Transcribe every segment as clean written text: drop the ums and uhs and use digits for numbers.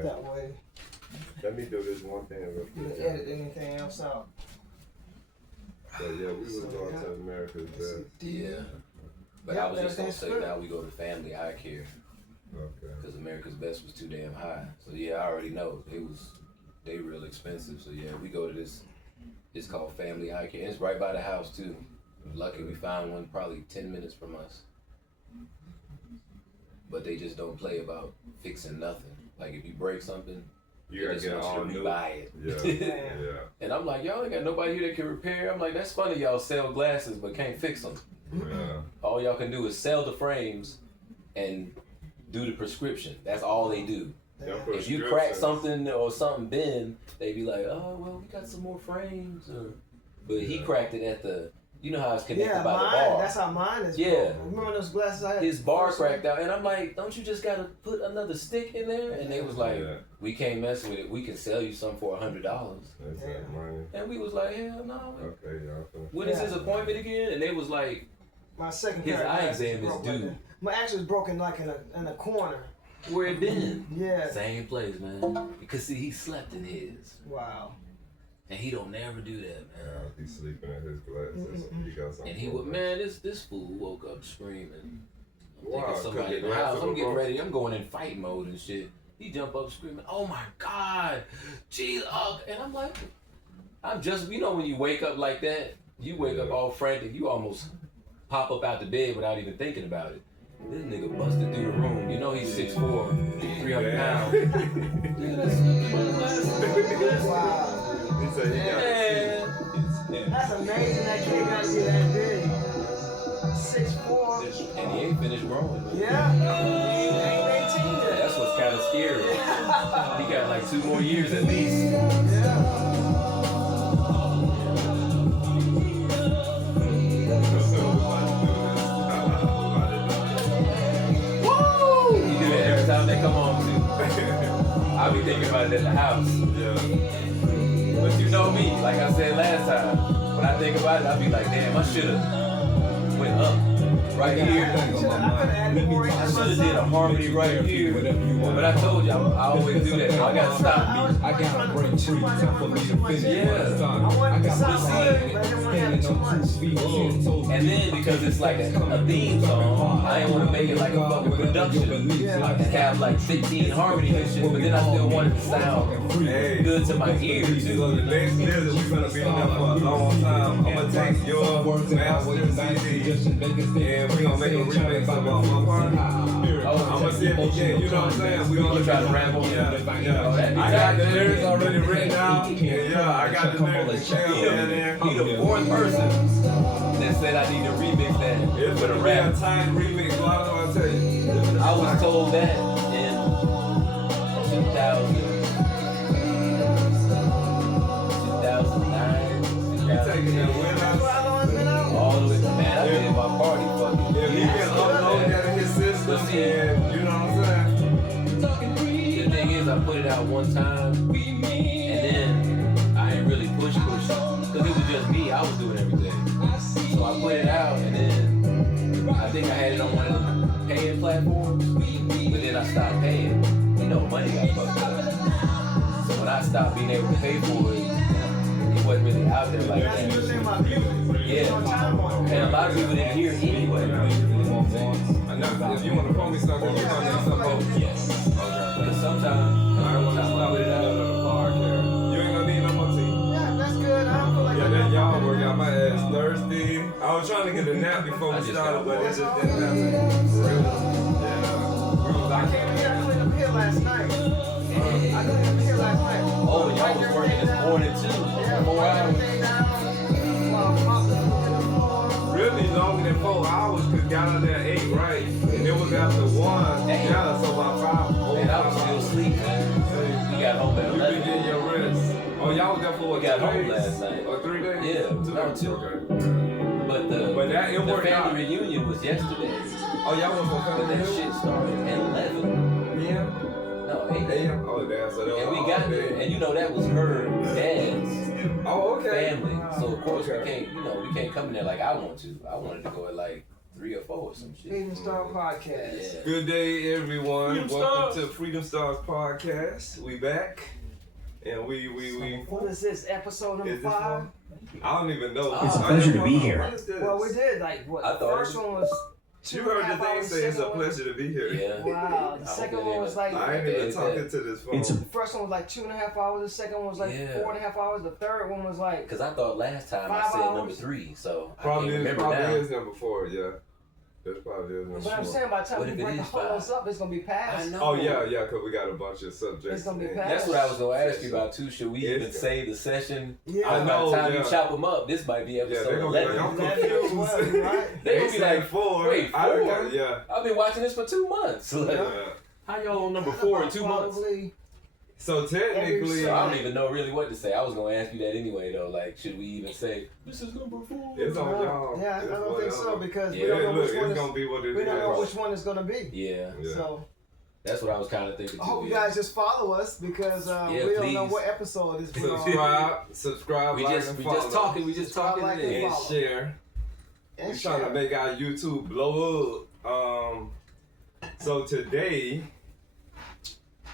Okay. That way. Let me do this one thing real You quick. can edit anything else out. So yeah, we was going to America's Best. Yeah. But Yep, I was just gonna say everything's now we go to Family Eye Care Okay. because America's Best was too damn high. So yeah, I already know they real expensive. So yeah, we go to this. It's called Family Eye Care. It's right by the house too. Lucky we found one probably 10 minutes from us. But they just don't play about fixing nothing. Like if you break something, You gotta get all new. Buy it. Yeah. Yeah. And I'm like, y'all ain't got nobody here that can repair. I'm like, that's funny y'all sell glasses but can't fix them. Yeah. All y'all can do is sell the frames and do the prescription. That's all they do. If you crack something or something bend, they be like, oh, well, we got some more frames. But he cracked it at the, you know how it's connected by the bar. That's how mine is. Yeah. Bro. Remember those glasses I had? His bar cracked out. And I'm like, don't you just got to put another stick in there? And they was like, we can't mess with it. We can sell you some for $100. That's that money. And we was like, hell no. Okay, y'all. When is his appointment again? And they was like, my second his eye exam is due. My axe was broken like in a corner. Where it been? Yeah. Same place, man. Because see, he slept in his. Wow. And he don't never do that, man. Yeah, he's sleeping in his glasses. He got something. And he would, man, this fool woke up screaming. I'm Wow, thinking somebody in the house. I'm getting ready. I'm going in fight mode and shit. He jump up screaming, oh my God, geez, and I'm like, I'm just, you know when you wake up like that, you wake up all frantic, you almost pop up out the bed without even thinking about it. This nigga busted through the room. You know he's 6'4", 300 pounds. Wow. He said he got That's amazing that kid got to be that big. 6'4". And he ain't finished growing. Yeah. He ain't 18 yet. That's what's kind of scary. He got like 2 more years at least. Yeah. Every time they come on too. I'll be thinking about it at the house. Yeah. But you know me, like I said last time, when I think about it, I'll be like, damn, I should've went up right here. I should've did a harmony right here. But I told you, I always do that. I gotta stop. I gotta break free, time for me to finish. Yeah. I got my standing on 2 feet. And then because it's like a theme song, I ain't want to make it like a fucking production. I just have like 15 harmonies and shit, but then I still want it to sound good to my ears too. So the next visit, we're gonna be in there for a long time. I'm gonna take your master CD and we're gonna make a remix of my party. I'm gonna see if we can, you know what I'm saying? We're gonna try to ramble. Yeah. I got the lyrics already written out. And yeah, I got the lyrics down there. He the 4th person that said I need to remix that It's with a a rap. real time remix, so I don't want to tell you. I was told that in 2009, You taking that with us? all the way. Man, I did my party fucking. If he can upload that in his system, and you know what I'm saying? The thing is, I put it out one time, and then I ain't really push because it was just me. I was doing everything. So I put it out, and then I think I had it on one of the paying platforms, but then I stopped paying. You know, money got fucked up. So when I stopped being able to pay for it, it wasn't really out there like that. Yeah, and a lot of people didn't hear it anyway. If you want to phone me something, you're going to need some votes. Yes. But sometimes I want to I put it out. You ain't going to need no more tea. Yeah, that's good. I don't feel like Yeah, that y'all work out my ass thirsty. I was trying to get a nap before we I just started, got but it bored. just didn't happen. For real. Yeah. I came here, I cleaned up here last night. I cleaned up here last night. Oh, and y'all was working this morning too. Yeah, 4 hours. everything down. Mopped the floor. Really longer than 4 hours, cause got out there at 8, right? And it was after 1. Yeah, so about 5. And I was still asleep, man. We got home at You 11. been getting your rest. Oh, y'all was there for what? We got 2 home days? last night. Or 3 days? Yeah, 2 no, days. 2. Okay. But it the worked out. family reunion was yesterday. Oh, y'all was for But family that reunion? shit started at 11. Yeah. No, 8 Damn. Oh, damn. So that was And we all got day. there, and you know that was her dad's Oh, okay. family. So of course Okay. we can't come in there like I want to. I wanted to go at like 3 or 4 or some shit. Freedom Star Podcast. Yeah. Good day, everyone. Freedom Welcome Stars. to Freedom Stars Podcast. We back, and we. What is this, episode number Is this 5? one? I don't even know. It's a pleasure to be here. What is this? Well, we did, like, what? I The thought first it one was You 2.5 heard the thing hours, say it's a second one- pleasure to be here. Yeah. Wow. The I second hope one it was is. like, I ain't even talking to this phone. It's a- the first one was like 2.5 hours. The second one was like Yeah. 4.5 hours. The third one was like, Because I thought last time I 5 said number hours. 3, so Probably, I can't remember probably now. is number 4, yeah. That probably is number but I'm 4. saying by the time What we if it break the is whole 5? list up, it's going to be past. I know. Oh, yeah, because we got a bunch of subjects. It's gonna be in. bad. That's what I was going to ask you about too. Should we even It's- save the session? Yeah. I By know, the time yeah. you chop them up, this might be Yeah, episode they're going to be 11. like, I'm 11 as well, confused. right? They gonna be said like, 4. wait, I done 4? got- yeah. I've been watching this for 2 months. Like, Yeah. how y'all on number 4 in 2 months? Probably. So technically, So I don't even know really what to say. I was going to ask you that anyway, though. Like, should we even say, this is number 4? it's on y'all. Yeah, I It's don't on think so y'all. because we Yeah, don't know look, which one it's is. going to be what it is. We don't know which one it's going to be. Yeah, Yeah. So that's what I was kind of thinking I too. hope you yeah. guys just follow us because Yeah, we don't know please. what episode is. Subscribe, We like, just and we follow. just talking. We just Subscribe, talking. like, today. and And share. And We're trying to share. make our YouTube blow up. So today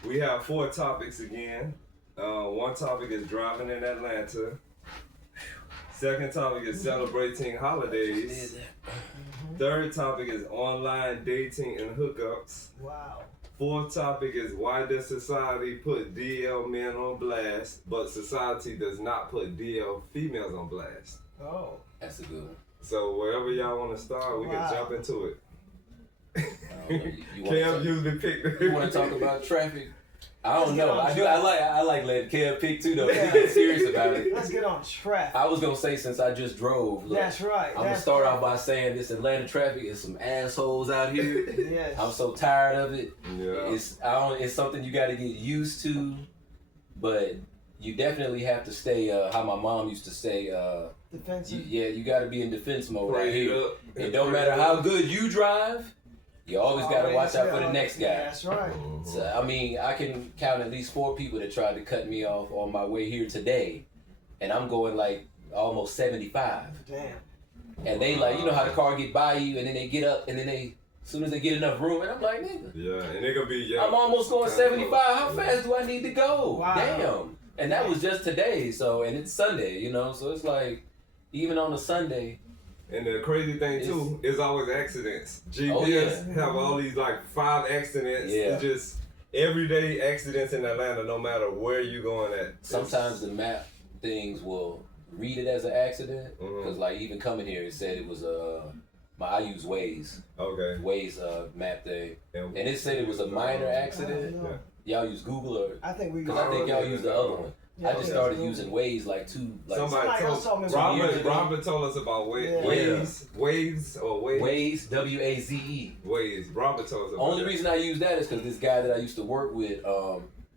we have 4 topics again. One topic is driving in Atlanta. Second topic is celebrating holidays. Third topic is online dating and hookups. Wow. Fourth topic is why does society put DL men on blast, but society does not put DL females on blast? Oh. That's a good one. So wherever y'all want to start, we Wow. can jump into it. I don't know. You Cam want usually pick. to talk about traffic? I don't Let's get know. on I do. track. I like letting Kev pick too though. Yeah. He's being serious about it. Let's get on track. I was gonna say since I just drove. Look, That's right. I'm gonna That's start right. off by saying this Atlanta traffic is some assholes out here. Yes. I'm so tired of it. Yeah. It's something you got to get used to, but you definitely have to stay. How my mom used to say, Defensive. you got to be in defense mode out Prayed here. up. It don't matter how good you drive, you always got to watch out for the Always, next guy. That's right. So, I mean, I can count at least 4 people that tried to cut me off on my way here today, and I'm going like almost 75. Damn. And they like, you know how the car get by you, and then they get up, and then they, as soon as they get enough room, and I'm like, nigga, Yeah, and it gonna be yeah. I'm almost going kinda 75. How close. fast do I need to go? Wow. Damn. And that was just today. So, and it's Sunday, you know. So it's like, even on a Sunday. And the crazy thing too is always accidents. GPS Oh, yeah. have all these like 5 accidents. Yeah. It's just everyday accidents in Atlanta, no matter where you going at. Sometimes the map things will read it as an accident. Mhm. Because like even coming here, it said it was I use Waze. Okay. Waze map thing. And And it said it was a minor I accident. don't know. Y'all use Google or? I think we. Because I think y'all use the other one. I just Yeah. started using Waze like somebody else told me told about it. Robert told us about Yeah. Waves. Waze, W-A-Z-E. Waves. Robert told us about Only that. reason I use that is because this guy that I used to work with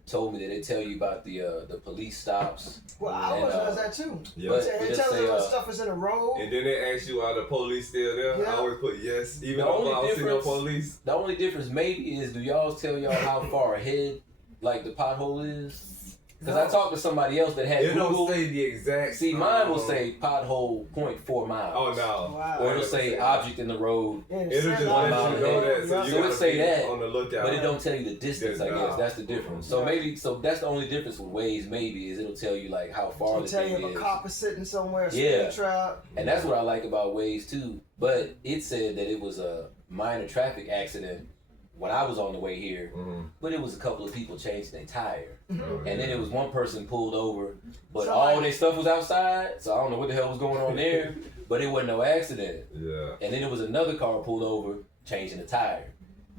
told me that they tell you about the police stops. Well, I And, was does that too. Yeah. But It just tells say, us what stuff is in the road. And then they ask you, are the police still there? Yeah. I always put yes, even The though only I don't see no difference- police. The only difference maybe is do y'all tell y'all how far ahead like the pothole is? Because I talked to somebody else that had It Google. don't say the exact. See, mine will say pothole 0.4 miles. Oh no. Wow. Or it'll say object in the road, And It'll just send let out- mile you know ahead. that, Yeah. you So it gotta say be that, on the lookout. but it don't tell you the distance. I guess that's the difference. So maybe that's the only difference with Waze. Maybe is it'll tell you like how far It'll the tell thing you if is. a cop is sitting somewhere, Yeah. speed trap. And that's what I like about Waze too. But it said that it was a minor traffic accident when I was on the way here. Mhm. But it was a couple of people changed their tire. Oh, And then it was one person pulled over, but Somebody- all their stuff was outside. So I don't know what the hell was going on there. But it wasn't no accident. Yeah. And then it was another car pulled over, changing the tire.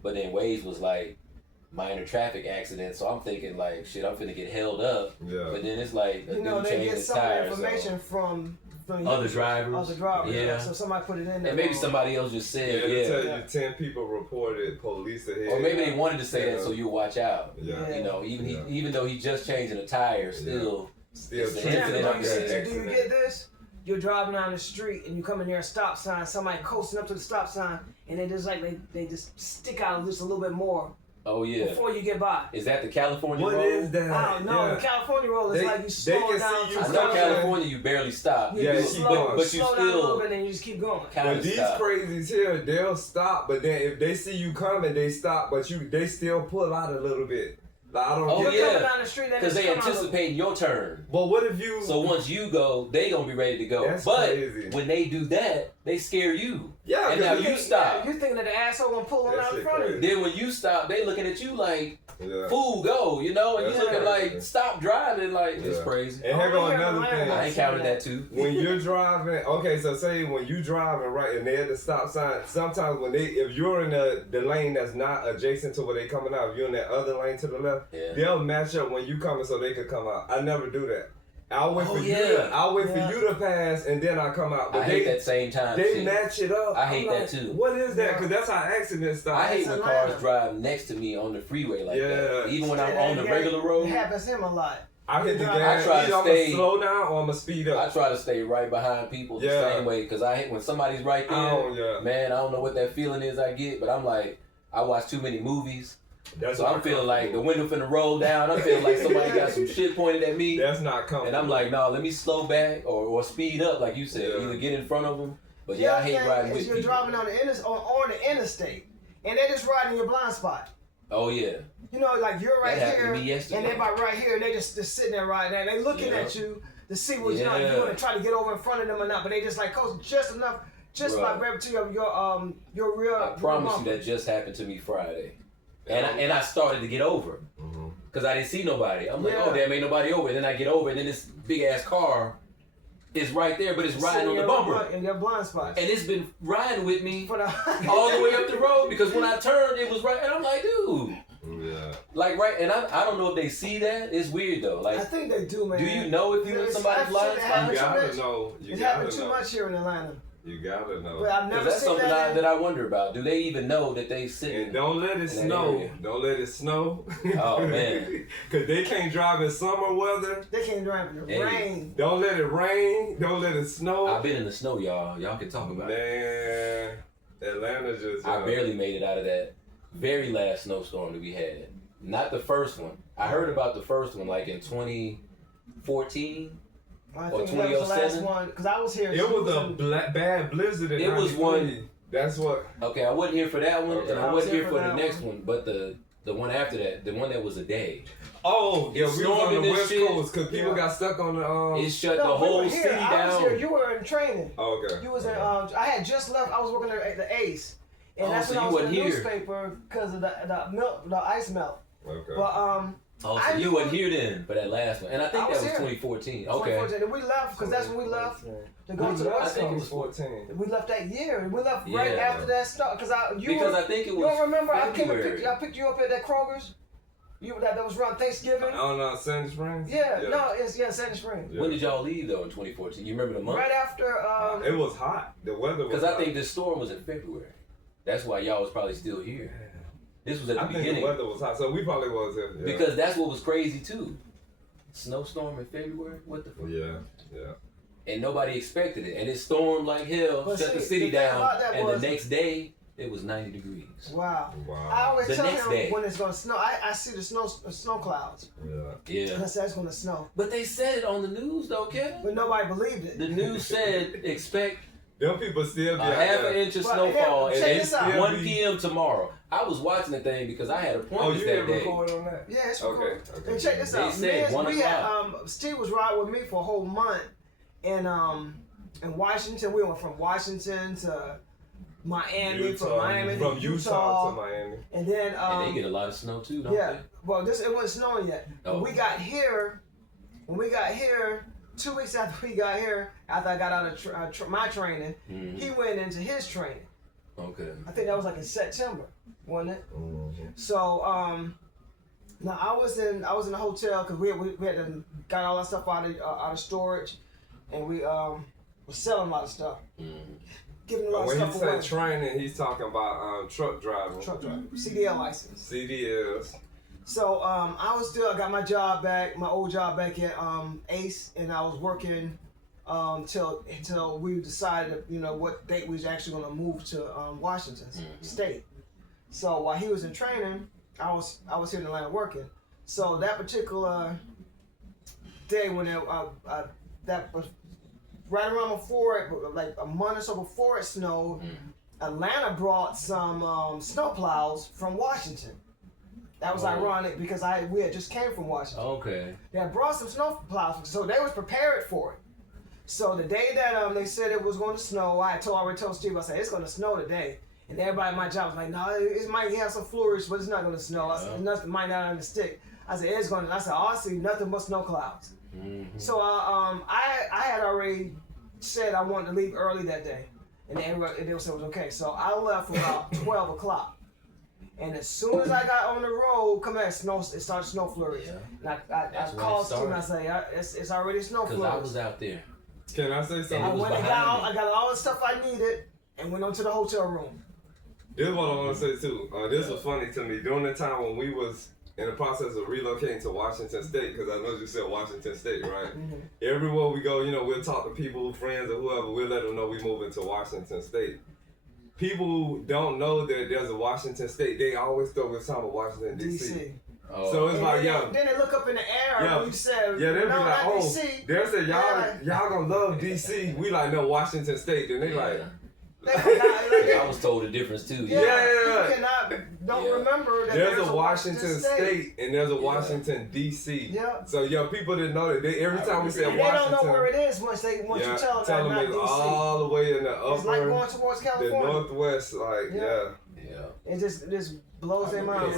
But then Waze was like, minor traffic accident. So I'm thinking like, shit, I'm finna get held up. Yeah. But then it's like, a You know, dude they changed get his some of the tire. information from Other users, drivers. Other drivers. Yeah. So somebody put it in there. And maybe somebody else just Yeah, said, they tell yeah. you 10 people reported police ahead. Or maybe they wanted to say that Yeah. so you watch out. Yeah. You know, even Yeah. even though he just changing a tire, still. Still It's trying to infinite make on that the- Do you accident. get this? You're driving down the street and you come in near a stop sign, somebody coasting up to the stop sign, and they just like they just stick out just a little bit more Oh yeah. Before you get by. Is that the California roll? What is that? I don't know. Yeah. The California roll is like you slow can down. see you I to know slow California, you barely stop. down. Yeah, you keep slow, going. But you slow down a little still bit and you just keep going. kind But of these stop. crazies here, they'll stop, but then if they see you coming, they stop, but they still pull out a little bit. Like, I don't Oh, get You're yeah. coming down the street and Because they just come out anticipate your turn. But what if you? So once you go, they gonna be ready to go. That's but crazy. when they do that, they scare you. Yeah, And now because you stop. You thinking that the asshole gonna pull on That out in shit front of you? crazy. Then when you stop, they looking at you like, yeah. fool, go, you know? And you That's looking crazy. like, stop driving, like, it's Yeah. crazy. And here go Oh, yeah, another man. thing. I ain't counted that too. When you're driving, okay, so say when you driving right and they're at the stop sign, sometimes if you're in the lane that's not adjacent to where they coming out, if you're in that other lane to the left, Yeah. they'll match up when you coming so they could come out. I never do that. I'll wait Oh, for yeah. you to pass and then I come out. But I hate that same time They shit. match it up. I hate I'm that like, too. What is that? Because that's how accidents start. I hate It's when Atlanta. cars drive next to me on the freeway like Yeah. that. Even when I'm Yeah, on the yeah, regular It road, happens to him a lot. I hit the I gas. try to Either I'm stay- gonna slow down or I'm gonna speed I up. try to stay right behind people the Yeah. same way because I hate when somebody's right there. Oh, yeah. Man, I don't know what that feeling is I get, but I'm like, I watch too many movies. That's So not I'm feeling like the comfortable. window finna roll down. I'm feeling like somebody got some shit pointed at me. That's not comfortable. And I'm like, no, let me slow back or speed up, like you said. Yeah. Either get in front of them. But The yeah, I other hate thing riding is with you're people. driving on the interstate, and they just riding your blind spot. Oh, yeah. You know, like you're right That happened here, to me yesterday. and everybody right here, and they just sitting there right there, and they looking Yeah. at you to see what you're Yeah. doing and try to get over in front of them or not, but they just like coast just enough, just Right. by grab to your rear. I promise you bumper. that just happened to me Friday. And I started to get over. Because I didn't see nobody. I'm like, Yeah. oh, damn, ain't nobody over. And then I get over, and then this big-ass car is right there, but it's riding on the bumper. in your blind spot. And it's been riding with me For the all the way up the road because when I turned, it was right. And I'm like, dude. Yeah. Like, right. And I don't know if they see that. It's weird, though. I Like, think they do, man. do you know if you're in somebody's blind it spot? happens You too gotta much. know. You It gotta happened too know. much here in Atlanta. You gotta know. But I've Because never that's seen something that. that I wonder about. Do they even know that they sitting? And don't let it that snow. area. Don't let it snow. Oh, man. Because they can't drive in summer weather. They can't drive in the Hey. rain. Don't let it rain. Don't let it snow. I've been in the snow, y'all. Y'all can talk about it. Man, Atlanta just. I barely made it out of that very last snowstorm that we had. Not the first one. I heard about the first one like in 2014. I Or think that was the last 2007? one because I was here. It was a bad blizzard. In It was 93. one- That's what. Okay, I wasn't here for that one, Okay. and I I was wasn't here here for for the that next one. one, but the one after that, the one that was a day. Oh, yeah, we was stormed on the in this West shit. Coast because people Yeah. got stuck on the. It shut No, the we whole were here. city I was here. down. You were in training. Oh, okay. You was in. I had just left. I was working at the Ace, and Oh, that's so when I you was in the wasn't here. newspaper because of the ice melt. Okay. But Oh, I so knew- you wasn't here then for that last one, and I think I that was was here. 2014. Okay. 2014, and we left because that's when we left to go to the I West think it Coast. was 14. We left that year. We left right Yeah. after that stuff because I think it you was don't remember I came and February. picked you up at that Kroger's. That was around Thanksgiving. On Sandy Springs? Yeah, no, it's Sandy Springs. Yeah. When did y'all leave though in 2014? You remember the month? Right after. It was hot. The weather was Because hot. I think this storm was in February. That's why y'all was probably still here. This was at the I think beginning. the weather was hot, so we probably was here. Yeah. Because that's what was crazy too. Snowstorm in February? What the fuck? Yeah. And nobody expected it. And it stormed like hell, But shut see, the city the thing down, about that and was- the next day it was 90 degrees. Wow. Wow. I always The tell next him day. when it's gonna snow. I see the snow clouds. Yeah. Yeah. And I said it's gonna snow, But they said it on the news though, Kevin. but nobody believed it. The news said expect Them people still be a out half there. an inch of But snowfall check and this it's out. 1 p.m. tomorrow. I was watching the thing because I had Oh, appointments you that didn't day. record on that? Yeah, it's Okay, cool. okay. And check this They out. said 1 we had, o'clock. Steve was riding with me for a whole month in Washington. We went from Washington to Miami, from Miami From to Utah to Miami. and then And they get a lot of snow too, don't yeah. they? Well, it wasn't snowing yet. Oh. When we got here, 2 weeks after we got here, after I got out of my training, Mhm. he went into his training. Okay. I think that was like in September, wasn't it? Mm-hmm. So now I was in the hotel because we had to got all that stuff out of storage, and we were selling a lot of stuff, giving a lot of When he stuff said away. training, he's talking about truck driving. Truck driver, CDL license. CDLs. So I got my job back, my old job back at Ace, and I was working until we decided, what date we was actually going to move to Washington State. So while he was in training, I was here in Atlanta working. So that particular day when that was right around before it, like a month or so before it snowed, Atlanta brought some snow plows from Washington. That was ironic because we had just came from Washington. Okay. They had brought some snow plows, so they was prepared for it. So the day that they said it was going to snow, I already told Steve, I said, it's going to snow today. And everybody at my job was like, no, it might have some flourish, but it's not going to snow. I said, nothing might not on the stick. I said, it's going to. I said, I see nothing but snow clouds. So I had already said I wanted to leave early that day. And everybody, they said it was okay. So I left about 12 o'clock. And as soon as I got on the road, it started snow flurries. Yeah. And I called Steve and I said, it's already snow flurries. Because I was out there. Can I say something? I went and I got all the stuff I needed and went on to the hotel room. This is what I want to say too. This was funny to me during the time when we was in the process of relocating to Washington State, because I know you said Washington State, right? Everywhere we go, we'll talk to people, friends or whoever, we'll let them know we moving to Washington State. People who don't know that there's a Washington State, they always throw this time of Washington D.C. Oh. So it's like, then they look up in the air and we said, they'll be like, oh, DC. they'll say, y'all gonna love D.C. We like, no, Washington State. And they like, I was told the difference too. You don't remember that there's a Washington State and there's a Washington D.C. Yeah. So people didn't know that. Every time we said and Washington, they don't know where it is once you tell them it's all the way in the upper, it's like going towards California, the northwest, It just blows their mind.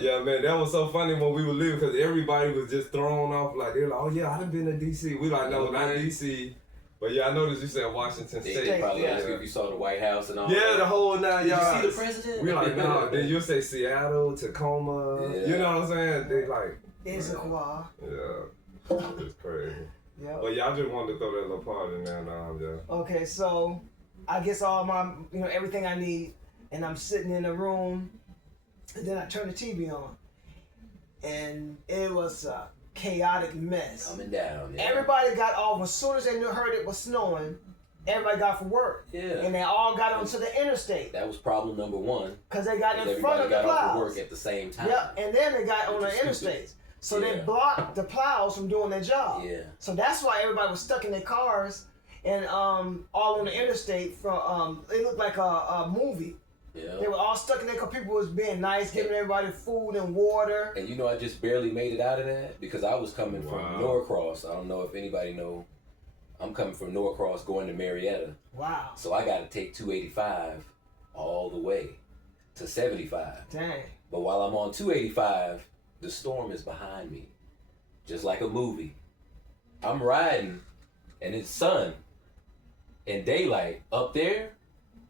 Yeah, man, that was so funny when we were leaving because everybody was just thrown off. Like they're like, oh yeah, I done been to D.C. We like, no, not D.C. But yeah, I noticed you said Washington State. They probably asked you if you saw the White House and all. Yeah, the whole 9 yards. Did you see the president? We like, no. Then you'll say Seattle, Tacoma. Yeah. You know what I'm saying? They like. Issaquah. Yeah, it's crazy. Yeah. But yeah, I just wanted to throw that little part in there now. Yeah. Okay, so I guess all my, everything I need, and I'm sitting in the room, and then I turn the TV on, and it was a chaotic mess. Coming down. Yeah. Everybody got off as soon as they heard it was snowing. Everybody got from work. Yeah. And they all got onto the interstate. That was problem number one. Because they got in front of the got plows. off of work at the same time. Yep. And then they got on the interstates. So they blocked the plows from doing their job. Yeah. So that's why everybody was stuck in their cars and all on the interstate. From it looked like a movie. Yeah. They were all stuck in there because people was being nice, giving everybody food and water. And I just barely made it out of that because I was coming from Norcross. I don't know if anybody know. I'm coming from Norcross going to Marietta. Wow. So I got to take 285 all the way to 75. Dang. But while I'm on 285, the storm is behind me. Just like a movie. I'm riding and it's sun and daylight. Up there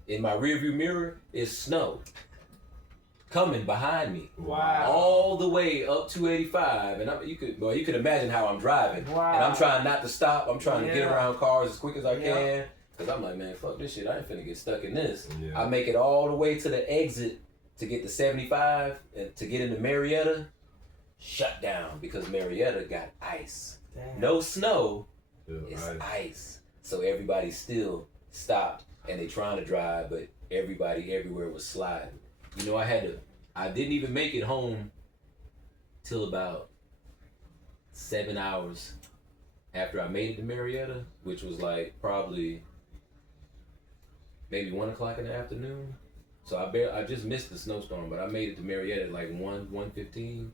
in my rearview mirror is snow coming behind me. Wow. All the way up 285. And you could imagine how I'm driving. Wow. And I'm trying not to stop. I'm trying to get around cars as quick as I can. Because I'm like, man, fuck this shit. I ain't finna get stuck in this. Yeah. I make it all the way to the exit to get to 75 and to get into Marietta. Shut down because Marietta got ice. Damn. No snow. It's ice. So everybody still stopped and they trying to drive, but everybody everywhere was sliding. I didn't even make it home till about 7 hours after I made it to Marietta, which was like probably maybe 1 o'clock in the afternoon. So I just missed the snowstorm, but I made it to Marietta at like 1:15.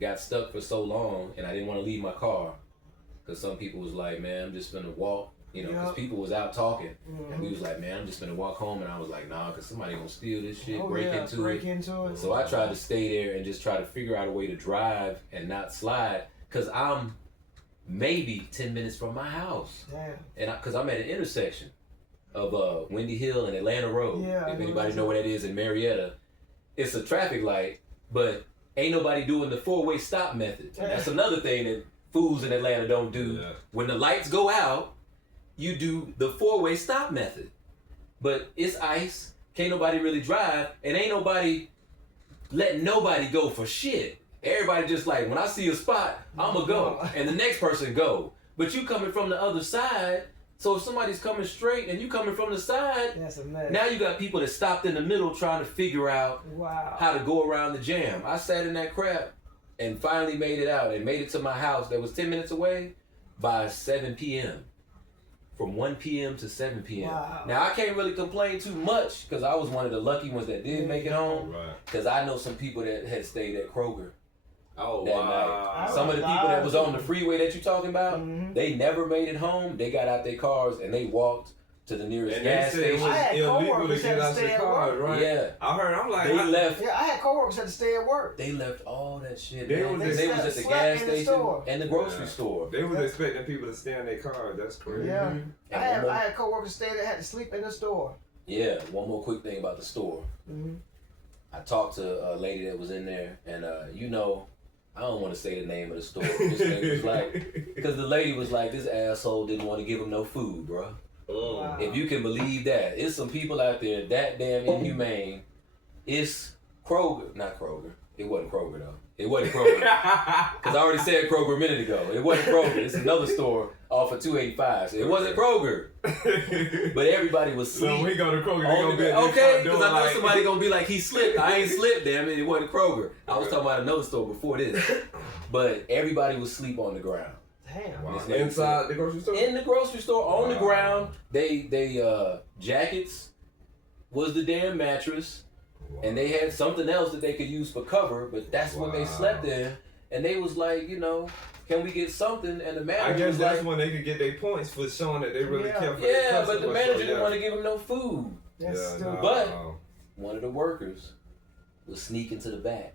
Got stuck for so long and I didn't want to leave my car because some people was like, man, I'm just gonna walk. Because people was out talking, and we was like, man, I'm just gonna walk home, and I was like, nah, because somebody gonna steal this shit, break into it. So I tried to stay there and just try to figure out a way to drive and not slide, because I'm maybe 10 minutes from my house. Damn. And because I'm at an intersection of Windy Hill and Atlanta Road. Yeah, if anybody know where that is in Marietta, it's a traffic light, but ain't nobody doing the four-way stop method. And that's another thing that fools in Atlanta don't do. Yeah. When the lights go out, you do the four-way stop method. But it's ice, can't nobody really drive, and ain't nobody letting nobody go for shit. Everybody just like, when I see a spot, I'ma go, and the next person go. But you coming from the other side, So if somebody's coming straight and you coming from the side, That's a mess. now you got people that stopped in the middle trying to figure out Wow. how to go around the jam. I sat in that crap and finally made it out and made it to my house that was 10 minutes away by 7 p.m. From 1 p.m. to 7 p.m. Wow. Now, I can't really complain too much because I was one of the lucky ones that did make it home. Right. Because I know some people that had stayed at Kroger Oh, that wow. night. Some of the people that was on the freeway that you're talking about, Mhm. they never made it home. They got out their cars and they walked to the nearest And gas they said it station. I had was illegal to coworkers get that out stay your at car, work. right? Yeah. I heard. I'm like, They left. Yeah, I had coworkers that had to stay at work. They left all that shit. They man. was They was at the slept gas in the station store. and the grocery store. They was Yeah. expecting people to stay in their car. That's crazy. Yeah. And I had coworkers stay that had to sleep in the store. Yeah, one more quick thing about the store. Mm-hmm. I talked to a lady that was in there, and you know, I don't want to say the name of the store. This lady was like, because the lady was like, this asshole didn't want to give him no food, bro. Wow. If you can believe that, it's some people out there that damn inhumane. It's Kroger, not Kroger. It wasn't Kroger though. It wasn't Kroger. Because I already said Kroger a minute ago. It wasn't Kroger. It's another store off of 285. So it wasn't Kroger. But everybody was So sleeping. when we go to Kroger, they gonna be Okay, because I know like, somebody gonna be like, he slipped. I ain't slipped, damn it. It wasn't Kroger. I was talking about another store before this. But everybody was asleep on the ground. Damn. Wow. This lady Inside said- the grocery store. In the grocery store, on the Wow. ground. They jackets was the damn mattress. And they had something else that they could use for cover, but that's what they Wow. slept in. And they was like, you know, can we get something? And the I manager guess was that's like, when they could get their points for showing that they really Yeah. care for their yeah, but the customers. manager So, didn't want to give them no food. That's Yeah, stupid. nah. But one of the workers was sneaking to the back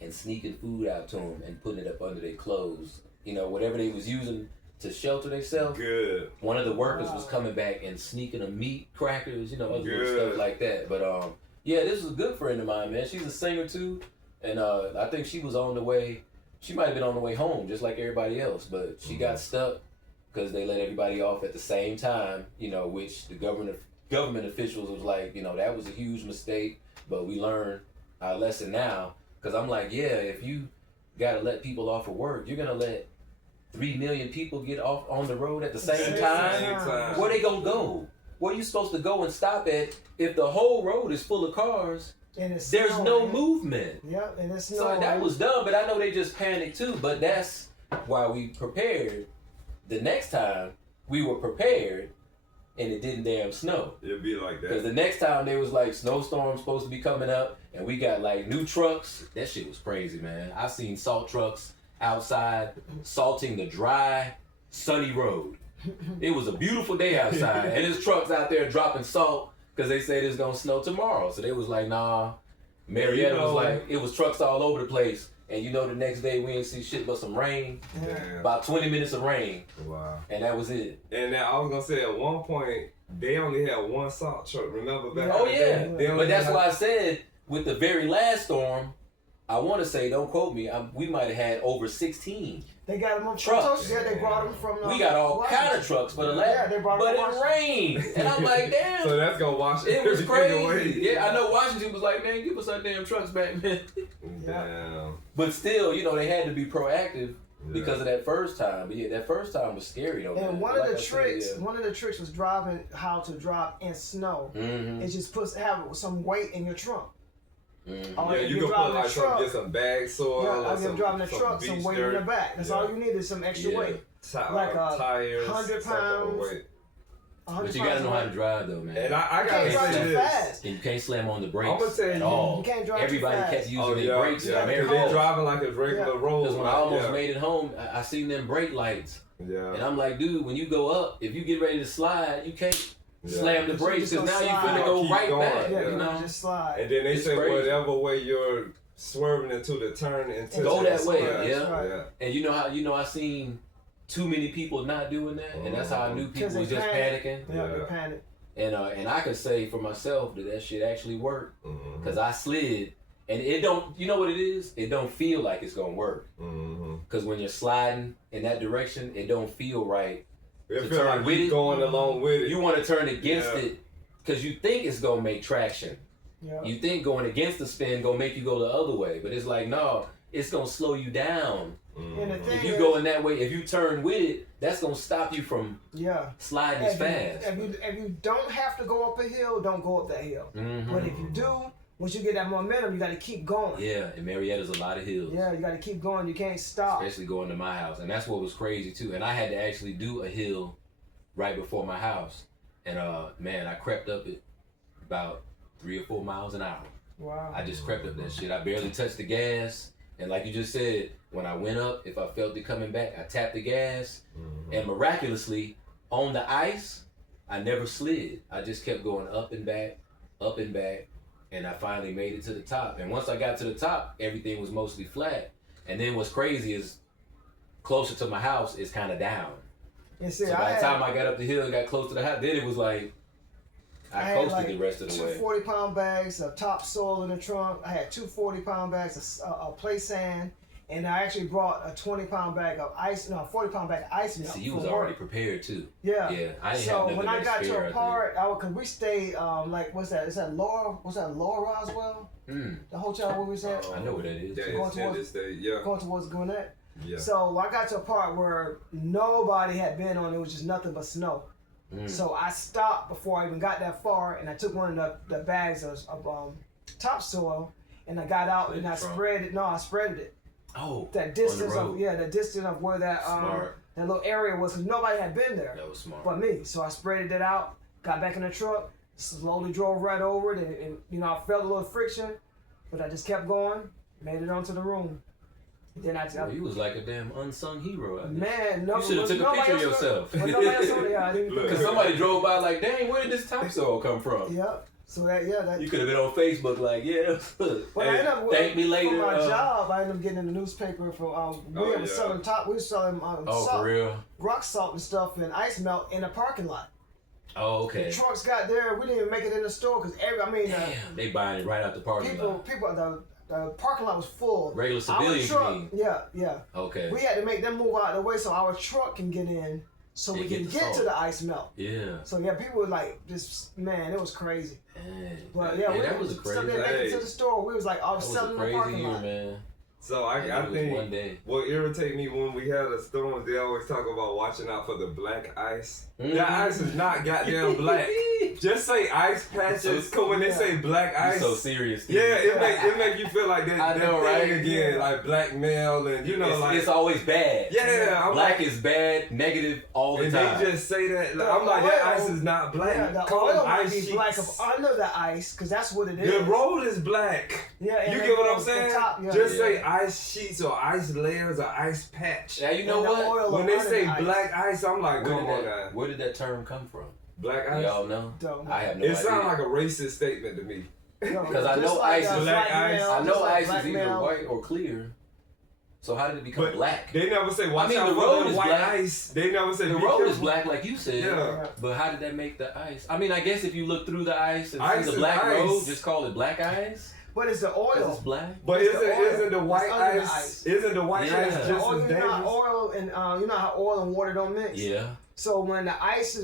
and sneaking food out to them and putting it up under their clothes. You know, whatever they was using to shelter themselves. Good. One of the workers was Wow. coming back and sneaking them meat, crackers, you know, other little Good. stuff like that. But yeah, this was a good friend of mine, man. She's a singer too, and I think she was on the way. She might have been on the way home, just like everybody else, but she got stuck because they let everybody off at the same time. You know, which the government officials was like, you know, that was a huge mistake, but we learned our lesson now. Because I'm like, yeah, if you gotta let people off of work, you're gonna let 3 million people get off on the road at the same Same time. time. Where they gonna go? Where you supposed to go and stop at if the whole road is full of cars? And it's There's no snowing. movement. Yep, and it's So snowing. that was dumb, but I know they just panicked too. But that's why we prepared. The next time we were prepared, and it didn't damn snow. It'd be like Because that. the next time they was like snowstorm supposed to be coming up, and we got like new trucks. That shit was crazy, man. I seen salt trucks outside salting the dry, sunny road. It was a beautiful day outside, and there's trucks out there dropping salt because they said it's gonna snow tomorrow. So they was like, nah. Marietta was like, it was trucks all over the place, and you know the next day we didn't see shit but some rain. Damn. About 20 minutes of rain, Wow. and that was it. And now I was gonna say at one point they only had one salt truck. Remember back? Oh in the yeah, day? They only but that's had- why I said with the very last storm, I want to say, don't quote me, we might have had over 16. They got them on Trucks. Yeah, they brought them from. We got all Washington. kind of trucks for the Yeah, last, they brought but them it from rained, and I'm like, damn. So that's gonna wash It was everything away. crazy. Yeah, I know Washington was like, man, give us our damn trucks back, man. Damn. But still, you know, they had to be proactive Yeah. because of that first time. But yeah, that first time was scary though. And man. one Like of I the said, tricks, yeah. one of the tricks was how to drive in snow. Mhm. It just have some weight in your trunk. Mhm. Or Yeah, if you you're can put driving like a truck, get some bag soil. yeah, or like if you're some, driving a truck, beach some weight dirt. in the back. That's Yeah. all you need is some extra Yeah. weight. Like Like a tires, 100 some type of pounds. weight. 100 But you gotta know how to pounds drive though, man. And I You can't gotta drive say too this. fast. And you can't slam on the brakes I'ma tell at you, all. you can't drive too Everybody fast. kept using Oh their yeah, brakes. yeah, and because everything. they're driving like it's regular Yeah. road. Because when I almost yeah. made it home, I seen them brake lights. Yeah. And I'm like, dude, when you go up, if you get ready to slide, you can't Yeah. slam the You brakes just because now gonna you're slide. finna go Keep right going, back. Yeah, Yeah. You know? just slide. And then they It's say crazy. whatever way you're swerving into the turn into Go that way, square. yeah. Right. Yeah. And you know I seen too many people not doing that, and that's how I knew people Because was they just panicking. Yeah, they Yeah. panic. And I can say for myself that shit actually worked Mhm. because I slid, and it don't. You know what it is? It don't feel like it's gonna work Mhm. because when you're sliding in that direction, it don't feel right. It To feel turn like with you it. going along with it. You want to turn against Yeah. it because you think it's gonna make traction. Yeah. You think going against the spin gonna make you go the other way, but it's like no. it's gonna slow you down. And the thing If you is, go in that way, if you turn with it, that's gonna stop you from yeah, sliding as fast. If you don't have to go up a hill, don't go up that hill. But if you do, once you get that momentum, you got to keep going. Yeah, and Marietta's a lot of hills. Yeah, you got to keep going. You can't stop. Especially going to my house, and that's what was crazy too. And I had to actually do a hill right before my house, and man, I crept up it about 3 or 4 miles an hour. Wow. I just crept up that shit. I barely touched the gas. And like you just said, when I went up, if I felt it coming back, I tapped the gas. And miraculously, on the ice, I never slid. I just kept going up and back. And I finally made it to the top. And once I got to the top, everything was mostly flat. And then what's crazy is closer to my house is kind of down. And see, So by the time I got up the hill and got close to the house, then it was like, I coasted like the rest of the way. 2 40-pound bags of topsoil in the trunk. I had 2 40-pound bags of play sand, and I actually brought a 20-pound bag of ice. No, a 40-pound bag of ice melt. See, you for was work. already prepared too. Yeah. Yeah. I didn't So have nothing when I but got to spare, a part, cause we stayed like what's that? Is that Laura? Was that Laura Roswell? The hotel where we was at. I know what that is. Yeah, Going extended stay. Yeah. Going towards Gwinnett. Yeah. So I got to a part where nobody had been on. It was just nothing but snow. So I stopped before I even got that far, and I took one of the bags of topsoil, and I got out and I spread it. No, I spreaded it. Oh, That distance on the road. the distance of where that that little area was, because nobody had been there. That was smart. But me. So I spreaded it out, got back in the truck, slowly drove right over it, and you know, I felt a little friction, but I just kept going, made it onto the room. Then You was like a damn unsung hero. Man, no, you should have took a picture of yourself. Because somebody drove by like, dang, where did this topsoil come from? Yeah. So that you could have been on Facebook like, yeah. But hey, thank me later. For my job, I ended up getting in the newspaper for we were selling salt, for real? rock salt and stuff and ice melt in the parking lot. Oh, okay. The trucks got there, we didn't even make it in the store because they buying it right out the parking lot. The parking lot was full. Regular civilians, you mean? Yeah. Okay. We had to make them move out of the way so our truck can get in, so we can get to the ice melt. Yeah. So yeah, people were like, "This man, it was crazy." Dang. But yeah, that was a crazy. Something make it to the store. We was like, I was selling in the parking lot. Man. So I think one day. what irritates me when we had a storm, they always talk about watching out for the black ice. That ice is not goddamn black. Just say ice patches. Cause when they say black ice, so serious. Yeah, it make you feel like that know, thing right? again, like blackmail and you know, it's always bad. Yeah, black is bad, negative all the time. And they just say that. Like, I'm like, that ice is not black. Yeah, the Call oil them might ice be sheets. black of under the ice, cause that's what it is. The road is black. Yeah, you get what I'm saying? Just say Yeah. ice sheets or ice layers or ice patch. Yeah, you know what? When they say black ice, I'm like, come on, guys. Where did that term come from? Black ice? Y'all know? Don't know. I have no It idea. sounds like a racist statement to me. Because I know ice is black ice. I know ice is either white or clear. So how did it become black? They never say watch out the for road the is white black. ice. They never say The be road is careful. black, like you said. Yeah. But how did that make the ice? I mean, I guess if you look through the ice and Ice see the is black ice. road, just call it black ice. But it's the 'Cause oil. it's black. But It's the oil. isn't the white It's under the ice? ice. Isn't the white Yeah. ice just as You know dangerous? how oil and you know how oil and water don't mix. Yeah. So when the ice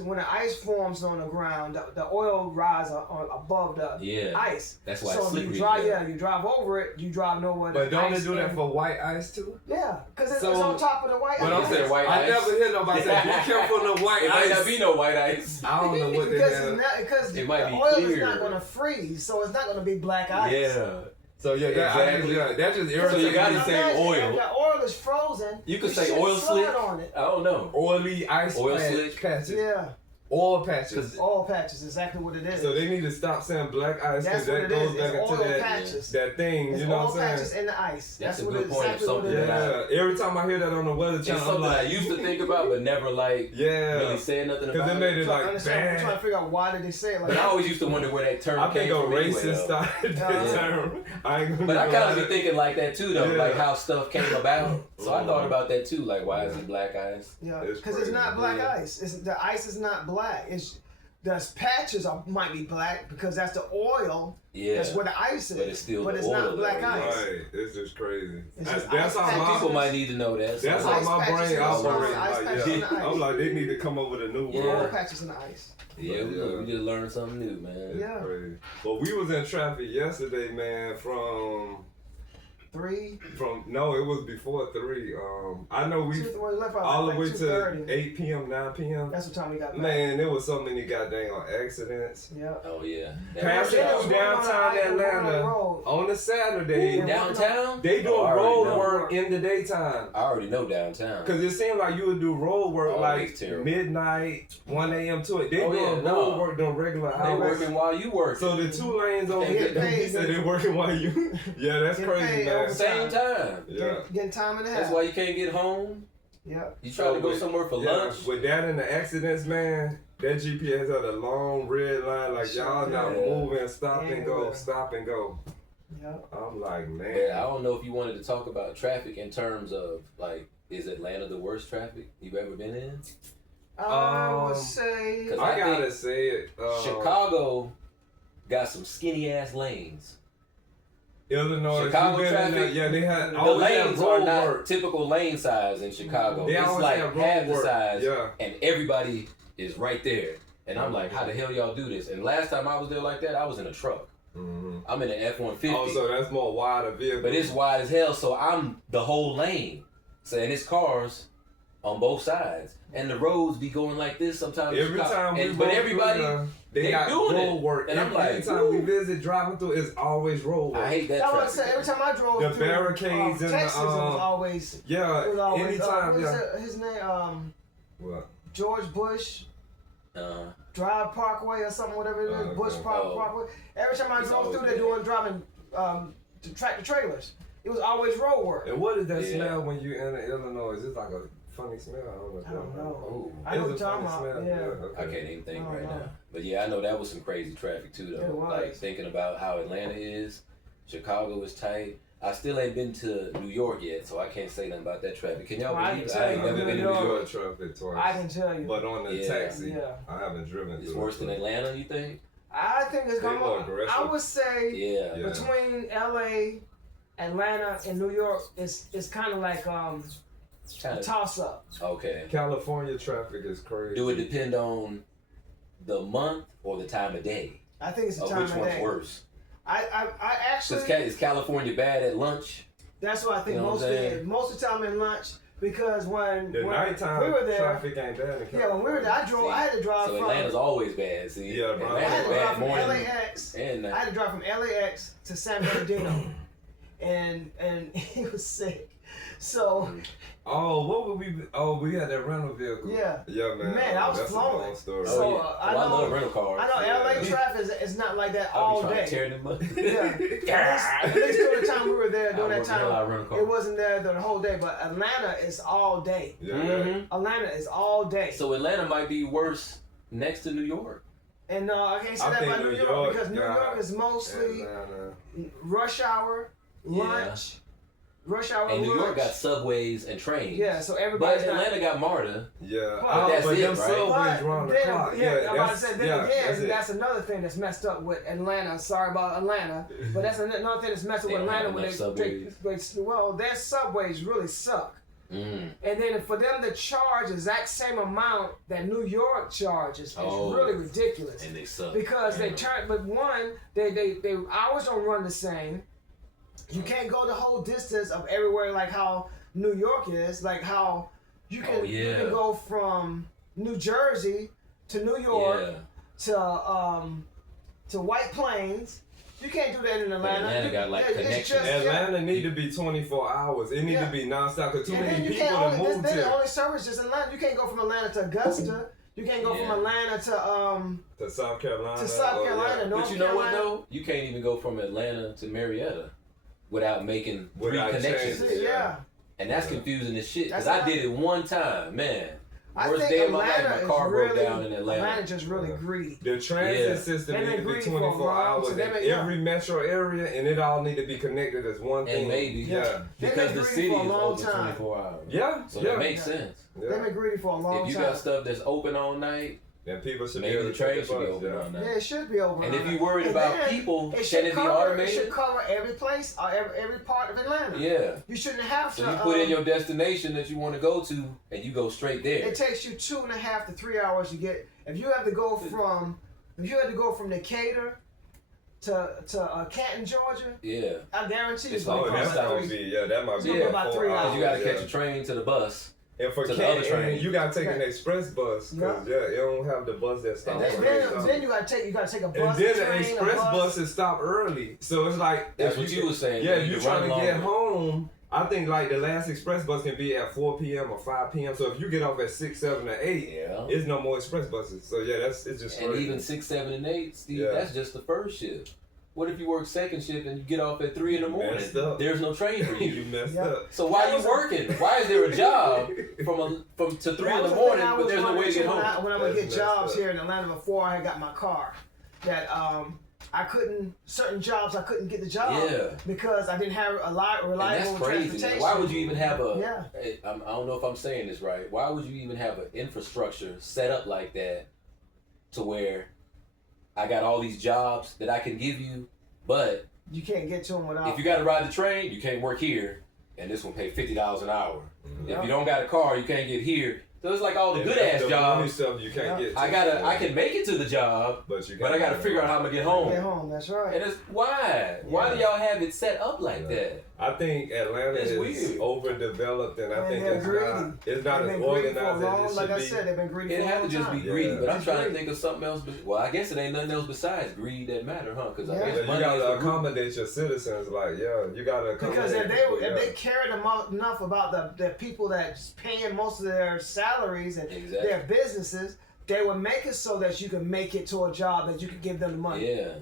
forms on the ground, the oil rises above the ice. That's why so it's if slippery. you drive over it, you drive nowhere. But don't they do that for white ice too? Yeah, because it's So- on top of the white But ice. I'm saying, white I ice. never hear nobody say, be careful of the white It might ice. not be no white ice. I don't know what they have. Because It might the be oil is clear. not going to freeze, so it's not going to be black ice. Yeah. So yeah, Exactly. that just So irritates you gotta me. say Imagine oil. If the oil is frozen, You could it say should oil slide slick. on it. I don't know. Oily ice Oil slick. patches. Yeah, Oil patches. oil patches, exactly what it is. So they need to stop saying black ice That's because what that it goes is. back It's into oil that, patches. that thing. It's You know oil what I'm saying? patches in the ice. That's a what good it- point of exactly what something it is. that Yeah, every time I hear that on the Weather It's Channel, I'm something I like, used to think about, but never like yeah, really saying nothing because about it made it I'm like trying to bad. figure out why did they say it like But I that. always used to wonder where that term I came think a from. anyway, racist though. started that term. I ain't gonna But I lie. kind of be thinking like that too, though, Yeah. like how stuff came about. So I thought about that too, like why is it black ice? Yeah, It's because it's not black Yeah. ice. The ice is not black. It's the patches might be black because that's the oil. Yeah. That's where the ice is. But it's still But the it's oil, not black though, ice. Right, it's just crazy. It's That's just ice how patches. People my might need to know that. that's so- how Ice my patches brain in the operates. ice Like, patches in the yeah, ice. I'm like, they need to come up with a new Yeah. Oil word. patches in the ice. Yeah, we just learned something new, man. It's Yeah. crazy. But we was in traffic yesterday, man, from 3. No, it was before 3. I know we left out all the like way to 2:30. 8 p.m., 9 p.m. That's what time we got back. Man, there was so many goddamn accidents. Yeah. Oh yeah. Passing through downtown Atlanta on a Saturday. Downtown? They doing Oh, I already road know. work in the daytime. I already know downtown. Cause it seemed like you would do road work Oh, like it's terrible. midnight, 1 a.m. to it. They Oh, doing yeah, road no. work during regular They hours. working while you work. So the 2 lanes over They here, get paid. he said they working while you. Yeah, that's Get crazy, paid man. overtime. Same time. Yeah. Getting time and a half. That's why you can't get home. Yeah. You try to go somewhere for lunch. With that and the accidents, man, that GPS had a long red line, like y'all not Yeah. moving, stop and go, Yeah. stop and go. Yeah. I'm like, man. But I don't know if you wanted to talk about traffic in terms of like, is Atlanta the worst traffic you've ever been in? I would say. 'Cause I I gotta think say it. Chicago got some skinny ass lanes. Illinois, Chicago you been in there, traffic, yeah, they had The always had lanes are road not work. typical lane size in Chicago. They It's always like have road half the work. size, Yeah. and everybody is right there. And I'm like, how the hell y'all do this? And last time I was there like that, I was in a truck. Mm-hmm. I'm in an F-150. Oh, so that's more wider vehicle. But it's wide as hell, so I'm the whole lane. So, and it's cars on both sides. And the roads be going like this sometimes. in Every Chicago. time we But roll everybody, through there, they they got doing road it. work. And I'm Every like, time we woo. visit driving through, it's always road work. I hate that I would traffic. say every time I drove The through barricades and the, Texas, it was always. Yeah, It was always. anytime, What yeah. is his name? What? George Bush Uh, Drive Parkway or something, whatever it is. Oh, Bush okay. Parkway. Every time I It's drove always through there driving to tractor trailers, it was always road work. And what is that Yeah. smell when you enter Illinois? Is it like a funny smell? I don't know. oh, I know what It's you're a talking funny about. smell. Yeah. okay. I can't even think Oh, right no. now. But yeah, I know that was some crazy traffic too, It though. was. Like thinking about how Atlanta is, Chicago is tight. I still ain't been to New York yet, so I can't say nothing about that traffic. Can y'all Well, I believe can it? tell I ain't you, never I've been to been New in New York. York traffic twice. I can tell you. But on the Yeah. taxi, Yeah. I haven't driven It's through worse it. than Atlanta, you think? I think it's They going more to. aggressive. I would say Yeah. Yeah. between LA, Atlanta, and New York, it's kind of like a Kinda- toss up. Okay. California traffic is crazy. Do it depend on the month or the time of day? I think it's the Or time which of one's day. worse? I actually. Is California bad at lunch? That's what I think You know what I'm saying? most of the time in lunch, because when The nighttime we were there, traffic ain't bad in yeah, when we were there, I had to drive So from. Atlanta's always bad. See, Yeah, bro. I had Atlanta's to drive bad from morning LAX. and I night. had to drive from LAX to San Bernardino, and it was sick. So Oh, what would we? Oh, we had that rental vehicle. Yeah. Yeah, man. Man, I was That's flowing. a long story. So, Oh, yeah. I Well, I know- love rental cars. I know LA Yeah. traffic is not like that I'll all be trying to day. tear them up. Yeah, at least during the time we were there, during that I work hell out of time, rental car. it wasn't there the whole day. But Atlanta is all day. Yeah. Mhm. Atlanta is all day. So Atlanta might be worse next to New York. And I can't say I that think about New New York York because New got York is mostly Atlanta. rush hour, lunch, rush hour, And New York lunch. got subways and trains. Yeah, so But everybody's not. Atlanta got MARTA. Yeah. But that's but it, them right? subways run the then, clock. yeah, I'm about to that's, say, then yeah, again, it. that's another thing that's messed up with Atlanta. Sorry about Atlanta, but that's another thing that's messed up They with don't have Atlanta when enough well, their subways really suck. Mm. And then for them to charge the exact same amount that New York charges is Oh. really ridiculous. And they suck. Because they Yeah. turn, but one, they hours don't run the same. You can't go the whole distance of everywhere like how New York is, like how you can Oh, you yeah. can go from New Jersey to New York Yeah. to White Plains. You can't do that in Atlanta. Atlanta You- got, like, it's connections. just- yeah. Atlanta need to be 24 hours. It need Yeah. to be nonstop because too And many then you people can't that only, moved then the here only service is Atlanta. You can't go from Atlanta to Augusta. You can't go Yeah. from Atlanta to to South Carolina. to South or, Carolina. yeah. North But you know what Carolina. though? You can't even go from Atlanta to Marietta without making three Without connections. changing. Yeah. And that's confusing as shit. Because That's I did it one time, man. I Worst think day of my Atlanta life, my is car broke really, down in Atlanta. Atlanta just really Yeah. greedy. The transit Yeah. system They've need been to be greedy for a 24 while, hours so in they've been- yeah. every metro area, and it all need to be connected as one thing. And maybe Yeah. They've because been the greedy city for a is long open time. 24 hours. Yeah. So yeah. that makes sense. They've been greedy for a long If you time. got stuff that's open all night, Then people should maybe be able the to take train the should be bus, open yeah. all night. Yeah, it should be over. And if you're worried And about then people, it can it be cover, automated? It should cover every place, every part of Atlanta. Yeah. You shouldn't have to. So you put in your destination that you want to go to, and you go straight there. It takes you 2.5 to 3 hours to get. If you have to go from Decatur to Canton, Georgia, Yeah. I guarantee you It's it's gonna like- be that about might 3. be, that might be Yeah, about 3 hours. You got to yeah. catch a train to the bus. And for to the other Canton, train. you gotta take an express bus, cause you don't have the bus that stops. Then you gotta take a bus, and then a the train, express a bus. buses stop early, so it's like That's if what you were saying. Yeah, You if you're need to run trying to get longer. home, I think like the last express bus can be at 4 p.m. or 5 p.m. So if you get off at 6, 7, or 8, Yeah. it's no more express buses. So yeah, it's just And crazy. even 6, 7, and 8, Steve, Yeah. that's just the first shift. What if you work second shift and you get off at 3 in the morning? Messed up. There's no train for you. you messed Yeah. up. So why are you working? Why is there a job from to 3 in the morning, but there's no way to get home? When I would get That's jobs messed up. here in Atlanta before I had got my car, that I couldn't, certain jobs I couldn't get the job Yeah. because I didn't have a lot And reliable that's crazy, transportation. man. Why would you even have a? Yeah. I don't know if I'm saying this right. Why would you even have an infrastructure set up like that, to where I got all these jobs that I can give you, but You can't get to them without. if you got to ride the train, you can't work here, and this one pay $50 an hour. Yeah. If you don't got a car, you can't get here. So it's like all the And good that's ass the money jobs. stuff you can't get. To. I can make it to the job, but you but I got to figure out how I'm gonna get home. get home, that's right. And it's why? Why do y'all have it set up like Yeah. that? I think Atlanta It's is weird. overdeveloped, and I And think they're it's greedy. not They've as been greedy for a organized long, as it like should I be. said, they've been greedy It for a had to long just time. be Yeah. greedy, but I'm It's trying to greed. think of something else. Well, I guess it ain't nothing else besides greed that matter, huh? Because I Yeah. guess Yeah, you money is gotta the root. accommodate your citizens. Like, yeah, you gotta accommodate. Because people, if they cared enough about the people that's paying most of their salaries and Exactly. their businesses, they would make it so that you can make it to a job that you can give them the money. Yeah.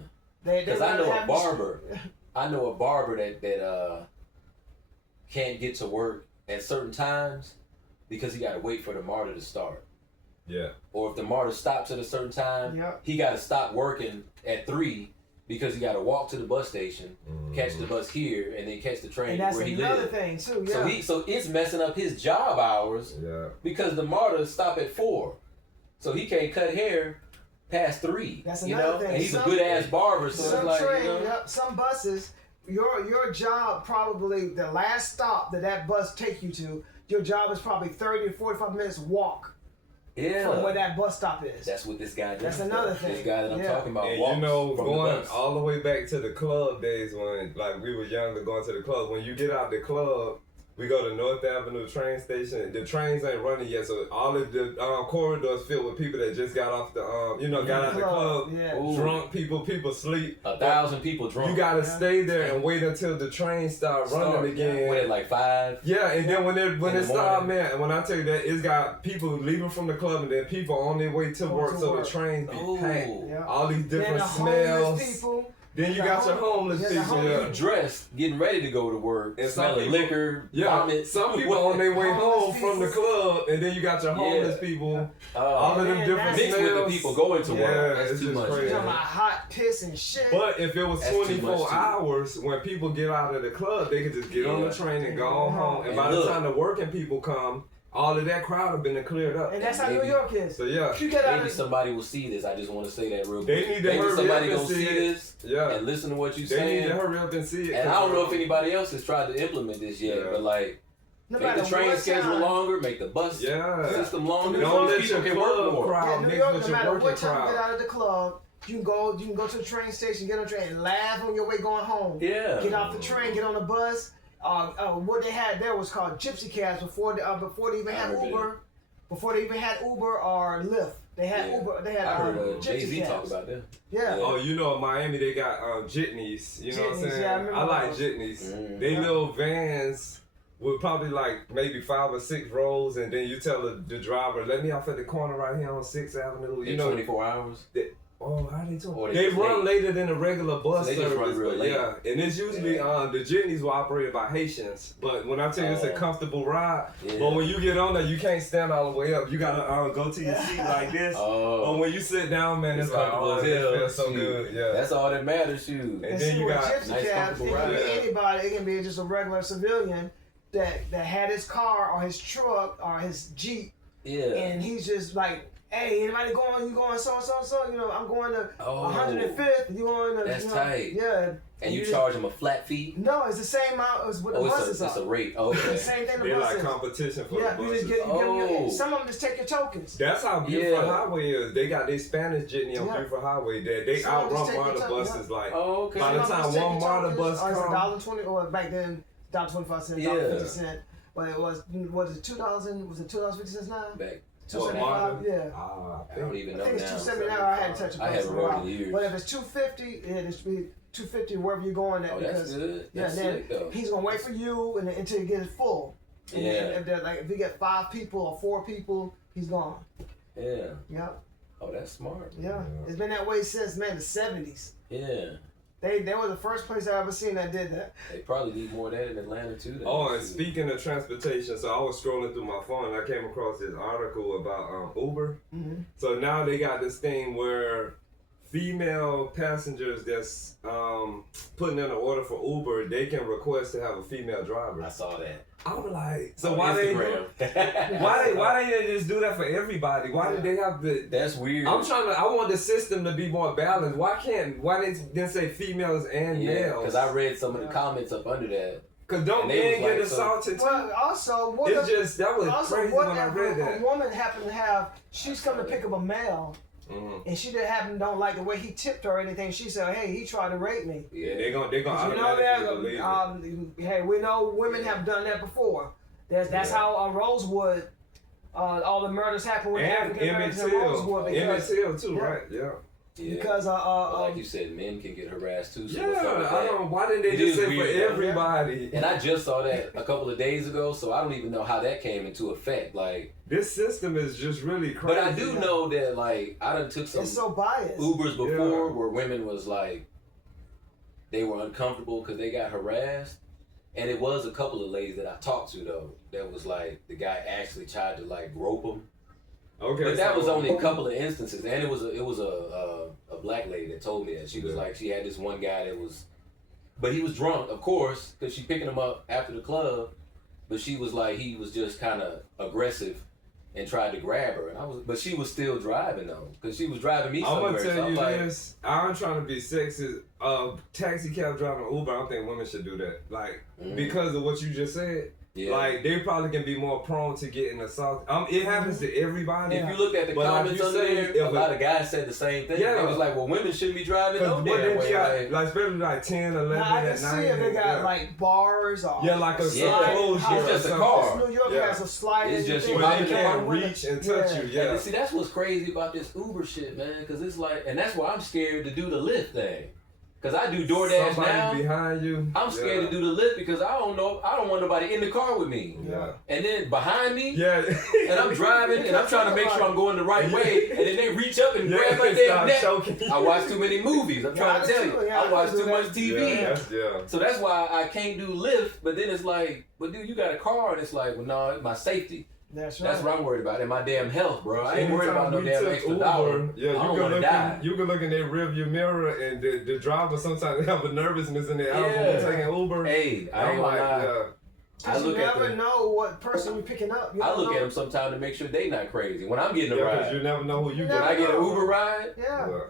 They Because I rather know a have- barber. I know a barber that can't get to work at certain times because he got to wait for the martyr to start. Yeah. Or if the martyr stops at a certain time, Yep. he got to stop working at 3 because he got to walk to the bus station, catch the bus here, and then catch the train And that's where he another lives. thing too. Yeah. So it's messing up his job hours Yeah. because the martyr stop at 4, so he can't cut hair past 3. That's you another know? thing. And he's a Some- good ass barber, so it's Some like train, you know, yep, some buses, your job probably the last stop that bus take you to, your job is probably 30 to 45 minutes walk from where that bus stop is. That's what this guy does. That's another thing. This guy that I'm Yeah. talking about And walks you know, from the going bus. all the way back to the club days when, like, we were younger, going to the club. When you get out the club, we go to North Avenue train station. The trains ain't running yet, so all of the corridors filled with people that just got off the, got out the club. Yeah. Ooh. Drunk people sleep. 1,000 people drunk. You gotta stay there and wait until the train start running again. What, at like 5? Yeah, and then when In it the start, morning. man, when I tell you that, it's got people leaving from the club and then people on their way to work, to so work. the trains be Ooh. packed. Yeah. All these Then different the homeless smells. people. Then you got your homeless Yeah, the people. homeless- Yeah. You dressed, getting ready to go to work, And some smelling people- liquor, Yeah, vomit. some people on their way home Homeless from the people. club, and then you got your homeless Yeah. people. All of them Man, different Mixed smells. with the people going to work. Yeah, That's it's too just much. crazy. Talking about hot piss and shit. But if it was That's too 24 much, too. hours, when people get out of the club, they could just get on Yeah. the train and go home. And And by look. the time the working people come, all of that crowd have been cleared up. And that's how Maybe- New York is. So yeah, If you get out Maybe of somebody will see this. I just want to say that real They quick. need to Maybe hurry somebody up and gonna see see it. this yeah. and listen to what you're They need saying. to hurry up and see it. And I don't know if anybody else has tried to implement this yet, Yeah. but like, no make matter the train what schedule time, longer, make the bus Yeah. system longer, Don't so let people your can work club more. crowd Yeah, New mix York, with no your matter working what time you get crowd. out of the club, you can go to the train station, get on the train, and laugh on your way going home. Yeah. Get off the train, get on the bus. What they had there was called gypsy cabs before they even I had heard Uber. Before they even had Uber or Lyft, they had Yeah. Uber. They had I heard gypsy Jay-Z talk cabs. about that. Yeah. Yeah. Oh, you know, in Miami they got jitneys. You know what I'm Jitneys, saying? yeah, I remember like those. jitneys. Mm. They Yeah. little vans with probably like maybe 5 or 6 rows, and then you tell the driver, "Let me off at the corner right here on 6th Avenue." You In know, 24 hours. oh, how they Or talk? they They just run late. later than the regular bus So they just service, run real but late. yeah, and it's usually Yeah. the jitneys were operated by Haitians. But when I tell you it's a Oh. comfortable ride, Yeah. but when you get on there, you can't stand all the way up. You gotta go to your seat like this. Oh. But when you sit down, man, it's, It's like, comfortable oh, as it hell. feels so Shoot. good. Yeah. That's all that matters, shoot. And And then see, you with got gypsy nice, cabs, it comfortable can be ride. anybody. It can be just a regular civilian that had his car or his truck or his Jeep, Yeah. and he's just like, "Hey, anybody going? You going so? You know, I'm going to Oh. 105th. You going to? That's you know, tight. Yeah, And you charge them a flat fee? No, it's the same amount as what the buses it's are. a rate. Oh, okay. It's the same thing the They're buses. like competition for the Yeah, you buses. just get, some of them just take your tokens. That's how Beaufort Highway is. They got their Spanish jitney on Yeah. Beaufort Highway. They Some of them just outrun take MARTA your buses. Like, Oh, okay. by the Some of them time just take one your MARTA tokens, bus or it's comes, $1.20, or back then $1.25, Yeah. $1.50. But it was it 2000? Was it $2.50 now? Back. what, 275? MARTA? Yeah. I don't even I know think it's now. 270 now. I had to touch a I price haven't for a rode while. in years. But if it's 250, it should be 250 wherever you're going at. Oh, because, that's good. yeah, That's then sick, though. he's gonna wait for you and until you get it full. And Yeah. then if you get 5 people or 4 people, he's gone. Yeah. Yep. Oh, that's smart. Yeah. It's been that way since the 70s. Yeah. They were the first place I ever seen that did that. They probably need more of that in Atlanta too. Then. Oh, and speaking of transportation, so I was scrolling through my phone and I came across this article about Uber. Mm-hmm. So now they got this thing where female passengers that's putting in an order for Uber, they can request to have a female driver. I saw that. I was like, so On why they Instagram. why they just do that for everybody? Why did they have to? That's weird. I want the system to be more balanced. Why they didn't say females and males? Because I read some of the comments up under that. Cause don't And they men was get like, assaulted too? Well, also, what It's just that was crazy when I read a that. woman happened to have, she's come to pick up a male, Mm-hmm. and she don't like the way he tipped her or anything. She said, "Hey, he tried to rape me." Yeah, they're gonna You know automatically that? believe it. Hey, we know women have done that before. That's how Rosewood, all the murders happen with And African Emmett Americans in Rosewood Till too, yeah. right? Yeah. Yeah. because like you said, men can get harassed too. So Yeah, what's up with I that? don't know. Why didn't they It just is say weird, for though. everybody? And I just saw that a couple of days ago, so I don't even know how that came into effect. Like, This system is just really crazy. but I do know that like I done took some it's so biased. Ubers before where women was like they were uncomfortable because they got harassed, and it was a couple of ladies that I talked to though that was like the guy actually tried to like grope them. Okay, But that so- was only a couple of instances, and it was a black lady that told me that she was like she had this one guy that was, but he was drunk, of course, because she picking him up after the club, but she was like he was just kind of aggressive and tried to grab her, and but she was still driving though, because she was driving me I'm somewhere. gonna so tell I'm you like, this. I'm trying to be sexist. Taxi cab driving Uber, I don't think women should do that. Like because of what you just said. Yeah. Like they probably can be more prone to getting assaulted. It happens to everybody. If you looked at the But like comments you under say, there, if a lot of guys said the same thing. Yeah. It was like, well, women shouldn't be driving no Cause damn what way. they got, like especially like 10, 11 Now, I can at see night. if they got yeah. like bars or like a sliding enclosure house. It's just a or car. something. New York Yeah. has a sliding. It's just thing you Where hop they in the can't car. reach and touch you. Yeah. And see, that's what's crazy about this Uber shit, man. Because it's like, and that's why I'm scared to do the Lyft thing. Because I do DoorDash Somebody now. behind you. I'm scared to do the Lyft because I don't want nobody in the car with me. Yeah. And then behind me, Yeah. and I'm driving, and I'm trying to make sure I'm going the right way, and then they reach up and grab my damn start neck. choking. I watch too many movies. I'm trying to tell you. I watch too much TV. Yeah. So that's why I can't do Lyft, but then it's like, but dude, you got a car, and it's like, well, no, it's my safety. That's right. That's what I'm worried about, and my damn health, bro. I ain't worried about no Anytime damn we extra took dollar. Uber, yeah, I don't want to die. you can look in their rearview mirror, and the driver sometimes have a nervousness in their eyes when they're taking Uber. Hey, I ain't I'm gonna like, lie. yeah. I Because you look at never them. know what person you're picking up. You I don't look know. at them sometimes to make sure they not crazy. When I'm getting a Yeah, because you ride, never know who you when I get an know. Uber ride, Yeah.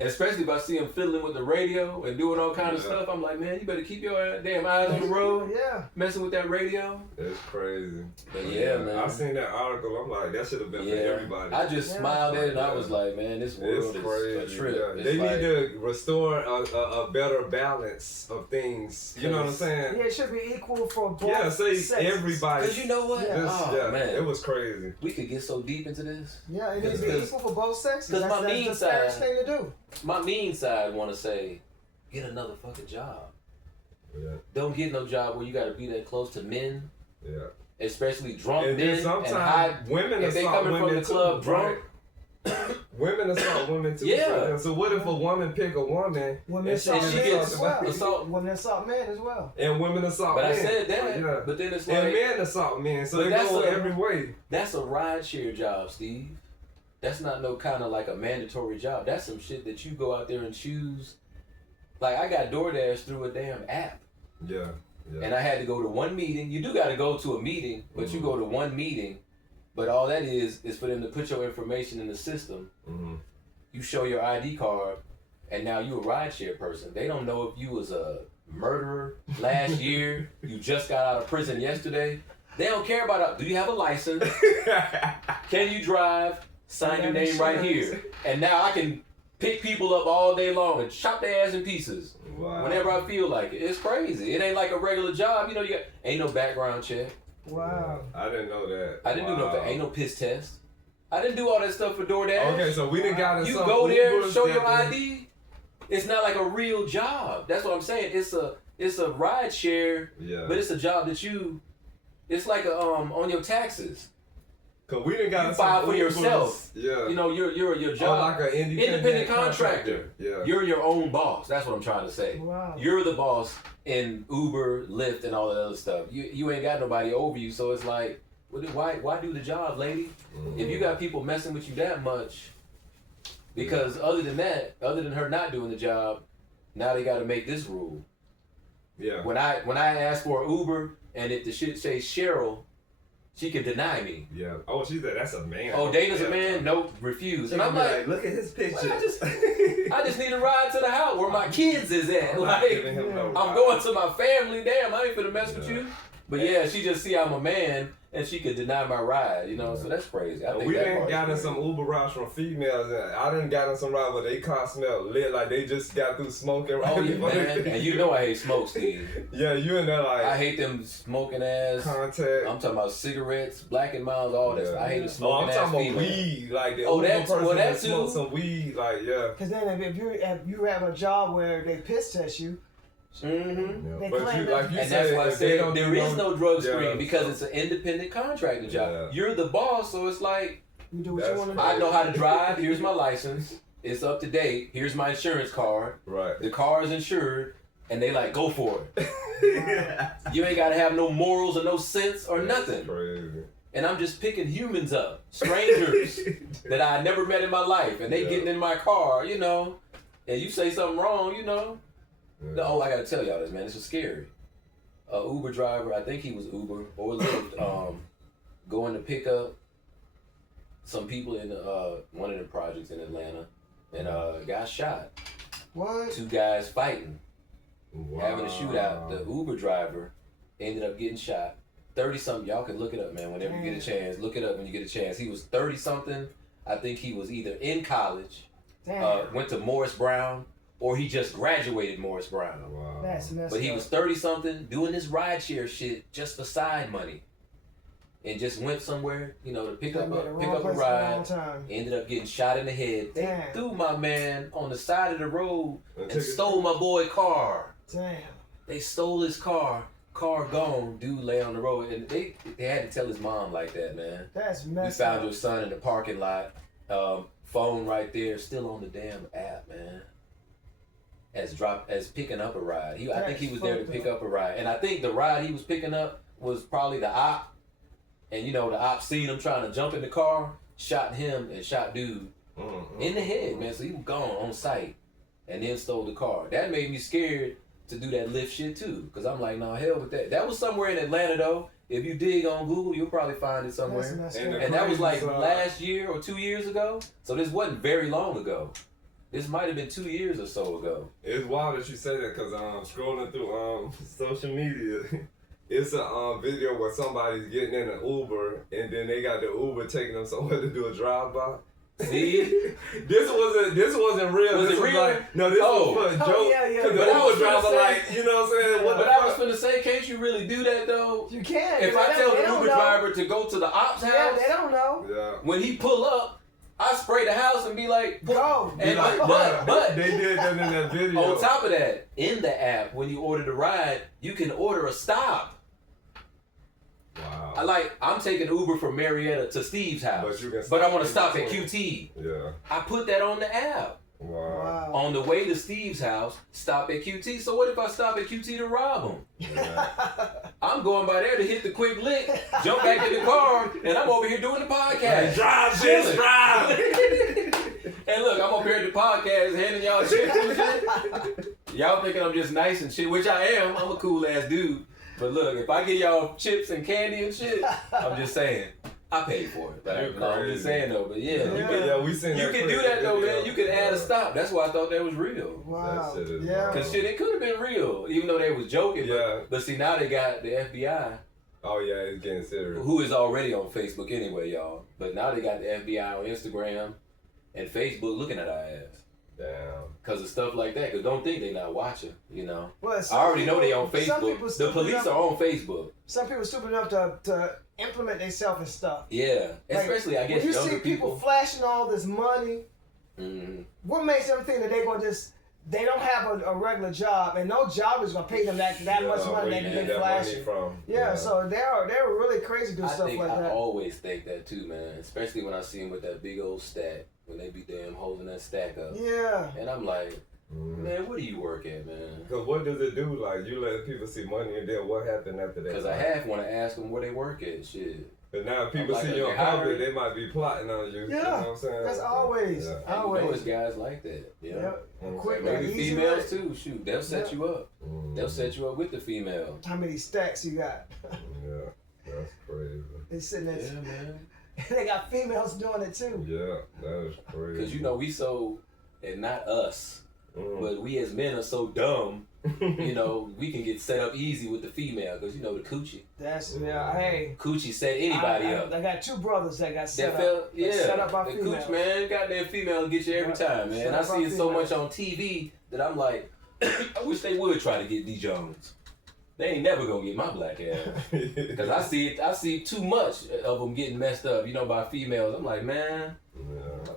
and especially if I see them fiddling with the radio and doing all kind of Yeah. stuff, I'm like, man, you better keep your damn eyes on the road, Yeah. messing with that radio. It's crazy. But yeah, man. I seen that article. I'm like, that should have been for everybody. I just smiled at it and I was like, man, this world It's is crazy. a trip. Yeah. It's They like, need to restore a better balance of things. You know what I'm saying? Yeah, it should be equal for both Yeah, say sexes. everybody. Cause you know what? Yeah. Oh, man. It was crazy. We could get so deep into this. Yeah, it needs to be Because- equal for both sexes. 'cause my That's mean the fairest side- thing to do. My mean side want to say, get another fucking job. Yeah, Don't get no job where you got to be that close to men, yeah. especially drunk And men. then And sometimes high, women if they assault coming women from the club too, drunk, right? Women assault women too. Yeah. So what if a woman pick a woman Women and assault she men gets as well. assault- Women assault men as well. and women assault but men? I said that. Yeah. But then it's And like, men assault men, so But they that's go a- every way. that's a ride share job, Steve. That's not no kind of like a mandatory job. That's some shit that you go out there and choose. Like I got DoorDash through a damn app. Yeah. Yeah. And I had to go to one meeting. You do got to go to a meeting, but you go to one meeting. But all that is for them to put your information in the system. Mm-hmm. You show your ID card, and now you a rideshare person. They don't know if you was a murderer last year, you just got out of prison yesterday. They don't care about, do you have a license? Can you drive? Sign your name right here. And now I can pick people up all day long and chop their ass in pieces. Wow. Whenever I feel like it. It's crazy. It ain't like a regular job. You know, ain't no background check. Wow. I didn't know that. I didn't do no, ain't no piss test. I didn't do all that stuff for DoorDash. Okay, so we done got in You some go there, Ubers show that your they- ID. It's not like a real job. That's what I'm saying. It's a ride share, Yeah. but it's a job that it's like a, on your taxes. Cause we done got You in file some for Ubers. yourself. Yeah. You know, your Oh, job. like an Independent contractor. Yeah. You're your own boss. That's what I'm trying to say. Wow. You're the boss in Uber, Lyft, and all that other stuff. You ain't got nobody over you, so it's like, why do the job, lady? If you got people messing with you that much, because other than her not doing the job, now they got to make this rule. Yeah. When I ask for an Uber and if the shit says Cheryl, she can deny me. Yeah. Oh, she said that's a man. Oh, Dana's a Yeah. man? Nope, refuse. And I'm Be like, look at his picture. I just need a ride to the house where my kids is at. I'm not Like, giving him no I'm ride. going to my family. Damn, I ain't finna mess with Yeah. you. But yeah, she just see I'm a man and she could deny my ride, you know. So that's crazy. I think We that done part's gotten crazy. some Uber rides from females. And I done gotten some rides where they car smell lit, like they just got through smoking right Oh yeah, before man. they- And you know I hate smoke, Steve. Yeah, you in there like I hate them smoking ass. contact. I'm talking about cigarettes, Black and Miles, all that. Yeah. I hate a Oh, smoking I'm ass talking about female. weed, like the Oh, Uber that- person well, that that smoke too. some weed, like yeah. Because then if you have a job where they piss test you, Mm-hmm. They But claim you, that- like you And said, that's why I if they said don't there do is no drug yeah, screen because so- it's an independent contractor job. Yeah. You're the boss, so it's like, you do what That's you want to do. I know how to drive. Here's my license. It's up to date. Here's my insurance card. right. The car is insured, and they like, go for it. Yeah. You ain't gotta have no morals or no sense or That's nothing. Crazy. And I'm just picking humans up, strangers that I never met in my life, and they Yeah. getting in my car, you know. And you say something wrong, you know. Yeah. Oh, I gotta tell y'all this, man. This is scary. A Uber driver, I think he was Uber or Lyft, going to pick up some people in one of the projects in Atlanta, and got shot. What? 2 guys fighting, Wow. having a shootout. The Uber driver ended up getting shot. 30-something. Y'all can look it up, man. Whenever you get a chance, look it up when you get a chance. He was 30-something. I think he was either in college, Damn. went to Morris Brown, or he just graduated Morris Brown. Wow. That's messed But he up. was 30-something doing this rideshare shit just for side money. And just went somewhere, you know, to pick up Been at the a wrong place at the ride. wrong time. Ended up getting shot in the head. They Damn. threw my man on the side of the road And and took his- stole my boy car. Damn. They stole his car. Car gone. Dude lay on the road. And they had to tell his mom like that, man. That's We messed found up. your son in the parking lot. Phone right there, still on the damn app, man. As picking up a ride. I think he was there to That's pick fucked up a ride. And I think the ride he was picking up was probably the op. And you know, the op seen him trying to jump in the car, shot him and shot dude in the head, man. So he was gone on sight and then stole the car. That made me scared to do that Lyft shit too. Cause I'm like, nah, hell with that. That was somewhere in Atlanta though. If you dig on Google, you'll probably find it That's somewhere. messed And up. And that was like Crazy side. last year or 2 years ago. So this wasn't very long ago. This might have been 2 years or so ago. It's wild that you say that because scrolling through social media, it's a video where somebody's getting in an Uber and then they got the Uber taking them somewhere to do a drive-by. See? This wasn't real. Was this it was real? like, no, this Oh. was for a joke. Oh, yeah, yeah. Cause But the I was Uber driver, finna say- like, you know what I'm saying? What But the I was fuck? finna say, can't you really do that though? You can't. If I They tell the don't Uber know. driver to go to the ops Yeah, house, they don't know. Yeah. when he pull up, I spray the house and be like, Go. And Like, but they did that in that video. on top of that, in the app, when you order the ride, you can order a stop. Wow. I'm taking Uber from Marietta to Steve's house, But you can but I stop want to in stop at between. QT. Yeah. I put that on the app. Wow. Wow. On the way to Steve's house, stop at QT. So what if I stop at QT to rob him? Yeah. I'm going by there to hit the quick lick, jump back in the car, and I'm over here doing the podcast. Drive, bitch, Chilling. drive. And look, I'm up here at the podcast handing y'all shit and shit. Y'all thinking I'm just nice and shit, which I am. I'm a cool ass dude. But look, if I get y'all chips and candy and shit, I'm just saying. I paid for it. You're No, I'm just saying though, but yeah. We seen You that can clip do that though, video. man. You can add a stop. That's why I thought that was real. Wow. That shit is Yeah. wild. Cause shit, it could have been real, even though they was joking. Yeah. But see, now they got the FBI, Oh yeah, it's getting serious. who is already on Facebook anyway, y'all. But now they got the FBI on Instagram and Facebook looking at our ass. Damn. Cause of stuff like that. Cause don't think they not watching, you know. Well, I already know they on some people Facebook. The stupid police enough- are on Facebook. Some people stupid enough to implement themselves and stuff. Yeah. Like, Especially, I guess, when you younger see people flashing all this money, Mhm. what makes them think that they gonna just they don't have a regular job and no job is gonna pay them that much money where that you they get that flashing. money from. Yeah, so they're really crazy to do I stuff think like I that. always think that too, man. Especially when I see them with that big old stack, when they be damn holding that stack up. Yeah. And I'm like, Mhm. man, where do you work at, man? Cause what does it do? Like you let people see money, and then what happened after that? Because I half want to ask them where they work at, shit. But now if people Like, see if you they in hire public, you. they might be plotting on you. You know Yeah, what I'm saying? that's always. Yeah. And you know Always. it's guys like that. Yeah. Yep. Mhm. Quick, Maybe and easy females way. too. Shoot, they'll set you up. Mhm. They'll set you up with the female. How many stacks you got? Yeah, that's crazy. They sitting there. Yeah, man. They got females doing it too. Yeah, that is crazy. Because you know we so, and not us, Mhm. but we as men are so dumb. You know, we can get set up easy with the female because you know the coochie. That's hey. Coochie set anybody up. I got two brothers that got set That up. felt, They set up by the females. cooch man, goddamn female will get you every Yeah, time, man. set I up see by it so much females. on TV that I'm like, I wish they would try to get D Jones. They ain't never gonna get my black ass. Cause I see too much of them getting messed up, you know, by females. I'm like, man, Yeah.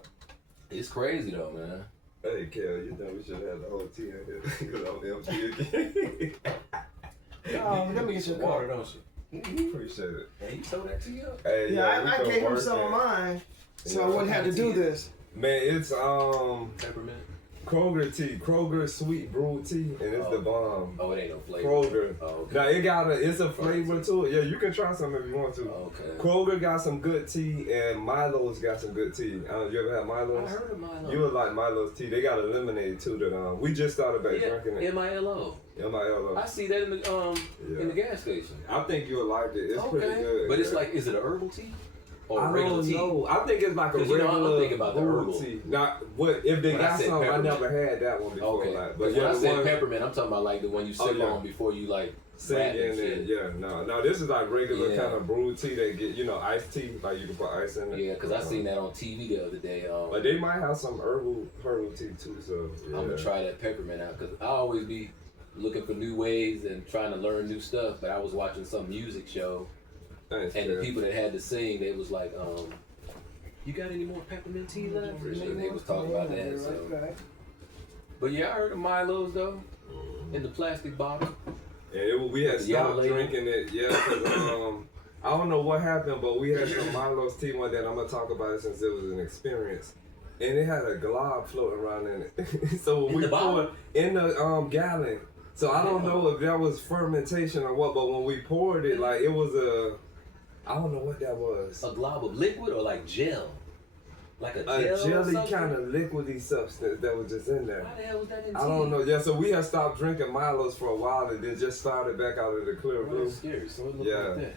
it's crazy though, man. Hey, Kel, you know we should have the whole tea in here because I'm empty again. Let me get you a water, cup. don't you? Appreciate it. Hey, you told that to you? Hey, Yeah, we I been gave him working. some of mine, so Yeah. I wouldn't have to do this. Man, it's Peppermint. Kroger tea, Kroger sweet brew tea, and it's the bomb. Oh, it ain't no flavor. Kroger. Oh, okay. Now it's a flavor to it. Yeah, you can try some if you want to. Okay. Kroger got some good tea, and Milo's got some good tea. You ever had I Milo's? heard of Milo. You would like Milo's tea. They got a lemonade too. That we just started back Yeah, drinking it. MILO. MILO. I see that in the gas station. I think you'll like it. It's pretty good. But it's yeah. like, is it a herbal tea or I regular don't tea? know. I think it's like a 'Cause, you know, I'm regular thinking about the herbal. tea. Now, what if they When I got said some? I peppermint. never had that one before. Okay. Like, But but when I the said one peppermint, I'm talking about like the one you sip yeah. on before you like sing rap and in shit. it. Yeah, no, this is like regular Yeah. kind of brew tea. They get iced tea, like you can put ice in it. Yeah, because I seen that on TV the other day. But they might have some herbal tea too. So yeah. I'm gonna try that peppermint out because I always be looking for new ways and trying to learn new stuff. But I was watching some music show, Thanks, and man. the people that had to sing, they was like, "You got any more peppermint tea left?" And they was talking about that. So, but yeah, I heard of Milo's though, in the plastic bottle. And we had The yellow stopped label. drinking it, yeah, because I don't know what happened, but we had some Milo's tea one day, and I'm going to talk about it since it was an experience. And it had a glob floating around in it. So when In we the bottle? poured in the gallon. So I don't know if that was fermentation or what, but when we poured it, like it was I don't know what that was. A glob of liquid or like gel? Like a A gel or jelly something? kind of liquidy substance that was just in there. Why the hell was that in tea? I don't know. Yeah, so we had stopped drinking Milo's for a while and then just started back out of the clear Well, blue. that's scary. So it looked Yeah. like that.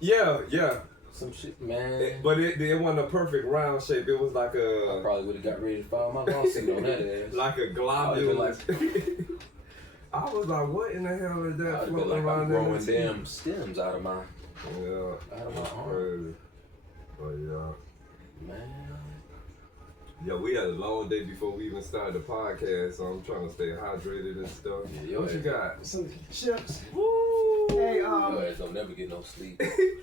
Yeah. Some shit, man. But it wasn't a perfect round shape. It was like I a probably would have got ready to file my lawsuit on that ass. like a I globule. would've been I was like, what in the hell is I'd that have been floating like, I'm around in growing the tea? damn stems out of my Yeah, out of my that's arm. crazy. But yeah. Man. Yeah, we had a long day before we even started the podcast, so I'm trying to stay hydrated and stuff. Yeah, What you got? Some chips. Woo! Hey, Your ass don't never get no sleep.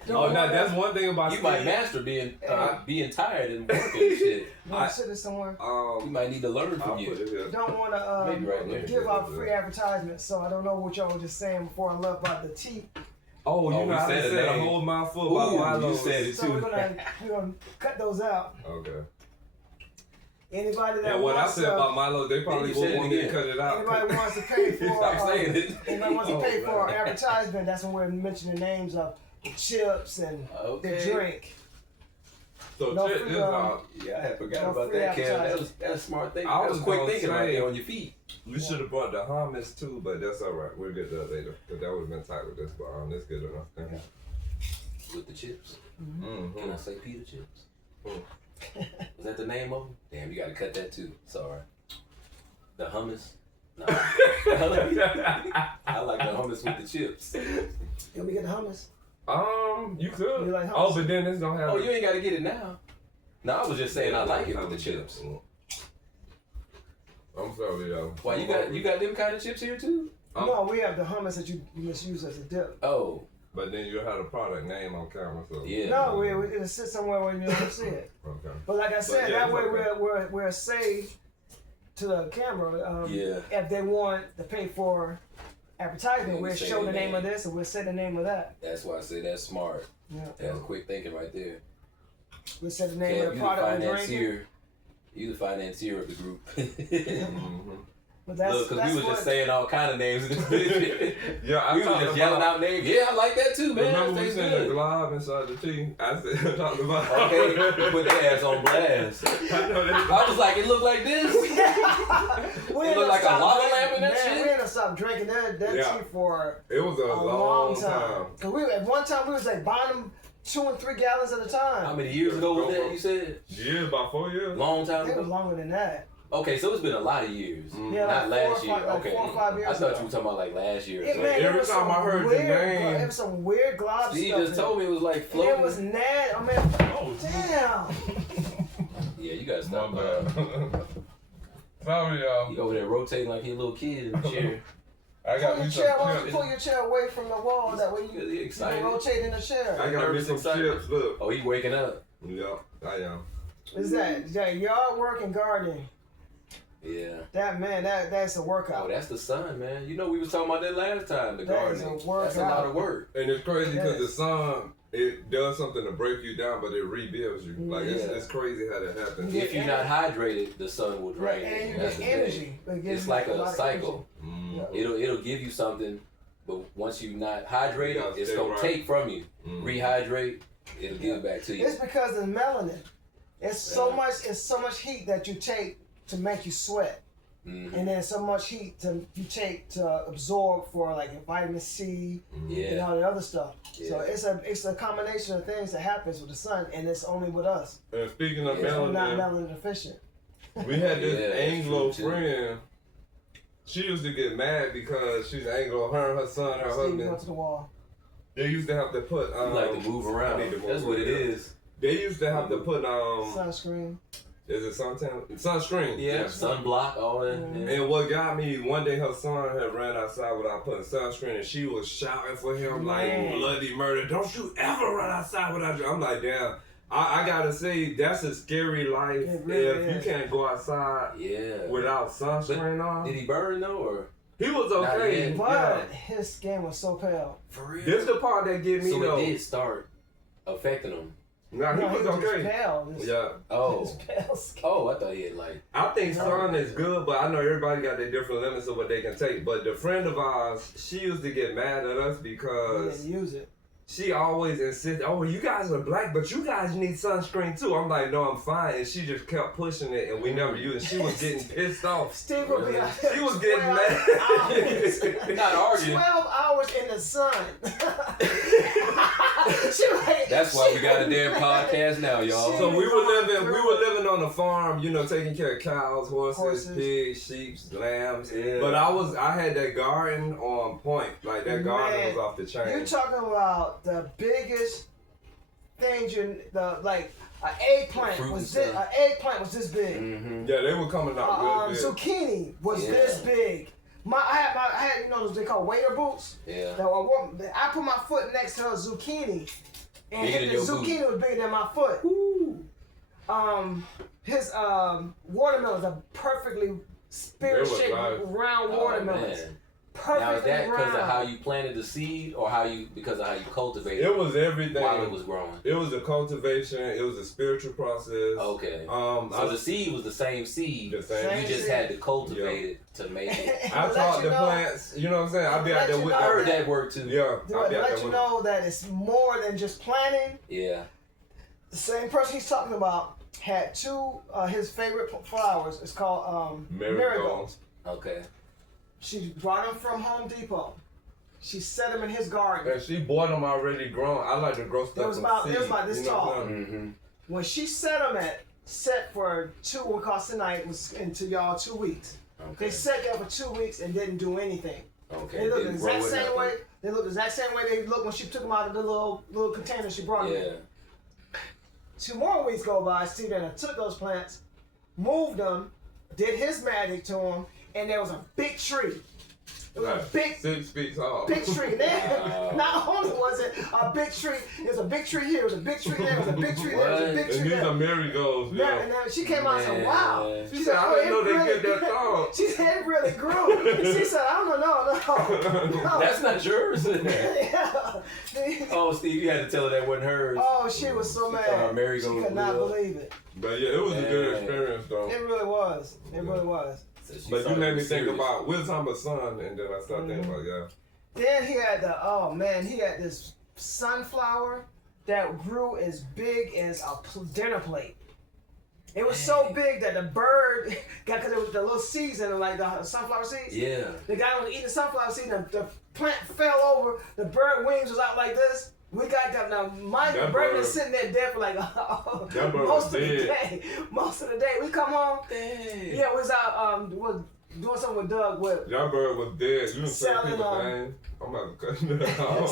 Oh, now that's one thing about You might sleep. master being tired and working and shit. want to sit it somewhere? You might need to learn I'll from put you. it here. Don't want Maybe right to there. give out free advertisements, so I don't know what y'all were just saying before I left about the tea. Oh, you Oh, know, we I said said it, a man. whole mouthful Ooh, about you Milo's. said it So too. we're gonna cut those out. Okay. Anybody that And what I wants said about Milo, they probably you said would it want me to again. cut it out. anybody wants to pay for Stop saying it. anybody wants to pay Oh, for man. advertisement, that's when we're mentioning names of the chips and Okay. the drink. So No check free, this out. Yeah, I had forgot No about free that, Kev. advertising. That's a smart thing. I That was was quick gonna thinking right say- there on your feet. We should have brought the hummus too, but that's all right. We'll get that later. Because that would have been tight with this, but it's good enough. with the chips. Mm-hmm. Can I say pita chips? Was that the name of them? Damn, you gotta cut that too. Sorry. The hummus. No. I like the hummus with the chips. Can we get the hummus? You could. You like hummus? Oh, but then this don't have. Oh, you ain't gotta get it now. No, I was just saying I like it with the chips. I'm sorry, y'all. Why you got them kind of chips here too? No, we have the hummus that you must use as a dip. Oh. But then you have the product name on camera, so. Yeah. No, it'll sit somewhere where you don't see it. Okay. But like I said, yeah, that way okay. we're safe to the camera. Yeah. If they want to pay for advertising, Yeah, we'll say show the the name of name. this and we'll say the name of that. That's why I say that's smart. Yeah. That's quick thinking right there. We'll say the name Cam, of the you the product we're drinking. financier. You the financier of the group. Mm-hmm. But that's, Look, because we was what- just saying all kind of names in this bitch. Yeah, We was just yelling out names. Yeah, I like that too, man. Remember That we tastes said the good. glob inside the tea? I said, talking about. Okay, put that ass on blast. I know that. I was like, it looked like this. we It ain't look like a stop lava drinking- lamp in that man, shit? We ain't stop drinking that Yeah. tea for It was a a long time. time. Cause at one time we was like buying them 2 and 3 gallons at a time. How many years ago was that, you said? Years, about 4 years. Long time It was ago? longer than that. Okay, so it's been a lot of years. Yeah, Not like last 4 or year. 5 like Okay. 4 or 5 years I thought ago. you were talking about like last year. or Yeah, something. man, Every it was time some I heard the weird, name- it was some weird glob He stuff. just told me it was like And floating. it was nasty. I mean, damn. Yeah, you gotta stop. My bad. Sorry, y'all. He over there rotating like he a little kid in the chair. I got Pull me your some chair, why don't you chips. pull your chair away from the wall? That way He you excited. can rotate in the chair. I got me Nervous some excitement. chips. Look. Oh, he waking up. Yeah, I am. Is that yard work and gardening? Yeah. That man, that's a Oh, workout. that's the sun, man. You know we was talking about that last time. The That is gardening. a workout. That's a lot of work. And it's crazy because Yes. the sun, it does something to break you down, but it rebuilds you. Like, Yeah. it's crazy how that happens. Yeah. If you're not hydrated, the sun will drain and you you. That's get the thing. energy. It gives It's you like lot a of cycle. Mm. It'll give you something, but once you're not hydrated, You gotta it's stay gonna right. take from you. Mm. Rehydrate, it'll give it back to you. It's because of melanin. It's so Yeah. much. It's so much heat that you take to make you sweat, Mhm. and then so much heat you take to absorb for like your vitamin C and Yeah. all the other stuff. So Yeah. it's a combination of things that happens with the sun, and it's only with us. And speaking of Yeah. We're not melanin, melanin deficient. we had this Yeah, that's Anglo true, too. friend. She used to get mad because she's Anglo. Her and her son, her Steve, go husband, to the wall. they used to have to put. You like to move around. I need to move That's what it around. is. They used to have to put Sunscreen. Is it suntan? Sunscreen. Yeah, sunblock, all that. Mhm. Yeah. And what got me, one day her son had ran outside without putting sunscreen and she was shouting for him like Man. bloody murder. Don't you ever run outside without you. I'm like, damn, I gotta say, that's a scary life It really if is. you can't go outside Yeah. without sunscreen on. Did he burn though, or He was Not okay. yet. But Yeah. his skin was so pale. for real? This the part that get me So though. it did start affecting him. Nah, he No, was okay. just pale. Yeah. Oh. His pale skin. Oh, I thought he had like. I think sun is good, but I know everybody got their different limits of what they can take. But the friend of ours, she used to get mad at us He because didn't use it. she always insisted, oh, you guys are black, but you guys need sunscreen too. I'm like, no, I'm fine. And she just kept pushing it, and we never used it. She was getting pissed off. Steve would be Really? out there She was getting 12 mad. hours. Not arguing. 12 hours in the sun. She like- That's why we she- got a damn podcast now, y'all. So we were living on the farm, you know, taking care of cows, horses, Horses. pigs, sheep, lambs. Yeah. But I had that garden on point. Like that garden Man, was off the chain. You're talking about the biggest things like an eggplant Fruit was and this. stuff. An eggplant was this big. Mm-hmm. Yeah, they were coming out real big. Zucchini was Yeah. this big. I had you know those they call waiter boots. Yeah. I put my foot next to a zucchini, and Bigger than the your zucchini was bigger than my foot. His watermelons are perfectly spirit They were shaped nice. round Oh, watermelons. man. Perfectly Now is that because round. of how you planted the seed, or because of how you cultivated It was everything. while it was growing? It was a cultivation. It was a spiritual process. Okay. I The seed was the same seed. The same You just seed. had to cultivate it to make it. I To let taught you the know- plants. You know what I'm saying? I'll be out Let there you with know I heard them. that word too. Yeah, To I'll be out let there you with know that it's more than just planting. Yeah. The same person he's talking about had two his favorite flowers. It's called marigolds. Marigolds. Okay. She brought them from Home Depot. She set them in his garden. And she bought them already grown. I like to grow stuff. It was about this tall. Mm-hmm. When she set them set for what cost tonight was into y'all 2 weeks. Okay. They set there for 2 weeks and didn't do anything. Okay. They looked the Didn't grow exact same nothing. way. They looked the exact same way they looked when she took them out of the little container she brought them in. 2 more weeks go by. Steve then took those plants, moved them, did his magic to them, and there was a big tree. It was a big 6 feet tall. big tree. Then, not only was it a big tree, it was a big tree here, it was a big tree there, it was a big tree there, it was a big And tree these there. are marigolds. Yeah, Yeah. and then she came out and said, wow. She said, I didn't know they really, get that tall. she said, it really grew. She said, I don't know, no. That's not yours. Yeah. Oh, Steve, you had to tell her that wasn't hers. Oh, she was so She thought mad. our She marigold could not blew up. believe it. But yeah, it was a good Man. experience though. It really was. It really was. So she But thought you it made me was think serious. about, we were talking about sun, and then I started thinking Mm-hmm. about, yeah. Then he had he had this sunflower that grew as big as a dinner plate. It was so big that the bird got, because it was the little seeds in it, like the sunflower seeds. Yeah. The guy was eating the sunflower seed, and the plant fell over. The bird wings was out like this. We got that now. My That bird bird- was sitting there dead for like That bird most was of the dead. day. Most of the day, we come home. Dang. Yeah, we was out was doing something with Doug with That bird was dead. You didn't say Selling, people's name. I'm about to cut that off.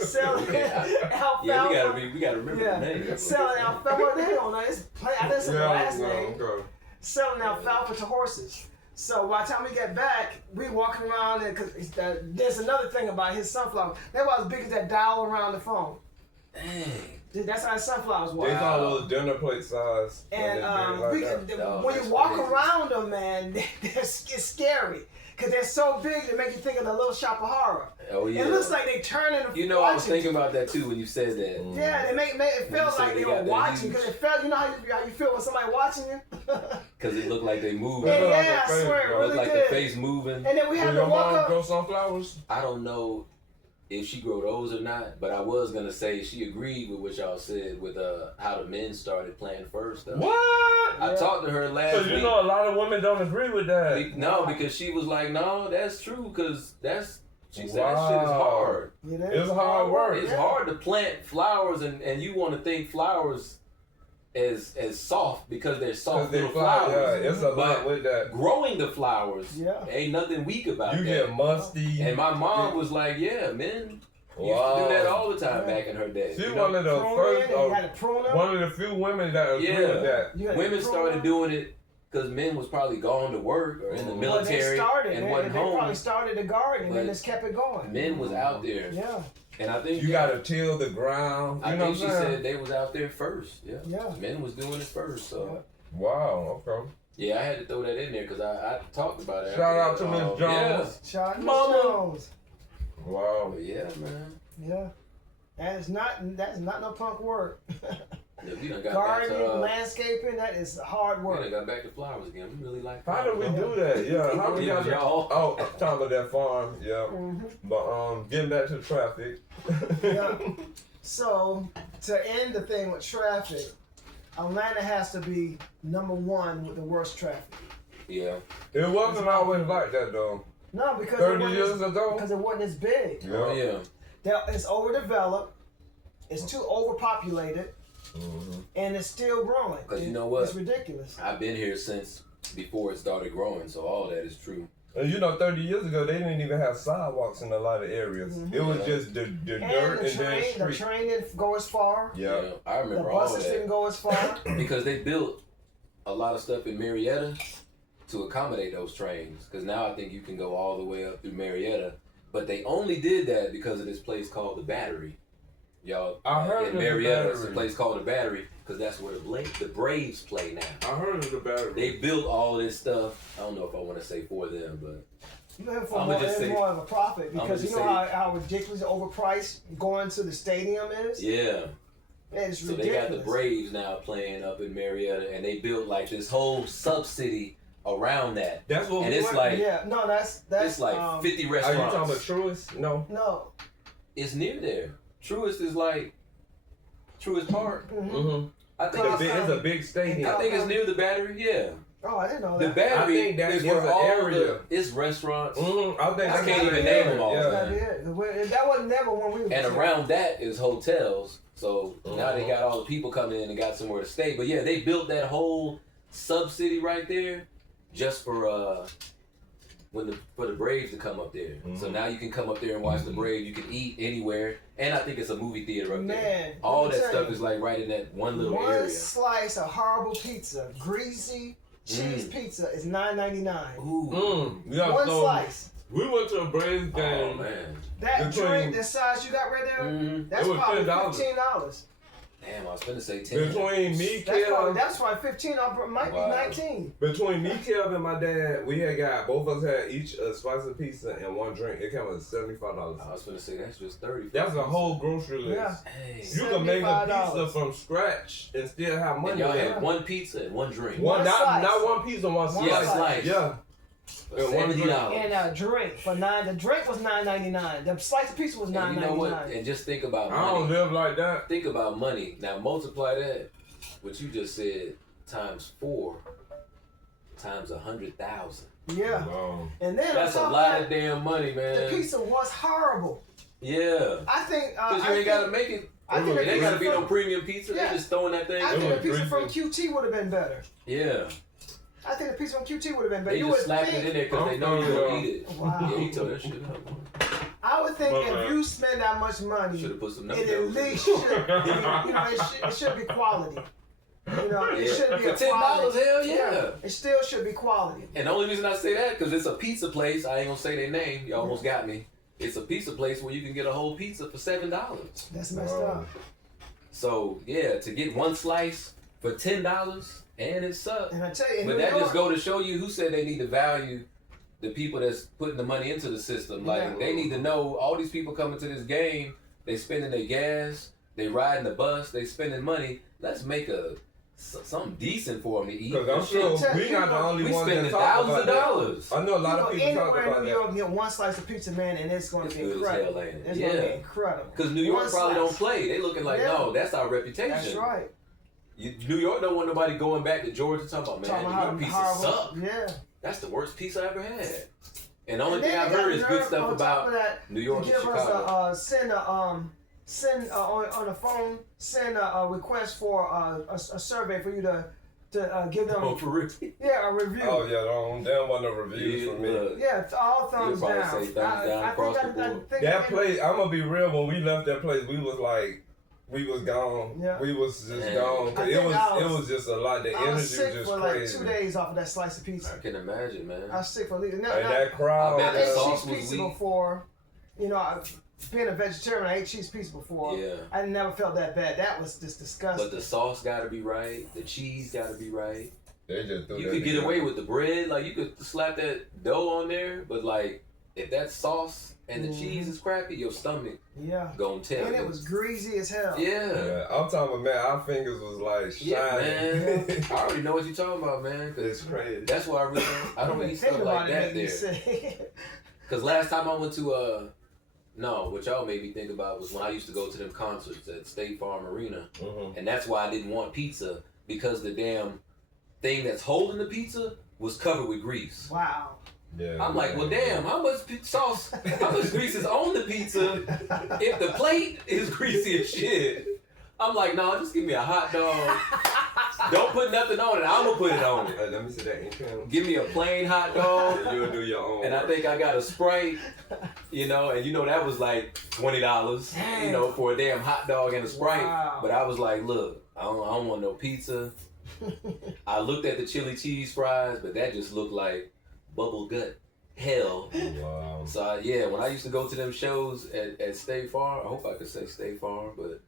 selling alfalfa. Yeah, we gotta remember the name. Yeah, selling alfalfa. They don't know. I didn't say the last name. Okay. Selling alfalfa to horses. So by the time we get back, we walking around and because there's another thing about his sunflower. They were as big as that dial around the phone. Dang. Dude, that's how his sunflowers They were. thought it was dinner plate size. And They big like that. Oh, when that's you walk crazy. around them, man, it's scary because they're so big they make you think of the Little Shop of Horror. Oh yeah. It looks like they turn in. You know, I was thinking about that too when you said that. Yeah, they make it you feel said like they they got were that watching huge- because it felt. You know how you feel when somebody watching you. Because it looked like they moved. Yeah, It looked like yeah, a I face, swear, bro. it It looked really like did. the face moving. And then we had Did to your walk mom up. grow sunflowers? I don't know if she grew those or not, but I was gonna say she agreed with what y'all said with how the men started planting first. Though. What? I talked to her last So week. you know a lot of women don't agree with that. No, because she was like, no, that's true, because she said that Wow. shit is hard. You know, It's hard work. It's Yeah. hard to plant flowers, and you want to think flowers as soft because they're soft They little fly, flowers. yeah, it's a lot But with that. growing the flowers, Yeah. ain't nothing weak about You that. get musty. And my mom was like, yeah, men used Wow. to do that all the time Yeah. back in her day. She you know? one of the Prune first, in, and you had to prune them. one of the few women that agree Yeah. with that. You had to Women prune started them. doing it because men was probably gone to work or in the Well, they military started, and man. wasn't They home. probably started the garden and then But just kept it going. Men was out there, Yeah, and I think You gotta till the ground. You I know think what she I'm said saying? they was out there first. Yeah. Yeah. Men was doing it first. So Wow, okay. yeah, I had to throw that in there because I talked about it. Shout out after to that. Miss Jones. Shot Miss Mama. Jones. Wow. Yeah. Yeah, man. Yeah, that's not no punk work. Yeah, we done got Gardening, back to landscaping, that is hard we work. done got back to flowers again. We really like. How did we flowers. do that? Yeah, how we Yeah, got that? y'all. Oh, talking about that farm, yeah. Mhm. But getting back to traffic. Yeah. So to end the thing with traffic, Atlanta has to be #1 with the worst traffic. Yeah. It wasn't always like that though. No, because 30 years ago. because it wasn't as big. Oh yeah. It's overdeveloped. It's too overpopulated, and it's still growing. Because you know what? It's ridiculous. I've been here since before it started growing, so all that is true. And 30 years ago, they didn't even have sidewalks in a lot of areas. It was just the dirt And and the then street. train didn't go as far. Yeah. I The remember all buses that. didn't go as far. Because they built a lot of stuff in Marietta to accommodate those trains. Because now I think you can go all the way up through Marietta. But they only did that because of this place called the Battery. Y'all, I heard in of the Marietta, it's a Battery. place called the Battery because that's where the Braves play now. I heard of the battery. They built all this stuff. I don't know if I want to say for them, but I'ma just It's say- more of a profit I'ma because you just know say- how ridiculously overpriced going to the stadium is. yeah. It's So ridiculous. they got the Braves now playing up in Marietta, and they built like this whole sub-city around that. That's what And we it's went. like Yeah, no, that's it's like 50 Are you restaurants. talking about Truist? No. no. It's near there. Truist is like Truist Park. Mm-hmm. I think It's a big stadium. I think it's near the Battery. Yeah. Oh, I didn't know The that. Battery I think that is is where an all area. it's restaurants. I think I that's can't what even it name is. them all. Yeah. That was never when we was And there. around that is hotels. So now they got all the people coming in and got somewhere to stay. But yeah, they built that whole sub-city right there just for for the Braves to come up there. So now you can come up there and watch the Braves. You can eat anywhere. And I think it's a movie theater up there. All let me that tell stuff you, is like right in that one little one area. slice of horrible pizza, greasy cheese pizza is $9.99. Ooh. Yeah, One so slice. we went to a Braves Oh game. man. That Between- drink, the size you got right there, that's It was probably $10. $15. Damn, I was gonna say 10. Between me, That's probably 15. Might Wow. be 19. Between me, Kev, and my dad, we had got both of us had each a slice of pizza and one drink. It came with $75. I was gonna say that's just 30. That's a whole grocery list. Yeah. Hey. You can make a pizza $75. from scratch and still have And money y'all left. had one pizza and one drink. One not slice. one pizza, one One slice. Yeah, slice. Yeah. And one drink. $70. And a drink for $9. The drink was $9.99. The slice of pizza was And $9.99. you know what? And just think about I don't money. live like that. Think about money. Now multiply that, what you just said, times 4, times 100,000. Yeah. Wow. And then That's a on top lot of of that, damn money, the man. pizza was horrible. Yeah. I think. Cause you ain't gotta make it. I think It the ain't gotta pizza be no from- premium pizza. Yeah. They just throwing that thing. I think It the was pizza from greasy. QT would have been better. Yeah. I think the pizza from QT would have been better. They You just would slapped it in think. there because they know you Oh, gonna eat it. Wow. Yeah, he told that shit up. I would think But, if you spend that much money, Should have put some it numbers. at least should be, it should be quality. It should be For a $10, quality. hell yeah. It still should be quality. And the only reason I say that because it's a pizza place. I ain't gonna say their name. You almost got me. It's a pizza place where you can get a whole pizza for $7. That's messed Wow. up. So yeah, to get one slice for $10 and it sucks. And I tell you, in But New that York, just go to show you who said they need to value the people that's putting the money into the system. Like Yeah. they need to know all these people coming to this game, they spending their gas, they riding the bus, they spending money. Let's make something decent for them to eat. Because I'm sure Tell we not the people, only we ones spending that talk thousands about of that. dollars. I know a lot of people talk anywhere in about New that. York, get one slice of pizza, man, and it's going to It's be good as incredible. hell, ain't it? It's going to be Yeah. incredible. Because New York One probably slice. don't play. They looking like, Yeah. no, that's our reputation. That's right. New York don't want nobody going back to Georgia talking about, man, Talking New York about pizza horrible. suck. Yeah. That's the worst pizza I ever had. And the only And thing then I've they got heard is good nerve stuff on top about of that New York to and give Chicago. us send on the phone, send a request for a survey for you to give them Oh, for real? a review. Oh yeah, there wasn't no reviews for me. look, Yeah, it's all thumbs You'll probably down. say thumbs down across the board. That place, I'm gonna be real. When we left that place, we was like, we was gone. Yeah. We was just Man. gone. 'Cause I think it was just a lot. The I energy was was sick just for like crazy. 2 days off of that slice of pizza. I can imagine, man. I was sick for leaving. Now, And that crowd. I bet I the ate sauce cheese was pizza weak. before. Being a vegetarian, I ate cheese pizza before. Yeah. I never felt that bad. That was just disgusting. But the sauce got to be right. The cheese got to be right. They just threw You that could get together. away with the bread. Like, you could slap that dough on there. But, like, if that sauce and the cheese is crappy, your stomach yeah. gonna tell And you. it was greasy as hell. Yeah. Yeah, I'm talking about, man, our fingers was like shining. Yeah, man. I already know what you're talking about, man. 'Cause It's crazy. that's why I don't Even eat think stuff about like it that made me there. sick. Because last time I went to what y'all made me think about was when I used to go to them concerts at State Farm Arena, and that's why I didn't want pizza, because the damn thing that's holding the pizza was covered with grease. Wow. Yeah. I'm like, well, damn, how much sauce, how much grease is on the pizza if the plate is greasy as shit? I'm like, no, just give me a hot dog. Don't put nothing on it. I'm gonna put it on it. Let me see that ink pen. Give me a plain hot dog. You'll do your own. And I work. think I got a Sprite, and that was like $20, for a damn hot dog and a Sprite. Wow. But I was like, look, I don't want no pizza. I looked at the chili cheese fries, but that just looked like bubble gut hell. Wow. So when I used to go to them shows at State Farm, I hope I could say State Farm, but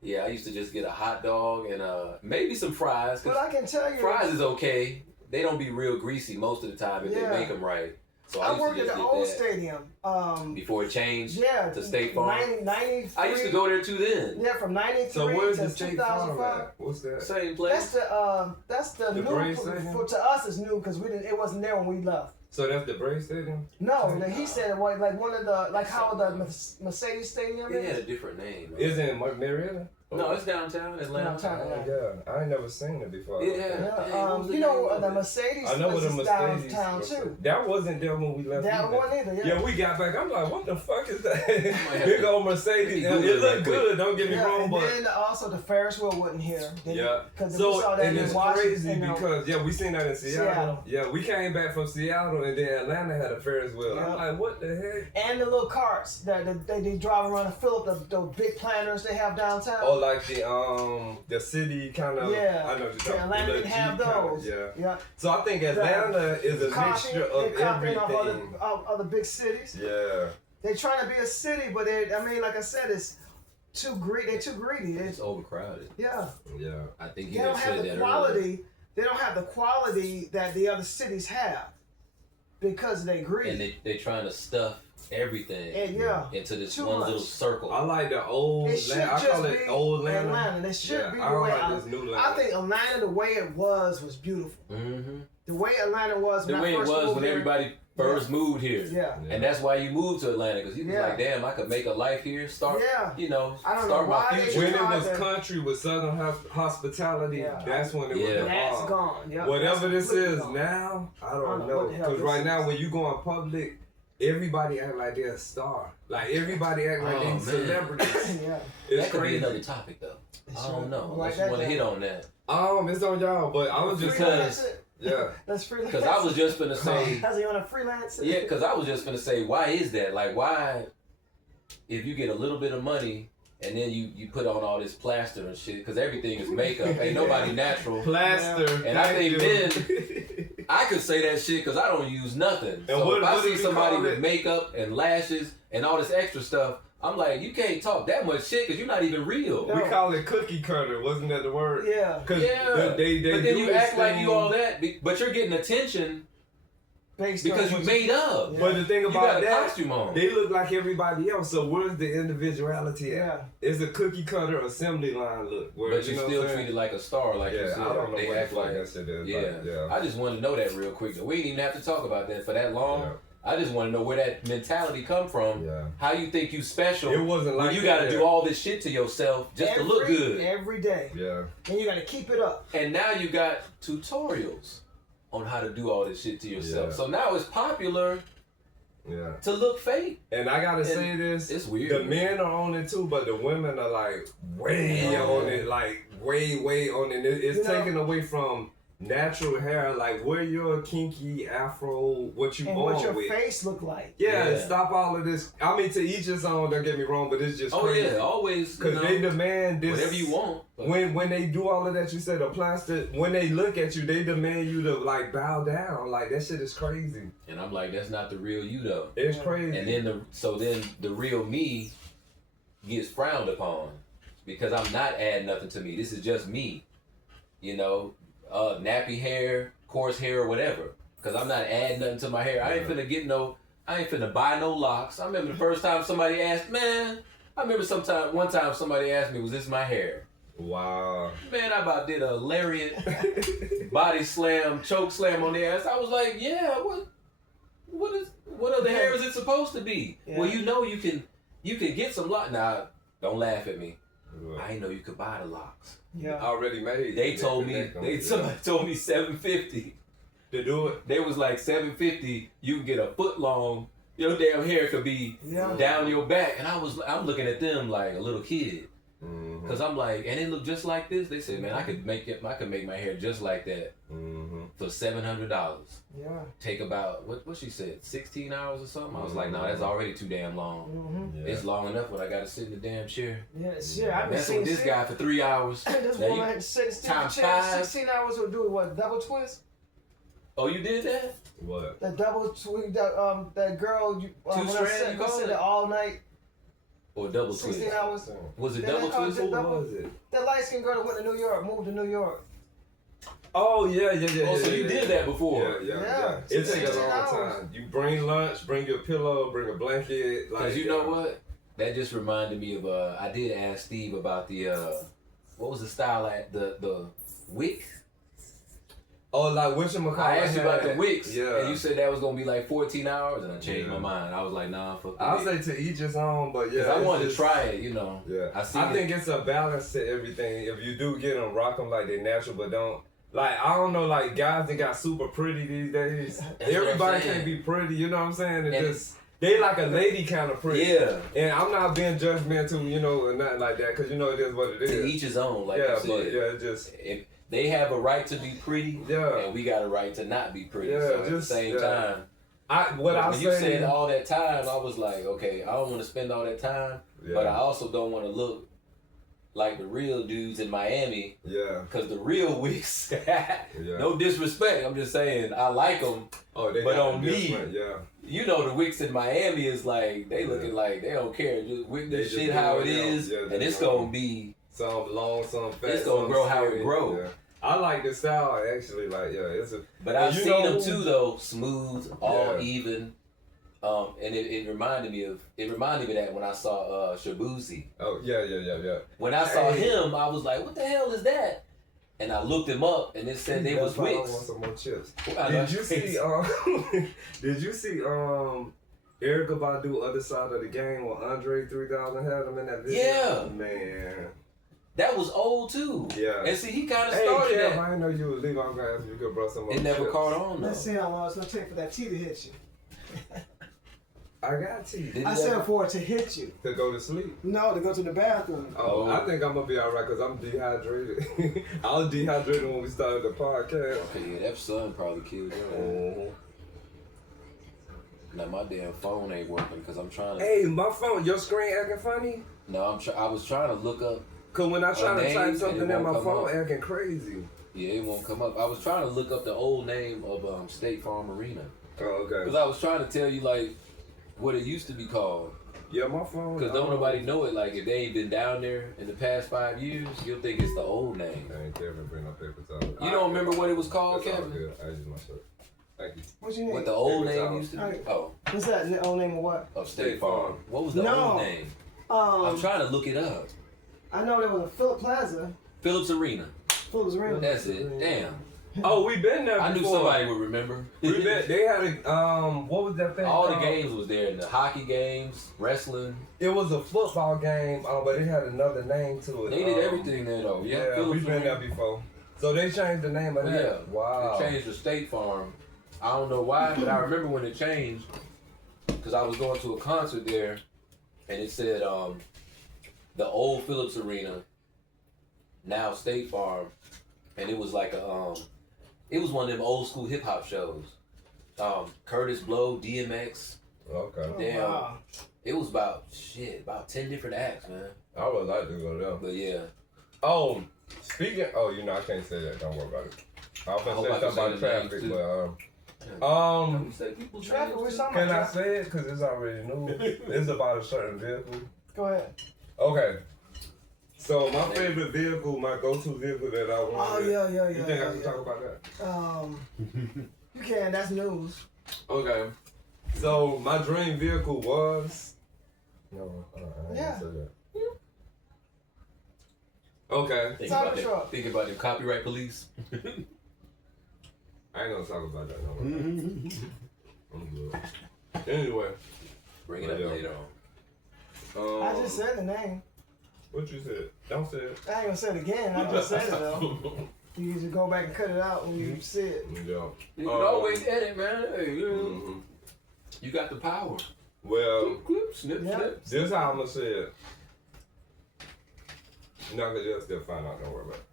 yeah, I used to just get a hot dog and maybe some fries. 'Cause But I can tell you, fries is okay. They don't be real greasy most of the time if Yeah. they make them right. So I I used worked to at just the get old that stadium. before it changed Yeah. to State Farm. 93. I used to go there too then. Yeah, from 93 So where's to the State Farm 2005. at? What's that? Same That's place. the The new Braves stadium? to us it's new because it wasn't there when we left. So that's the Braves Stadium? No, he said like one of the how the Mercedes Stadium It had is. a different name. Is it in Marietta? No, it's downtown Atlanta. Downtown Atlanta. Yeah, I ain't never seen it before. Yeah. Yeah, you know the Mercedes I know what was the is Mercedes downtown was. too. That wasn't there when we left. That either. one either, yeah. Yeah, we got back. I'm like, what the fuck is that? have Big to- old Mercedes. Google It it right looked quick. good. Don't get me Yeah, wrong, and but then also the Ferris wheel wasn't here. yeah. Because we So saw that and in it's Washington. crazy you know. because we seen that in Seattle. Seattle. Yeah, we came back from Seattle and then Atlanta had a Ferris wheel. I'm Yeah. like, what the heck? And the little carts that they drive around and fill up those big planters they have downtown. Oh, like the city kind of. Yeah. I know what you're talking Yeah, Atlanta didn't have those. Yeah. Yeah. So I think Atlanta is a mixture of They're copying off everything. other big cities. Yeah. They're trying to be a city, but like I said, it's too greedy. They're too greedy. It's overcrowded. Yeah. Yeah. I think They you don't had have said the that quality. earlier. They don't have the quality that the other cities have because they greedy. And they trying to stuff everything And yeah. into this Too one much. little circle. I like the old. It should I just call it be old Atlanta. Atlanta. It should be I the don't way like this new Atlanta. I think Atlanta, the way it was beautiful. Mm-hmm. The way Atlanta was The when way I it first was moved when here. everybody first moved here. Yeah. And that's why you moved to Atlanta, because you was Yeah. like, damn, I could make a life here, start, Yeah. you know, I don't start know my why they future. When it tried was to- country with Southern hospitality, Yeah. that's when it Yeah. was the That's bomb. gone. Yep, Whatever that's this completely is gone. now, I I don't don't know know. what the hell Because this right now, is. when you go in public, everybody act like they're a star. Like everybody act like Oh, they man. celebrities. Yeah. It's That could be crazy. another topic, though. It's I don't know. like Unless that you want to down. hit on that. It's on y'all, but I was just Because- saying, yeah. That's freelance. Because I was just finna say, How's he on a freelance? yeah, because I was just finna say, why is that? Like, why, if you get a little bit of money and then you put on all this plaster and shit, because everything is makeup, ain't nobody natural. Plaster. And I think then. I could say that shit because I don't use nothing. So what- if I what see did we somebody call with it? makeup and lashes and all this extra stuff, I'm like, you can't talk that much shit because you're not even real. No. We call it cookie cutter, wasn't that the word? Yeah. Because Yeah. they But then do you this act like thing- you all that, but you're getting attention Based because on you what made up. Yeah. But the thing You about got a that, costume on. they look like everybody else. So where's the individuality at? Yeah. It's a cookie cutter assembly line look. Where, But you know still what I'm saying? treated like a star, like you Yeah, said. I don't know They what the act fuck like that shit is. yeah. Like, yeah. I just want to know that real quick. We didn't even have to talk about that for that long. Yeah. I just want to know where that mentality come from. Yeah. How you think you special? It wasn't like when you that, got to yeah. do all this shit to yourself just to look good. Every day. Yeah. And you got to keep it up. And now you got tutorials on how to do all this shit to yourself. Yeah. So now it's popular Yeah. to look fake. And I gotta And say this. it's weird. The men are on it too, but the women are like way on it, like way on it. It's You know- taken away from natural hair, like wear your kinky afro, what you And born what your with. face look like. Yeah, Yeah. stop all of this. I mean, to each his own. Don't get me wrong, but it's just Oh crazy. yeah, always. Because they demand this. whatever you want. But When they do all of that, you said the plastic. When they look at you, they demand you to like bow down. Like that shit is crazy. and I'm like, that's not the real you though. It's Yeah. crazy. And then the real me gets frowned upon because I'm not adding nothing to me. This is just me. You know, nappy hair, coarse hair, or whatever. Because I'm not adding nothing to my hair. I ain't finna buy no locks. I remember the first time somebody asked, man, one time somebody asked me, was this my hair? Wow. Man, I about did a lariat, body slam, choke slam on the ass. I was like, yeah, what other hair is it supposed to be? Yeah. Well, you know you can get some locks. Nah, don't laugh at me. I didn't know you could buy the locks. Yeah. Already made. They told me somebody told me $750. to do it. They was like $750. You can get a foot long. Your damn hair could be Yeah. down your back, and I'm looking at them like a little kid, Mm-hmm. cause I'm like, and it looked just like this. They said, man, I could make my hair just like that Mm-hmm. for $700. Yeah. Take about what she said, 16 hours or something. I was like, no, that's already too damn long. Mm-hmm. Yeah. It's long enough when I gotta sit in the damn chair. Yes, yeah. I've been That's seeing with this guy for 3 hours. This Now woman you- had to sit in the times chair 5. 16 hours would do what? Double twist? Oh, you did that? What? The double twist, that girl, you, when I Two-strand, said, you call sit it? there all night, Or double 16 twist? hours. Was it Then double they call it twist? the Or double- what? was it? The light skinned girl that went to New York, moved to New York. Oh yeah. Oh, so you did that before? Yeah. Yeah. It takes a 16 long hours. time. You bring lunch, bring your pillow, bring a blanket. Cause you know what? That just reminded me of I did ask Steve about the what was the style at the wick? Oh, like whatchamacallit? I asked you about the had- Wicks, Yeah. and you said that was gonna be like 14 hours, and I changed my mind. I was like, nah, fuck the I'll Wicks. say to each his own, but yeah. Cause I it's wanted to just- try it, you know. Yeah. I think it's a balance to everything. If you do get them, rock them like they natural, but don't. Like, I don't know, like, guys that got super pretty these days. That's what I'm Everybody saying. can't be pretty, you know what I'm saying? It And just, they like a lady kind of pretty. Yeah. And I'm not being judgmental, you know, or nothing like that, because you know it is what it is. To each his own, like yeah, you said. but yeah, it just, If they have a right to be pretty, Yeah. and we got a right to not be pretty. Yeah, So at the just- same yeah. time, what I when you say, said all that time, I was like, okay, I don't want to spend all that time, Yeah. but I also don't want to look like the real dudes in Miami, yeah, because the real Wicks, yeah. no disrespect, I'm just saying, I like them. Oh, they but got on a me, different- yeah. You know, the Wicks in Miami is like, they looking like they don't care. Just wick They this just shit how it doing it, is, yeah, and they it's doing going to be, Some long, some fat. It's gonna some grow how it skinny. grow. Yeah. I like the style actually. Like, yeah, it's a. but and I've you seen know- them too though, smooth, all Yeah. even. And it reminded me of that when I saw Shabuzi. Oh yeah. When I saw Hey. him, I was like, what the hell is that? And I looked him up and it said they was That's why I Wicks. want some more chips. Wow, Did that's you crazy. see? Did you see? Erykah Badu other side of the game when Andre 3000 had him in that video. Yeah. Man. That was old too. Yeah. And see, he kind of Hey, started Kev, that. I didn't know you was leaving. I'm gonna ask if you could brought some more It never chips. caught on though. Let's see how long it's gonna take for that tea to hit you. I got tea. Did I he said ever- for it to hit you. To go to sleep. No, to go to the bathroom. Oh, Oh. I think I'm gonna be alright because I'm dehydrated. I was dehydrated when we started the podcast. Okay, yeah, that sun probably killed you. Oh. Now my damn phone ain't working because I'm trying to. Hey, my phone, your screen acting funny? No, I was trying to look up. Cause when I try to name type and something it in, my won't come phone up. acting crazy. Yeah, it won't come up. I was trying to look up the old name of State Farm Arena Oh, because okay. I was trying to tell you like what it used to be called. Yeah, my phone. Because don't nobody know it. Like if they ain't been down there in the past 5 years, you'll think it's the old name. I ain't care if I bring no paper towel. You don't remember what it was called, That's all Kevin? good. I use my shirt. Thank you. What you need? What the old Paper name towel. used to be? Alright. Oh, What's that? Old name of what? of State State Farm. Farm. What was the No. old name? I'm Um, trying to look it up. I know there was a Philip Plaza. Phillips Arena. Phillips Arena. That's it. Damn. Oh, we been there before. I knew somebody would remember. We been. They had a what was that thing? All the called? games was there. The hockey games, wrestling. It was a football game, but it had another name to it. They did everything there though. Yeah, Yeah, Phillips we've been there Arena. before. So they changed the name of Oh, that. yeah. Wow. They changed to State Farm. I don't know why, but I remember when it changed because I was going to a concert there, and it said the old Phillips Arena, now State Farm, and it was like it was one of them old school hip hop shows. Curtis Blow, DMX. Okay. Oh, Damn. wow. It was about 10 different acts, man. I would like to go there. But yeah, Oh, speaking. Oh, you know I can't say that. Don't worry about it. I was I hope gonna I say can something say about the traffic, names, but Traffic, we're talking can I about traffic. say it? Cause it's already new. It's about a certain vehicle. Go ahead. Okay. So my favorite vehicle, my go-to vehicle that I want. Oh, yeah. You think I yeah, should yeah. talk about that? You can. That's news. Okay. So my dream vehicle was. No, I didn't Yeah. say that. Okay. Think about them copyright police. I ain't gonna talk about that no more. I'm good. Anyway, Bring it up Yeah. later on. I just said the name. What you said? Don't say it. I ain't gonna say it again. I just said it though. You just go back and cut it out when you see it. Yeah. You can always edit, man. Hey, Mhm. you got the power. Well, Clip, snip, Yeah. snip. this how I'm gonna say it. You're not gonna just still find out. Don't worry about it.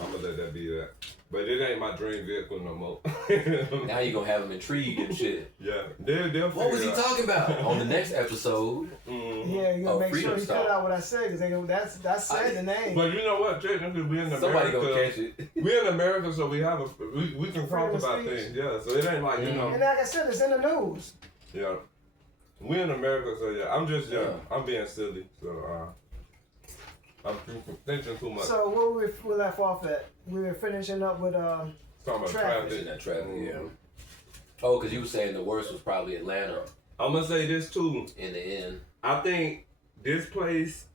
I'm gonna let that be that. But it ain't my dream vehicle no more. Now you're gonna have them intrigued and shit. Yeah, they'll What was he figure it out. talking about? On the next episode, Mhm. Yeah, you gotta Oh, make sure Freedom you Style. cut out what I said because they go. That's said the name. But you know what? Technically, we in somebody America. gonna catch it. We in America, so we have we can talk Freedom of about speech. things. Yeah, so it ain't like you know. And like I said, it's in the news. Yeah. We in America, so yeah. I'm just Yeah. I'm being silly. So I'm thinking too much. So where we left off at? We were finishing up with Talking about traffic. In that traffic, yeah. Mhm. Oh, because you were saying the worst was probably Atlanta I'm gonna say this too. in the end. I think this place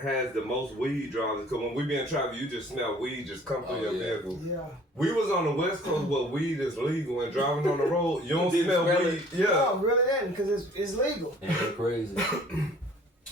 has the most weed drivers. Because when we be in traffic, you just smell weed just come through your vehicle. Yeah. We was on the West Coast where weed is legal and driving on the road, you don't Didn't smell smell weed. it? Yeah. No, really didn't, because it's legal. Ain't that crazy?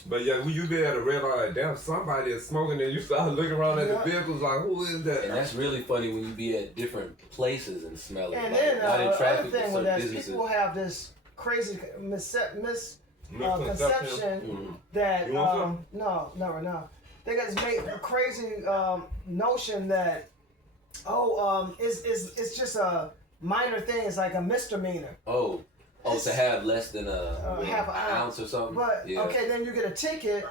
But yeah, when you be at a red light, like, damn, somebody is smoking, and you start looking around at the vehicles like, who is that? And that's really funny when you be at different places and smell it. And like, then not in other traffic, thing but with that, businesses. people have this crazy conception Mm-hmm. that You want some? no. They got this crazy notion that it's just a minor thing. It's like a misdemeanor. Oh, to have less than a half an ounce or something. But yeah. okay, then you get a ticket.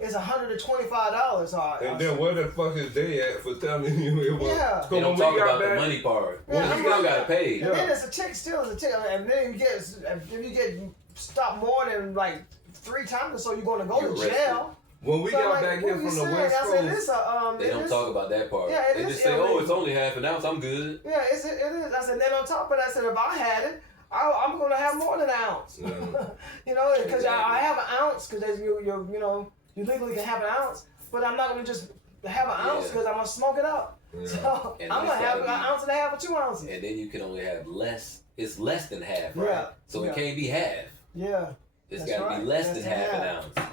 It's $125. And then where the fuck is they at for telling you it was? Yeah. They don't talk about the money part. Yeah, You still gotta pay. And then it's a ticket, still is a ticket. And then if you get stopped more than like 3 times or so, you're going to go You're to arrested. jail. When we So, got like, back what here you from the saying? West I said, Coast, They don't talk about that part. Yeah, it they is just say, illegal. it's only half an ounce, I'm good. Yeah, it is. I said, then on top of that, I said, if I had it, I'm going to have more than an ounce. Yeah. You know, because I have an ounce, because you legally can have an ounce, but I'm not going to just have an ounce because I'm going to smoke it up. Yeah. So And I'm it's going to have gotta an be- ounce and a half or 2 ounces. And then you can only have less. It's less than half, right? Yeah. So Yeah. it can't be half. Yeah. It's That's gotta right. be less That's than half an half. ounce.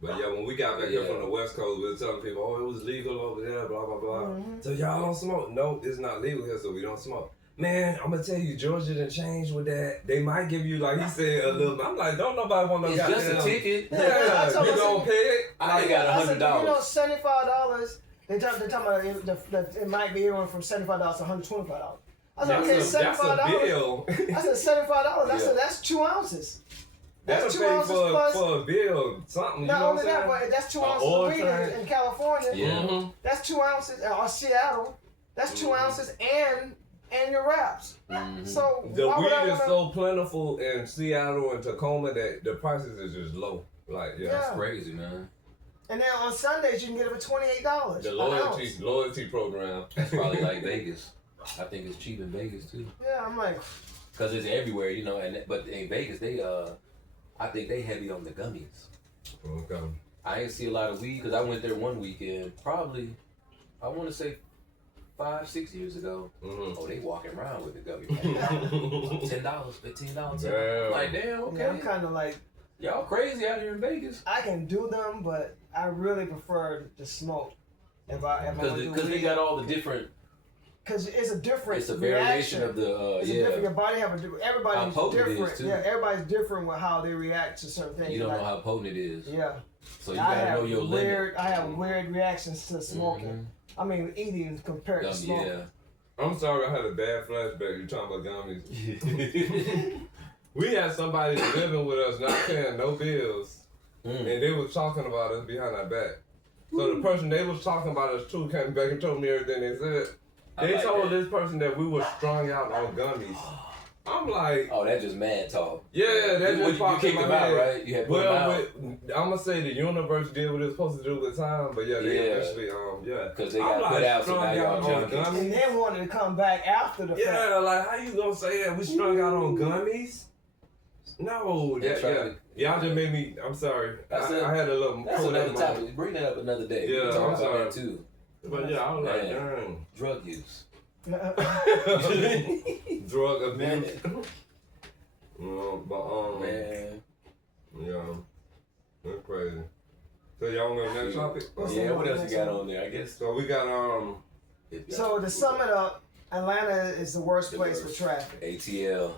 But yeah, when we got back here Yeah. from the West Coast, we were telling people, oh, it was legal over there, blah, blah, blah. Mhm. So y'all don't smoke? No, it's not legal here, so we don't smoke. Man, I'm gonna tell you, Georgia done changed with that. They might give you, like he said, a little. I'm like, don't nobody want no It's just a goddamn- ticket. Yeah, I told you her, gonna pay it? I ain't got I said, $100. you know, $75. They're talking about it might be anywhere from $75 to $125. I said, okay, That's a $75. bill. I said $75. I Yeah. said that's 2 ounces. That'll That's 2 pay ounces plus. for a bill, something. You know Not what only I'm that, saying? but that's 2 An ounces oil of weed tank. in California. Yeah. Mhm. That's 2 ounces, or Seattle. That's 2 ounces and your wraps. Mhm. So The why would I weed is wanna- so plentiful in Seattle and Tacoma that the prices is just low. Like, yeah. That's crazy, man. And then on Sundays you can get it for $28. The an loyalty program. That's probably like Vegas. I think it's cheap in Vegas too. Yeah, I'm like, Cause it's everywhere, you know. But in Vegas, I think they heavy on the gummies. Okay. I ain't see a lot of weed because I went there one weekend, probably, I want to say 5-6 years ago. Mhm. Oh, they walking around with the gummy. $10, $15. Damn. Like, damn, okay. yeah, I'm kind of like, Y'all crazy out here in Vegas. I can do them, but I really prefer to smoke. If I Because they got all the different, Because it's a different it's a variation reaction. of the, It's a different, your body have a different, How everybody's potent it is, different. too. Yeah, everybody's different with how they react to certain things. You don't Like, know how potent it is. Yeah. So you I gotta know have your limit. I have weird reactions to smoking. I mean, eating compared to smoking. Yeah. I'm sorry, I had a bad flashback. You talking about gummies? We had somebody living with us, not paying no bills, and they was talking about us behind our back. So the person they was talking about us too came back and told me everything they said. They like told that. this person that we were strung out on gummies. I'm like, Oh, that's just mad talk. yeah, that You just popped in kicked my them out, head. right? You had put them Well, out. I'm gonna say the universe did what it was supposed to do with time, but yeah, they Yeah. eventually, yeah. 'Cause they I'm got put out, so strung now y'all out on junkies. And gummies. then wanted to come back after the fact. Yeah, like how you gonna say that we strung out on gummies? No, That's that, right. y'all just made me. I'm sorry. That's I had a little. That's pull that another moment. topic. Bring that up another day. We Yeah, can talk I'm about sorry. that too. But yeah, I was like, Man. dang. Drug use. Drug abuse. But Man. yeah, that's crazy. So y'all want to next topic? Yeah, what else you got on there? I guess. So we got So to sum it up, Atlanta is the worst The place worst. for traffic. ATL,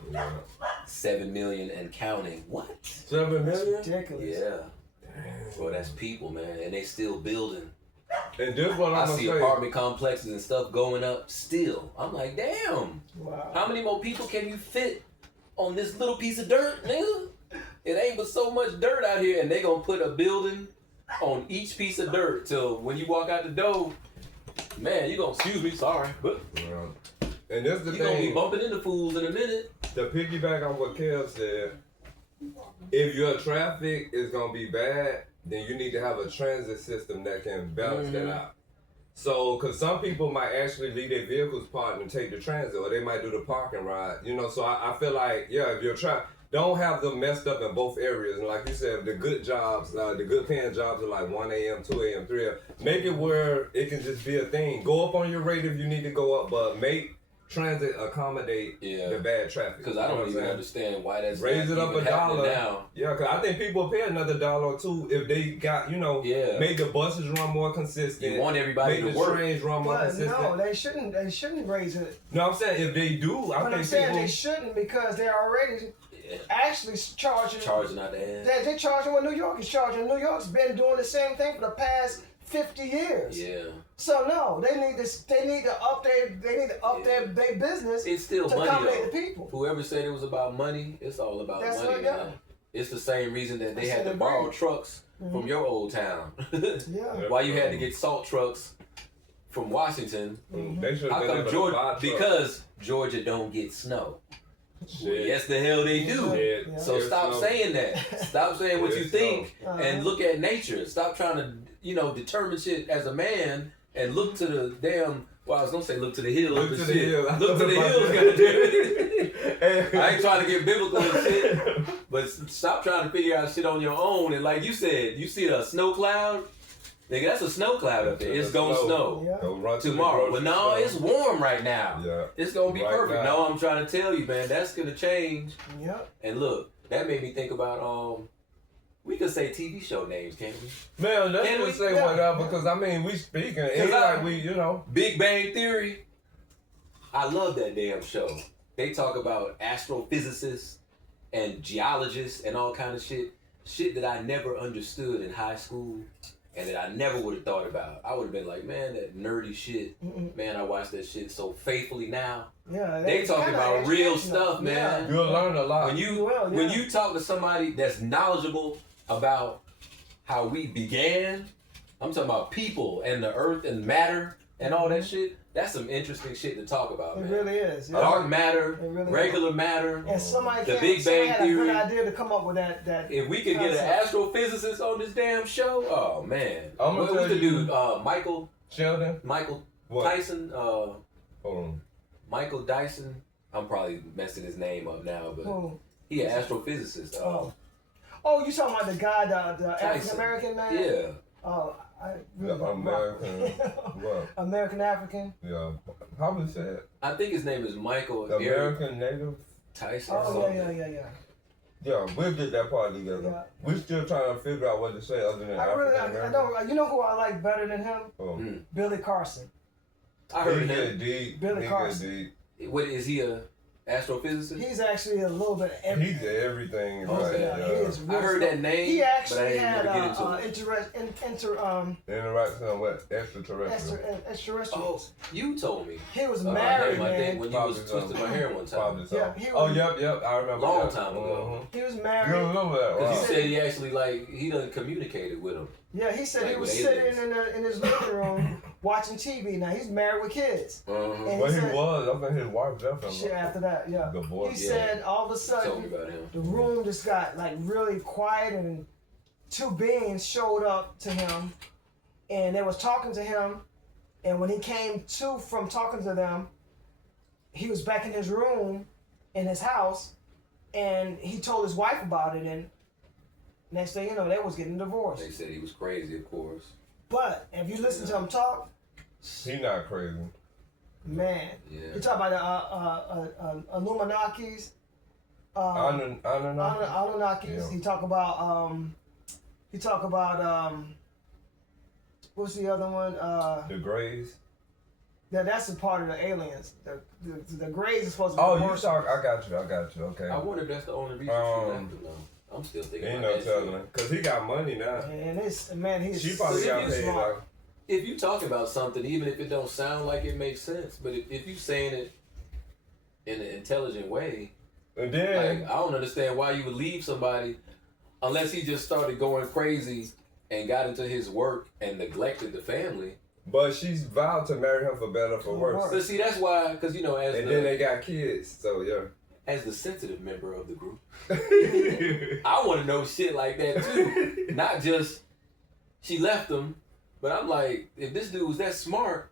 7 million and counting. What? 7 million. Ridiculous. Yeah. Well, that's people, man, and they still building. And this what I I'm see gonna say. apartment complexes and stuff going up still. I'm like, damn. Wow. How many more people can you fit on this little piece of dirt, nigga? It ain't but so much dirt out here, and they gonna put a building on each piece of dirt till when you walk out the door, man, you gonna, excuse me, sorry, but Yeah. And this the you gonna be thing. bumping into fools in a minute. To piggyback on what Kev said, if your traffic is gonna be bad, then you need to have a transit system that can balance that out. So, cause some people might actually leave their vehicles parked and take the transit, or they might do the parking ride. You know, so I feel like, yeah, if you're don't have them messed up in both areas. And like you said, the good jobs, the good paying jobs are like 1 a.m., 2 a.m., 3 a.m. Make it where it can just be a thing. Go up on your rate if you need to go up, but make transit accommodate the bad traffic. Because I don't even understand why that's raise it up $1 now. Yeah, because I think people pay another $1 or $2 if they got, make the buses run more consistent. You want everybody to work. Make the trains run more consistent. No, they shouldn't raise it. No, I'm saying if they do, I think I'm saying they shouldn't because they're already actually charging out the end. They're charging what New York is charging. New York's been doing the same thing for the past 50 years. Yeah. So no, they need to up their business. It's still to money accommodate though. the people. Whoever said it was about money, it's all about That's money. what, yeah. It's the same reason that they had to borrow trucks from your old town. Yeah. Why you had to get salt trucks from Washington? They should How come Georgia? Because Georgia don't get snow. Shit. Yes, the hell they do. Yeah. So stop saying that. Stop saying what you think and look at nature. Stop trying to, determine shit as a man and look to the damn. Well, I was gonna say look to the hills. Look to the hills. Look to the hills, goddamn. I ain't trying to get biblical and shit, but stop trying to figure out shit on your own. And like you said, you see a snow cloud. Nigga, that's a snow cloud up there. It's gonna snow tomorrow. But no, it's warm right now. Yeah. It's gonna be perfect. Now. No, I'm trying to tell you, man, that's gonna change. Yep. And look, that made me think about we could say TV show names, can't we? Man, let's just say whatever, because I mean we speaking. It's like we, Big Bang Theory. I love that damn show. They talk about astrophysicists and geologists and all kind of shit. Shit that I never understood in high school. And that I never would have thought about. I would have been like, man, that nerdy shit. Man, I watch that shit so faithfully now. Yeah, they talking about real stuff, man. You'll learn a lot. When you talk to somebody that's knowledgeable about how we began, I'm talking about people and the earth and matter and all that shit. That's some interesting shit to talk about, man. It really is. Yeah. Dark matter, really regular matter, and somebody the Big Bang had Theory. a good idea to come up with that. If we could get an astrophysicist on this damn show, oh man. I'm gonna What's tell the you, dude? Michael Sheldon? Michael What? Tyson? Hold on. Michael Dyson? I'm probably messing his name up now, but he an astrophysicist. Oh, you talking about the guy, the African American man? Yeah. Oh, American African. Yeah. How would you say it? I think his name is Michael American Native Tyson. Yeah, we'll get that part together. Yeah. We're still trying to figure out what to say other than African American. You know who I like better than him? Billy Carson. I heard him. Billy Carson. What is he, a astrophysicist? He's actually a little bit of everything. He's everything. Okay. Right? He is really I heard that name. He actually had interaction with extraterrestrials. Oh, you told me. He was married, man. I think when you was twisting my hair one time. Yeah, yep. I remember. Long time ago. He was married. You remember that? Because you said he actually he done communicated with him. Yeah, he said he was sitting in his living room watching TV. Now he's married with kids. Well, he was. I think his wife left him. Shit, after that, yeah. He said all of a sudden the room just got like really quiet, and two beings showed up to him, and they was talking to him. And when he came to from talking to them, he was back in his room, in his house, and he told his wife about it. And next thing you know, they was getting divorced. They said he was crazy, of course. But if you listen to him talk, he not crazy. Man, you talk about the Illuminakis. Anunnakis. Yeah. He talk about what's the other one? The Greys. Yeah, that's a part of the aliens. The Greys is supposed to be. Oh, you talk. I got you. Okay. I wonder if that's the only reason she left him though. I'm still thinking. Ain't no telling, cause he got money now. And he's. She probably got paid. If you talk about something, even if it don't sound like it makes sense, but if you saying it in an intelligent way, and then I don't understand why you would leave somebody unless he just started going crazy and got into his work and neglected the family. But she's vowed to marry him for better or for worse. But see, that's why, because then they got kids, so yeah. As the sensitive member of the group, I want to know shit like that too. Not just she left him, but I'm like, if this dude was that smart,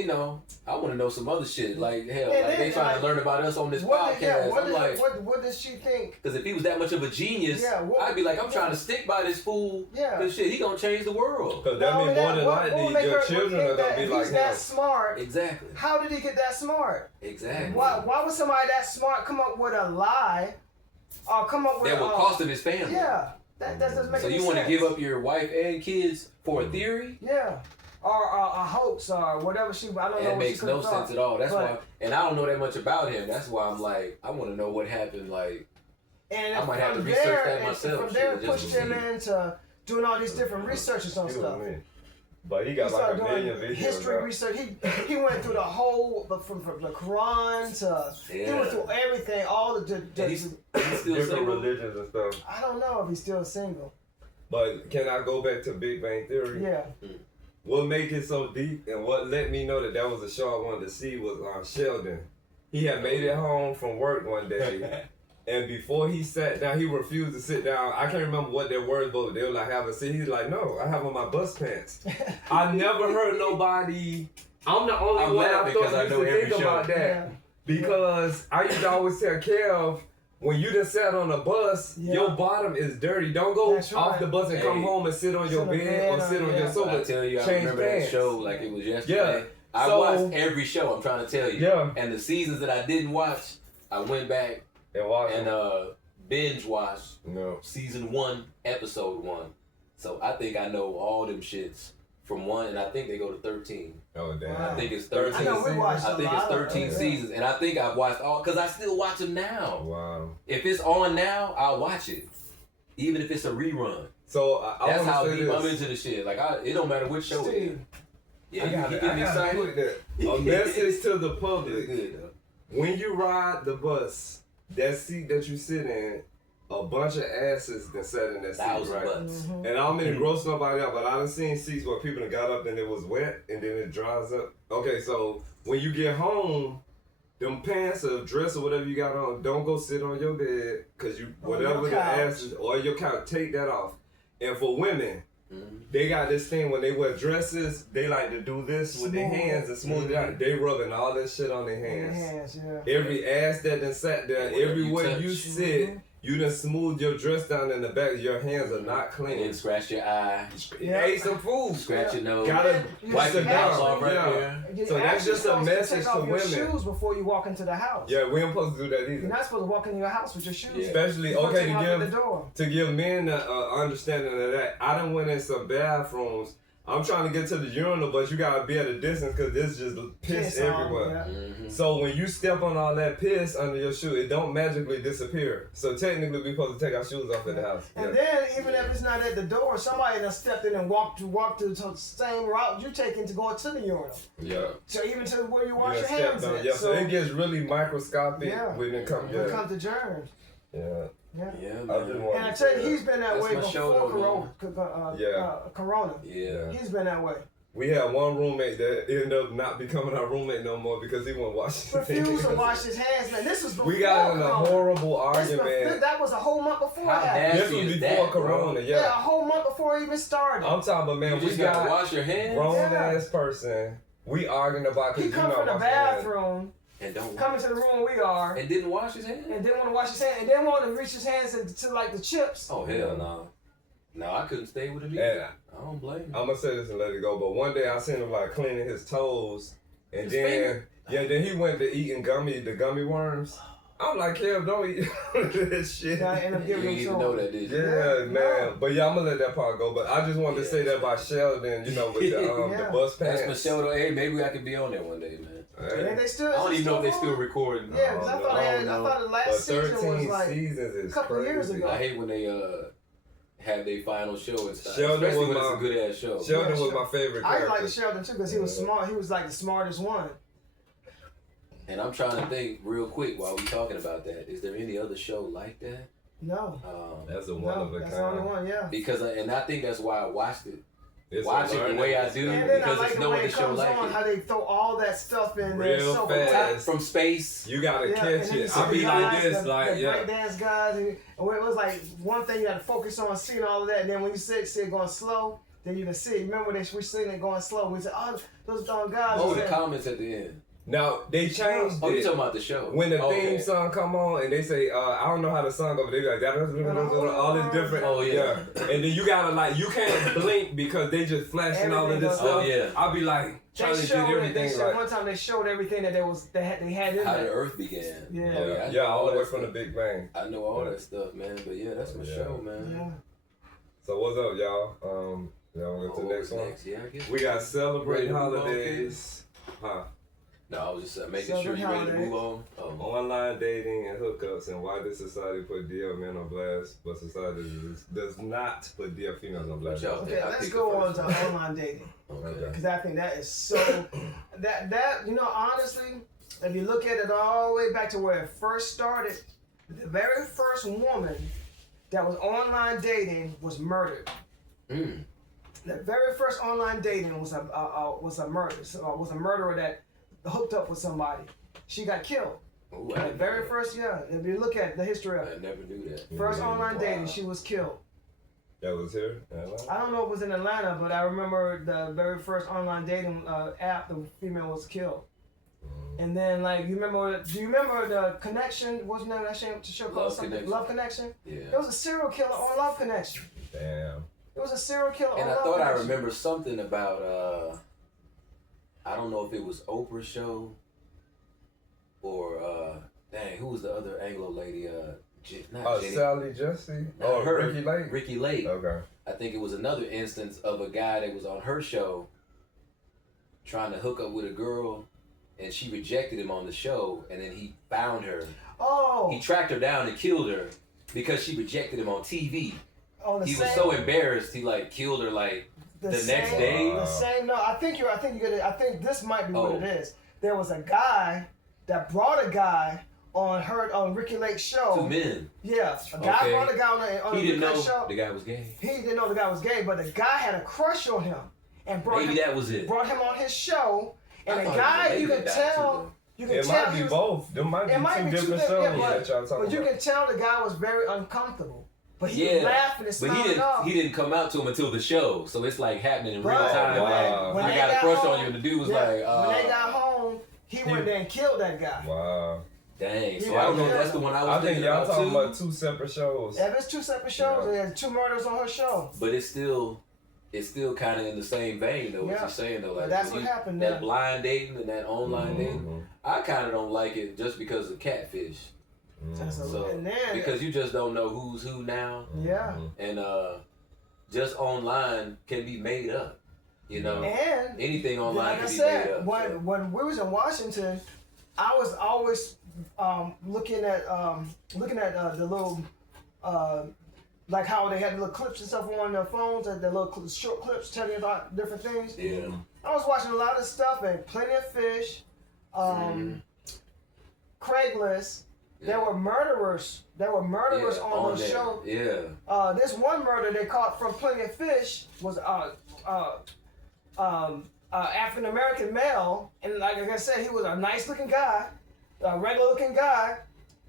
you know, I want to know some other shit. Like, hell, And like then, they trying like, to learn about us on this What podcast. did, I'm like, what does she think? because if he was that much of a genius, I'd be like, I'm trying to stick by this fool. Yeah. Because shit, he gonna change the world. Because that means more than likely your children are going to be like he's him. that smart. Exactly. How did he get that smart? Exactly. Why would somebody that smart come up with a lie or come up with that would cost him his family. Yeah. That doesn't make So any you want to sense. give up your wife and kids for a theory? Yeah. Or a hoax or whatever she, I don't know That what makes she no could've thought. sense at all. That's But- why, and I don't know that much about him. That's why I'm like, I want to know what happened. Like, And I might have to from research there, that and myself, from there, shit, just pushed to him see. into doing all these different researches on He stuff. was me. But he He got like started a doing million videos. history out. research. He went through the whole, from the Quran to, he Yeah. went through everything, all the and he's still Different single. religions and stuff. I don't know if he's still single. But can I go back to Big Bang Theory? Yeah. What made it so deep and what let me know that was a show I wanted to see was Sheldon. He had made it home from work one day, and before he sat down, he refused to sit down. I can't remember what their words were, but they were like, have a seat. He's like, no, I have on my bus pants. I never heard nobody, I'm the only I'm one I laughing thought 'cause I used know to every think about show. that. Yeah. Because I used to always tell Kev, when you done sat on a bus, Yeah. your bottom is dirty. Don't go That's off right. the bus and come Hey. home and sit on your Sit on bed bed or sit or- on yeah. your I sofa. tell you, I Change remember that pants. show like it was yesterday. Yeah. I So- watched every show, I'm trying to tell you. Yeah. And the seasons that I didn't watch, I went back And watch and binge watched No. season 1, episode 1. So I think I know all them shits from 1, and I think they go to 13. Oh, damn. Wow. I think it's 13 13. I know we watched I a think lot it's of 13 them, yeah. seasons, and I think I've watched all, because I still watch them now. Wow. If it's on now, I'll watch it. Even if it's a rerun. So I That's want how to say deep I'm this. into the shit. Like, it don't matter which show it is. Steve, Yeah, I you gotta getting excited? put that. A message to the It's public. good, though. When you ride the bus, that seat that you sit in, a bunch of asses that sat in that seat, 1,000 right? butts. Mhm. And I don't mean to gross nobody out, but I done seen seats where people done got up and it was wet and then it dries up. Okay, so when you get home, them pants or dress or whatever you got on, don't go sit on your bed because you On whatever your the couch. asses or your couch, take that off. And for women, Mhm. they got this thing when they wear dresses, they like to do this with their Smooth. hands and smooth it out. They rubbing all that shit on their in your hands. hands, yeah. Every ass that done sat there, Whatever you everywhere touch. you sit, you done smooth your dress down in the back. Your hands are not And clean. then scratch your eye, Yeah. Ate some food. scratch your nose, Gotta You wipe sit your down. mouth off right Yeah. there. You're So that's actually just a supposed message take off to your women. shoes before you walk into the house. Yeah, we ain't supposed to do that You're either. not supposed to walk into your house with your shoes. Yeah. Especially, You're supposed okay, to walk in the to door. give men an understanding of that. I done went in some bathrooms. I'm trying to get to the urinal, but you gotta be at a distance because there's just piss Piss on, everywhere. yeah. Mhm. So when you step on all that piss under your shoe, it don't magically disappear. So technically, we supposed to take our shoes off at the house. And Yeah. then, even if it's not at the door, somebody done stepped in and walked through the same route you taking to go to the urinal. Yeah. So even to where you wash Yeah, your step hands down. at. Yeah, so it gets really microscopic Yeah. when it comes. when it Yeah. comes to germs. Yeah. Yeah. Yeah, I just man. want And I to tell say you, that. he's been that That's way my before show, though, Corona. Yeah. He's been that way. We had one roommate that ended up not becoming our roommate no more because he wouldn't wash his Refused to hands. wash his hands, man. This was before We got in a Corona. horrible This was- argument. That was a whole month before How it happened. This nasty was is before that, bro? Corona, Yeah, a yeah. whole month before it even started. I'm talking about, man, You we just gotta got wash your hands grown Yeah. ass person. We arguing about He because you come not from the washing your hands. bathroom, and don't coming to the room we are, and didn't wash his hands. and didn't want to wash his hands, and didn't want to reach his hands to like the chips. Oh hell no. No, I couldn't stay with him And either. I don't blame him. I'm gonna say this and let it go, but one day I seen him like cleaning his toes, and His then finger? then he went to eating the gummy worms. I'm like, Kev, don't eat this shit. Yeah, I ended up You giving didn't him even some. know that, did you? Yeah, Yeah, man. no. But yeah, I'm gonna let that part go. But I just wanted to say that about Sheldon, you know, with the Yeah. bus That's pants. Michelle. though. Hey, maybe I could be on there one day, man. And they still. I don't even know if they still on? recording. Yeah, because I Oh, thought no, I no. thought the But last season 13 was like seasons is a couple of years crazy. ago. I hate when they have their final show and stuff. Sheldon Especially was when it's my- a good ass show. Sheldon Yeah, was my favorite I character. liked Sheldon too because he was smart. He was like the smartest one. And I'm trying to think real quick while we talking about that. Is there any other show like that? No, That's a one no, of a that's the only kind. one. Yeah. Because and I think that's why I watched it. It's Watch a it the learning way I do And then I because like there's the no way other it show comes like on, it. how they throw all that stuff in there. Real So fast. From space. You gotta Yeah, and catch then you it. see I the be like guys, this, the like, yeah. breakdance guys, and it was like one thing you got to focus on, seeing all of that, and then when you see it going slow, then you can see. Remember when we seen it going slow? We said, "Oh, those darn guys." Oh, the said, comments at the end. Now they changed Oh, you it. talking about the show? When the Okay. theme song come on and they say, I don't know how the song go, but they be like, all this different. Oh, yeah. And then you gotta like, you can't blink because they just flashing all of Everything this goes- stuff. Oh, yeah. I'll be like, trying to get everything like. one time they showed everything that they had in How the there. Earth began. Yeah. Oh, I Yeah, know all the way that from the stuff. Big Bang. I know all that stuff, man. But yeah, that's my Yeah. show, man. Yeah. So what's up, y'all? Y'all want to go to the next one? Yeah, I guess. We got celebrating Ready to move on, holidays. Huh. No, I was just making Southern sure you ready to holidays. move on. Oh. Online dating and hookups, and why does society put DL men on blast, but society does not put DL females on blast? Y'all Okay, think I let's picked go the on first to one. online dating. Okay. Because I think that is so that you know, honestly, if you look at it all the way back to where it first started, the very first woman that was online dating was murdered. Mm. The very first online dating was a murder. Was a murderer that hooked up with somebody. She got killed. Ooh, I The didn't very know that. first, yeah. If you look at the history of I it, never knew that. first online Wow. dating, she was killed. That was here in Atlanta? I don't know if it was in Atlanta, but I remember the very first online dating app, the female was killed. And then, like, do you remember the Connection? What's the name of that show called? Love Something? Connection. Love Connection? Yeah. There was a serial killer on Love Connection. Damn. It was a serial killer And on I Love thought I Connection. remember something about I don't know if it was Oprah's show or dang, who was the other Anglo lady? Not Oh, Jenny. Sally Jesse? Not Oh, her. Ricky Lake? Ricky Lake. Okay. I think it was another instance of a guy that was on her show trying to hook up with a girl, and she rejected him on the show, and then he found her. Oh, He tracked her down and killed her because she rejected him on TV. on the He same, was so embarrassed, he like killed her like the next day. The same. No, I think you get it. I think this might be what Oh. it is. There was a guy that brought a guy on Ricky Lake's show. 2 men. Yeah, a guy Okay. brought a guy on He the didn't Ricky know Lake show. the guy was gay. He didn't know the guy was gay, but the guy had a crush on him and brought Maybe him, that was it. brought him on his show. And I the thought it was guy, the you lady can that died tell, too, you can It tell might he be was, both. There might be It might two be different two shows different, that y'all but talking you about. can tell the guy was very uncomfortable. But he Yeah, was laughing and but smiling off. he didn't come out to him until the show, so it's like happening in real But time. wow. when I they got a crush home, on you, and the dude was yeah, like, when they got home, he went there and killed that guy. Wow. dang. So Yeah, I don't know if yeah. that's the one I was I think thinking y'all about talking too. about two separate shows. Yeah, there's two separate shows. Yeah. There's 2 murders on her show. But it's still kind of in the same vein though. What Yeah. you're saying though, But like that's when what happened That there. blind dating and that online dating, Mhm. I kind of don't like it just because of catfish. That's a- So and then, because you just don't know who's who now, yeah. and just online can be made up. You know, And anything online like I can be made said, up. so. when we was in Washington, I was always looking at the little like how they had the little clips and stuff on their phones, and the little short clips telling you about different things. Yeah. I was watching a lot of stuff and Plenty of Fish, Craigslist. There were murderers. There were murderers on those there. shows. Yeah. This one murder they caught from Plenty of Fish was African American male, and like I said, he was a nice looking guy, a regular looking guy,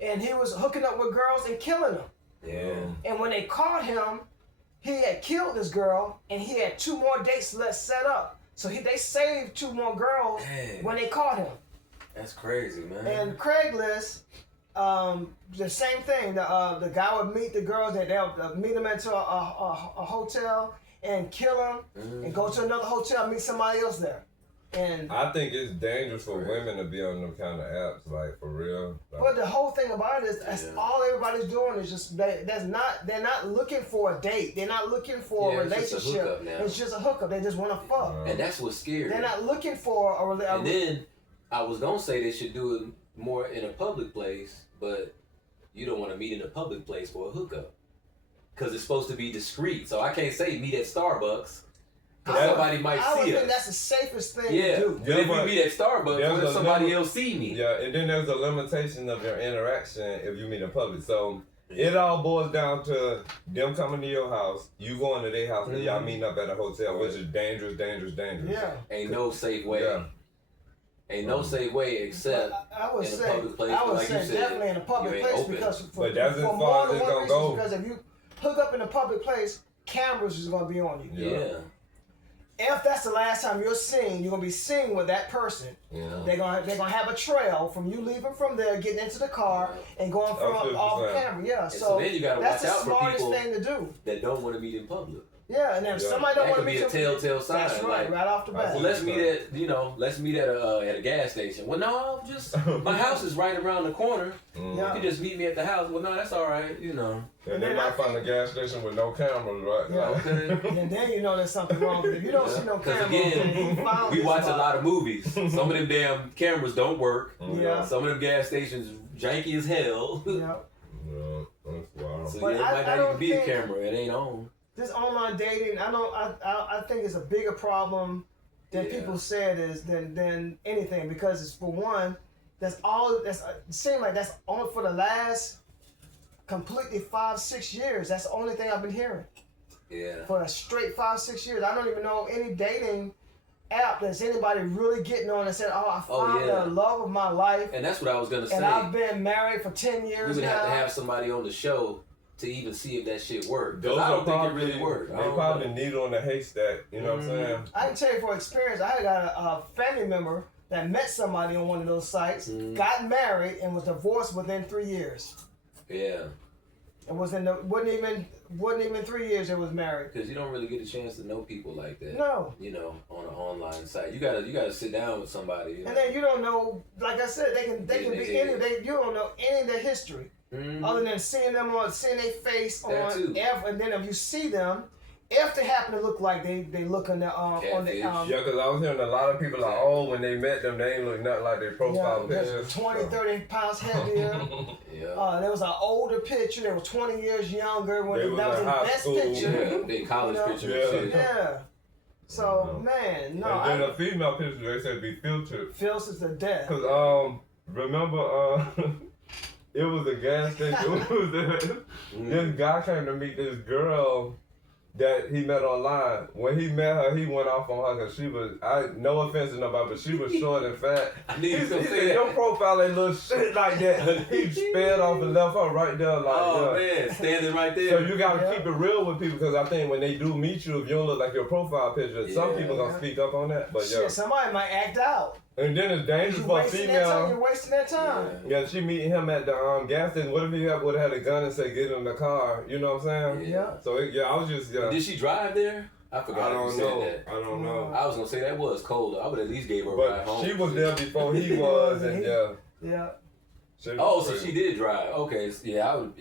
and he was hooking up with girls and killing them. Yeah. And when they caught him, he had killed this girl, and he had 2 more dates set up. So they saved 2 more girls Dang. when they caught him. That's crazy, man. And Craigslist, the same thing. The guy would meet the girls, and they'll meet them into a hotel and kill them, and go to another hotel and meet somebody else there. And I think it's dangerous for women to be on them kind of apps, like for real. Like, but the whole thing about it is that's all everybody's doing is just they're not looking for a date. They're not looking for a it's just a relationship. hookup now. It's just a hookup. They just want to fuck. And that's what's scary. They're not looking for a And relationship. then I was gonna say they should do it more in a public place, but you don't want to meet in a public place for a hookup because it's supposed to be discreet. So I can't say meet at Starbucks because somebody might I would see think us. that's the safest thing Yeah, to do. but if we but meet at Starbucks, there's what if a somebody limit- else see me? Yeah, and then there's a limitation of your interaction if you meet in public. So it all boils down to them coming to your house, you going to their house, and y'all meeting up at a hotel, which is dangerous. Yeah. Ain't no safe way. Yeah. Ain't no safe way except I would in a say, public place, I would like you say said, definitely in a you public ain't place open. because for But that's as more far as than it's one gonna reason, go. because if you hook up in a public place, cameras is going to be on you. yeah. if that's the last time you're seen, you're gonna be seen with that person. Yeah. They're gonna have a trail from you leaving from there, getting into the car, and going from off camera. Yeah, And so then you gotta that's watch the out for smartest people thing to do. that don't want to meet in public. Yeah, and then if somebody don't That want to could be meet a you, telltale sign. that's right, like, right off the bat. well, let's meet at a gas station. Well, no, just my house is right around the corner. Yeah. You can just meet me at the house. Well, no, that's all right. And they might find a gas station with no cameras, right? Yeah. Okay. And then you know there's something wrong. If you don't see no 'Cause camera, again, you found we this watch a spot. lot of movies. Some of them damn cameras don't work. Yeah. Some of them gas stations janky as hell. Yeah. Yeah, that's wild. So But yeah, it I might not don't even be a think- camera. It ain't on. This online dating, I think it's a bigger problem than Yeah. people said is than anything, because it's, for one, it seems like that's only for the last completely 5-6 years. That's the only thing I've been hearing Yeah. for a straight 5-6 years. I don't even know any dating app that's anybody really getting on and said, "Oh, I found yeah. the love of my life, And that's what I was gonna say. and I've been married for 10 We years would now." have to have somebody on the show to even see if that shit worked. 'Cause Those I are don't think it probably really worked. They probably needle in the haystack. You know what I'm saying? I can tell you for experience, I got a family member that met somebody on one of those sites, got married, and was divorced within 3 years. Yeah. It wasn't even 3 years they was married. Because you don't really get a chance to know people like that. No. On an online site. You gotta sit down with somebody. And then you don't know, like I said, they can be any. You don't know any of their history, other than seeing their face That too. and then if you see them, if they happen to look like they look on the on the Catfish. Yeah, because I was hearing a lot of people like, oh, when they met them, they ain't look nothing like their profile pictures. 20, 30 pounds heavier. Yeah. There was an older picture. They were 20 years younger when They that was was in the high best school. picture. Yeah, they college You know? picture Yeah. and shit. Yeah. So man, no, And then I the female pictures, they said be filtered. feels it's the death. Cause remember it was a gas station. This guy came to meet this girl that he met online. When he met her, he went off on her because she was, no offense to nobody, but she was short and fat. I knew you He was gonna said, say that. your profile ain't little shit like that. He sped off and left her right there like Oh yeah. man, standing right there. So you gotta keep it real with people, because I think when they do meet you, if you don't look like your profile picture, some Yeah. people gonna speak up on that. But yeah, Shit, somebody might act out. and then it's dangerous You for a wasting that time. You're female. wasting that time. Yeah, she meeting him at the gas station. What if he would have had a gun and say, "Get in the car"? You know what I'm saying? Yeah. So I was just Did she drive there? I I forgot if don't you know. said that. I don't know. I was gonna say that was colder. I would at least gave her a ride But home. she was there before he was, and yeah. Yeah. She was Oh, so crazy. she did drive. Okay, so yeah, I would.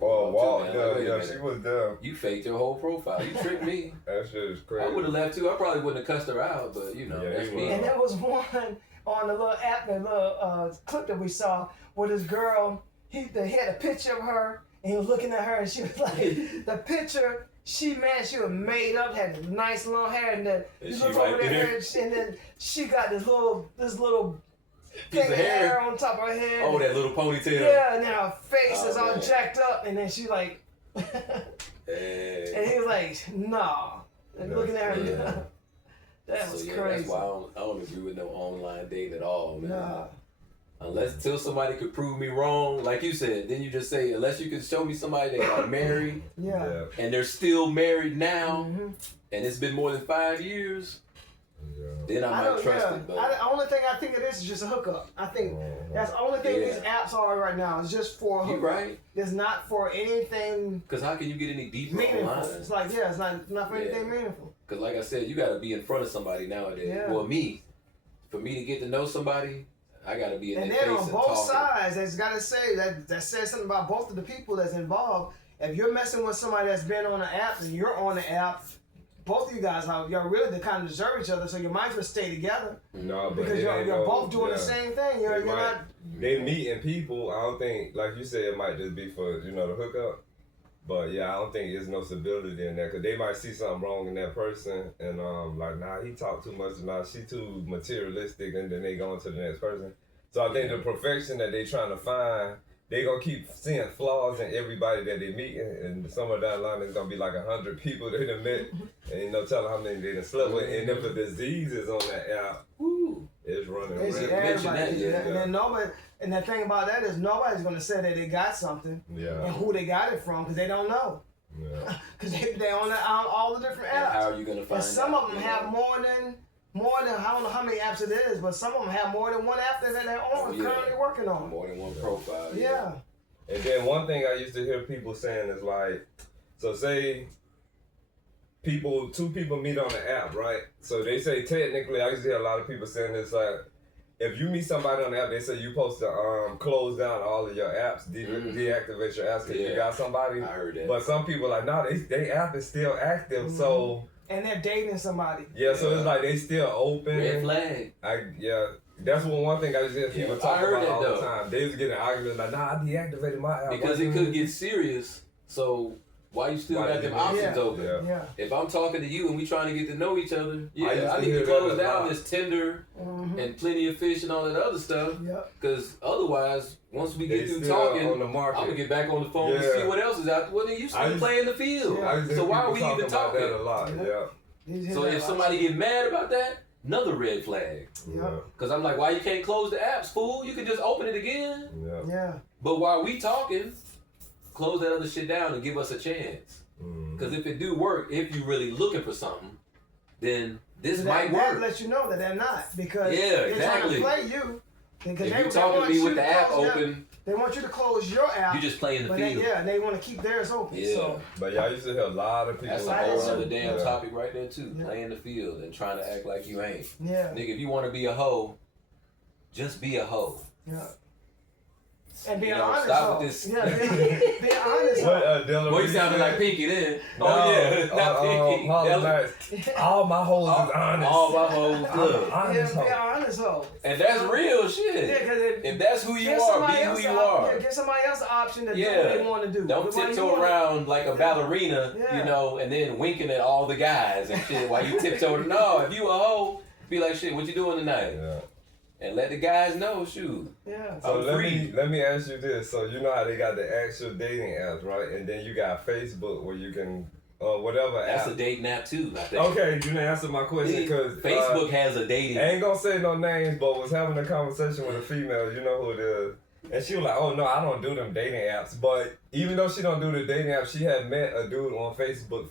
Oh, wow. Too, man. Like, Yeah, wait a yeah, minute. she was there. You faked your whole profile. You tricked me. That shit is crazy. I would have left too. I probably wouldn't have cussed her out, but Yeah, that's you me. And there was one on the little app, the little clip that we saw, where this girl, they had a picture of her, and he was looking at her, and she was like, the picture, she was made up, had nice long hair, and then And you she look right over there. there, and then she got this little Piece thing of of hair hair. on top of her head. Oh, that little ponytail. Yeah, and then her face Oh, is all man. jacked up, and then she like, Hey. and he was like, nah, and looking at her, Yeah. that was So yeah, crazy. that's why I don't agree with no online dating at all, man. Nah. Unless till somebody could prove me wrong, like you said, then you just say unless you can show me somebody that got married Yeah. and they're still married now, Mhm. and it's been more than 5 years, then I might don't- trust yeah. it. But The only thing I think of this is just a hookup. I think that's the only thing Yeah. these apps are right now. It's just for a you hookup. right? It's not for anything Because how can you get any deeper meaningful. online? It's like, yeah, it's not for Yeah. anything meaningful. Because like I said, you got to be in front of somebody nowadays. Yeah. Well, for me to get to know somebody, I got to be in And their then face on and both talking. sides, that's got to say that says something about both of the people that's involved. If you're messing with somebody that's been on the app and you're on the app, both of you guys, y'all really the kind of deserve each other, so you might as well stay together No, but because it you're ain't both doing yeah. the same thing. You're They not. They meeting people. I don't think, like you said, it might just be for the hookup. But yeah, I don't think there's no stability in that, because they might see something wrong in that person and like, nah, he talked too much, nah, she too materialistic, and then they go on to the next person. So I think the perfection that they trying to find, they gonna keep seeing flaws in everybody that they meet, and somewhere down the line there's gonna be like 100 people they done met, and you know, telling how many they done slept with, and if a disease is on that app, Woo. it's running They see rampant. everybody, that, yeah. and then nobody. And the thing about that is nobody's gonna say that they got something Yeah. and who they got it from because they don't know. Yeah. Because they on all the different And apps. how are you gonna find And some out, of them you have know? more than I don't know how many apps it is, but some of them have more than one app that they're on Yeah. currently working on. More than one profile. Yeah. And then one thing I used to hear people saying is like, so say two people meet on the app, right? So they say technically, I used to hear a lot of people saying this like, if you meet somebody on the app, they say you're supposed to close down all of your apps, deactivate your apps because you got somebody. I heard that. But some people are like, no, they app is still active, so. And they're dating somebody. Yeah, so it's like they still open. Red flag. That's one thing I just hear people talk I heard about that, all though. the time. They was getting arguments like, nah, I deactivated my app. Because it could get serious. So why you still got them options open? Yeah. If I'm talking to you and we trying to get to know each other, I need hear to that close a down lot. this Tinder and Plenty of Fish and all that other stuff. Yep. Because otherwise, once we They get through still talking, on the market. I'm gonna get back on the phone and Yeah. see what else is out there. Well, then you I still just- playing the field. I just So hear why are people we talking even about talking? that a lot, So if somebody get mad about that, another red flag. yeah. Because I'm like, why you can't close the apps, fool? You can just open it again. Yeah. Yeah. But while we talking, close that other shit down and give us a chance. Because if it do work, if you really looking for something, then this might That work. lets you know that they're not, because Yeah, they're exactly. trying to play you. Because If you talking to me with the app open, they want you to close your app. you just playing the but field. and they want to keep theirs open. Yeah. So But y'all used to hear a lot of people. That's a Right, whole so- other damn Yeah. topic right there too. Yeah. Playing the field and trying to act like you ain't. yeah, Nigga, if you want to be a hoe, just be a hoe. yeah. And being You know, honest, stop though. with this. Yeah, being honest. What, though. Della Boy, you Reese sounded said? like Pinky then. No, Oh yeah, not Pinky. Harlem Della- Nights. All my hoes is honest. All my hoes I'm good. an honest Yeah, hoe. being honest, though. And that's real shit. Yeah, because If that's who you give are, somebody be else who you the op- are. Yeah, give somebody else the option to do Yeah. what they want to do. Don't But why you tiptoe wanna- around like a ballerina, Yeah. you know, and then winking at all the guys and shit while you tiptoe. No, if you a hoe, be like, shit, what you doing tonight? Yeah. And let the guys know, shoot. Yeah. So I'm let free. me ask you this. So you know how they got the actual dating apps, right? And then you got Facebook where you can whatever That's app. a dating app too, I think. Okay, you didn't answer my question because Facebook has a dating I ain't gonna say no names, but was having a conversation with a female. You know who it is. And she was like, "Oh no, I don't do them dating apps." But even though she don't do the dating app, she had met a dude on Facebook.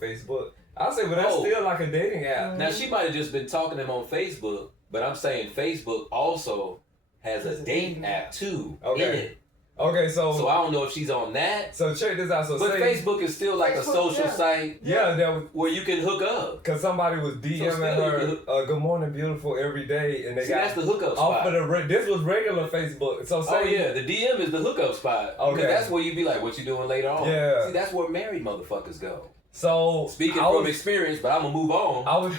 I say, but that's Oh. still like a dating app. Now she might have just been talking to him on Facebook, but I'm saying Facebook also has a dating app too in Okay. it. Okay, So I don't know if she's on that. So check this out. So But say, Facebook is still like a Facebook, social yeah. site yeah, that was where you can hook up. because somebody was DMing still you her, can "Good morning, beautiful," every day, and they See, got that's the hookup off spot. of this was regular Facebook. So say, Oh yeah, the DM is the hookup spot. Okay. Because that's where you be like, what you doing later on? Yeah. See, that's where married motherfuckers go. So Speaking I from was, experience, but I'm gonna move on. I was,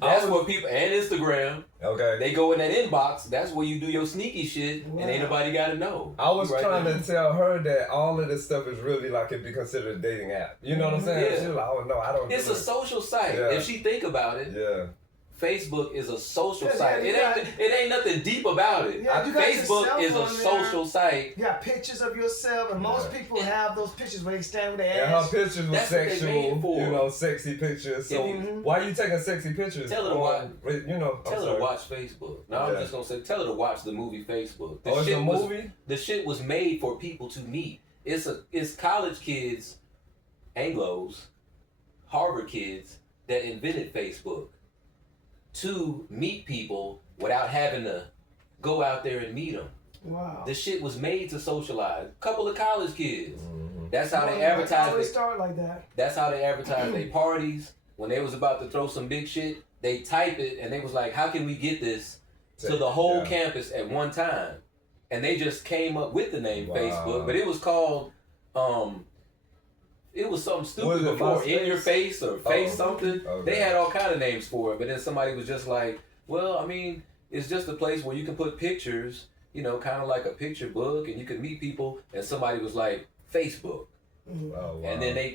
But that's where people and Instagram, okay. they go in that inbox. That's where you do your sneaky shit, and ain't nobody gotta know. I was You right trying there. to tell her that all of this stuff is really like it be considered a dating app. You know what I'm saying? Yeah. She was like, "Oh no, I don't." It's do a social site. Yeah. If she think about it, Yeah. Facebook is a social Yeah, site. yeah, It ain't nothing deep about it. Yeah, you got Facebook yourself is a on there. social site. You got pictures of yourself, and most Yeah. people have those pictures where they stand with their And her ass. pictures was That's what they sexual, made for. you know, sexy pictures. So Mhm. why you taking sexy pictures? Tell her to on- You know, I'm Tell her sorry. to watch Facebook. No, I'm Yeah. just gonna say, tell her to watch the movie Facebook. The Oh, it's shit a was- movie. The shit was made for people to meet. It's college kids, Anglos, Harvard kids that invented Facebook to meet people without having to go out there and meet them. Wow. The shit was made to socialize. Couple of college kids. Mhm. That's how they Always advertise. start like that. That's how they advertise their parties. When they was about to throw some big shit, they type it and they was like, "How can we get this to the whole Yeah. campus at one time?" And they just came up with the name Wow. Facebook, but it was called it was something Was stupid it before, MySpace? In Your Face or Face Oh, something. okay. They had all kind of names for it, but then somebody was just like, "Well, I mean, it's just a place where you can put pictures, you know, kind of like a picture book, and you can meet people." And somebody was like, "Facebook," Mhm. Oh, wow. and then they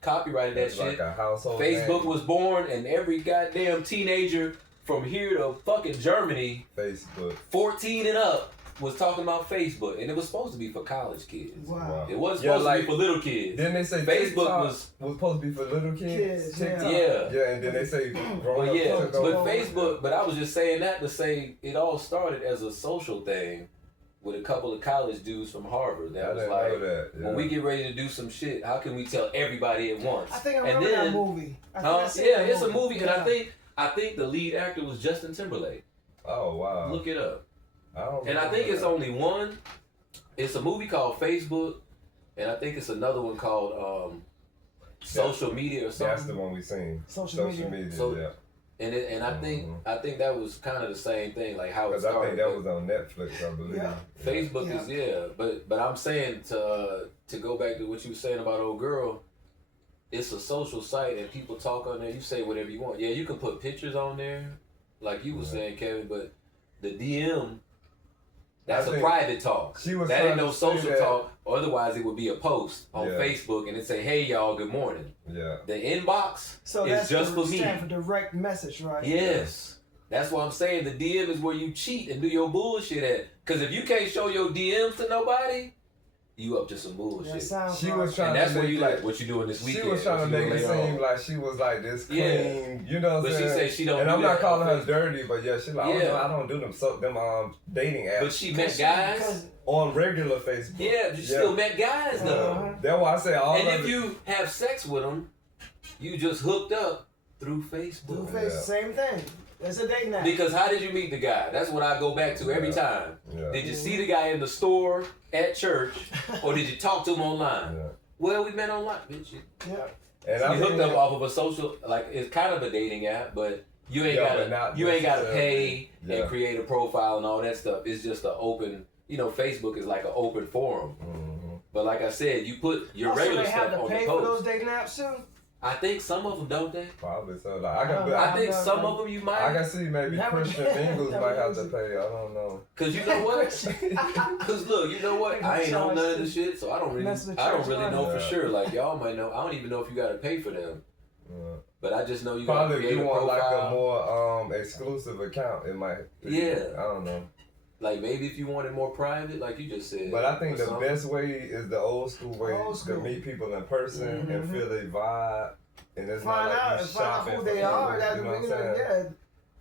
copyrighted that It's shit. like a household Facebook name. was born, and every goddamn teenager from here to fucking Germany, Facebook. 14 and up, was talking about Facebook, and it was supposed to be for college kids. Wow. It wasn't Yeah, supposed like- to be for little kids. Then they say Facebook TikTok was- supposed to be for little kids. Kids, yeah. TikTok. Yeah. Yeah, and then they say But grown up yeah, took over. but Facebook, but I was just saying that to say it all started as a social thing with a couple of college dudes from Harvard. That was like, when we get ready to do some shit, how can we tell everybody at once? I think I remember that movie. It's a movie, and I think the lead actor was Justin Timberlake. Oh wow! Look it up. I think it's only one. It's a movie called Facebook, and I think it's another one called Social Media or something. That's the one we seen. Social media. So, yeah. And I think that was kind of the same thing, like how it started. I think that was on Netflix, I believe. Yeah. Facebook is but I'm saying to go back to what you were saying about old girl, it's a social site and people talk on there. You say whatever you want. Yeah, you can put pictures on there, like you were saying, Kevin. But the DM, that's a private talk. That ain't no social talk. Otherwise, it would be a post on Facebook and it say, "Hey y'all, good morning." Yeah. The inbox so is just for me. Stand for direct message, right? Yes. That's what I'm saying. The DM is where you cheat and do your bullshit at. Because if you can't show your DMs to nobody, you up to some bullshit. She was trying and that's to where make you like, what you doing this weekend? She was trying to make it seem like she was like this clean, you know what I'm saying? But she said she don't. And do I'm that not calling her dirty, but yeah, she's like, I don't do them dating apps. But she met guys on regular Facebook. Yeah, but she still met guys though. That's why I say all. And if you have sex with them, you just hooked up through Facebook. Same thing. It's a dating app. Because how did you meet the guy? That's what I go back to every time. Yeah. Did you see the guy in the store, at church, or did you talk to him online? Yeah. Well, we met online, bitch. Yeah. And you hooked up off of a social, like it's kind of a dating app, but you ain't gotta pay and create a profile and all that stuff. It's just an open. You know, Facebook is like an open forum. Mm-hmm. But like I said, you put your regular stuff on the post. They have to pay for those dating apps too? I think some of them don't they? Probably so. Like, I think some of them you might. I can see maybe Christian Mingles might have to pay. I don't know. Cause you know what? Cause look, you know what? I ain't on none of this shit, so I don't really know for sure. Like y'all might know. I don't even know if you gotta pay for them. But I just know you gotta create a profile. Like a more exclusive account, it might. Yeah. I don't know. Like maybe if you wanted more private, like you just said. But I think the best way is the old school way to meet people in person and feel their vibe. And it's find out who they are. You know what I'm saying? Yeah.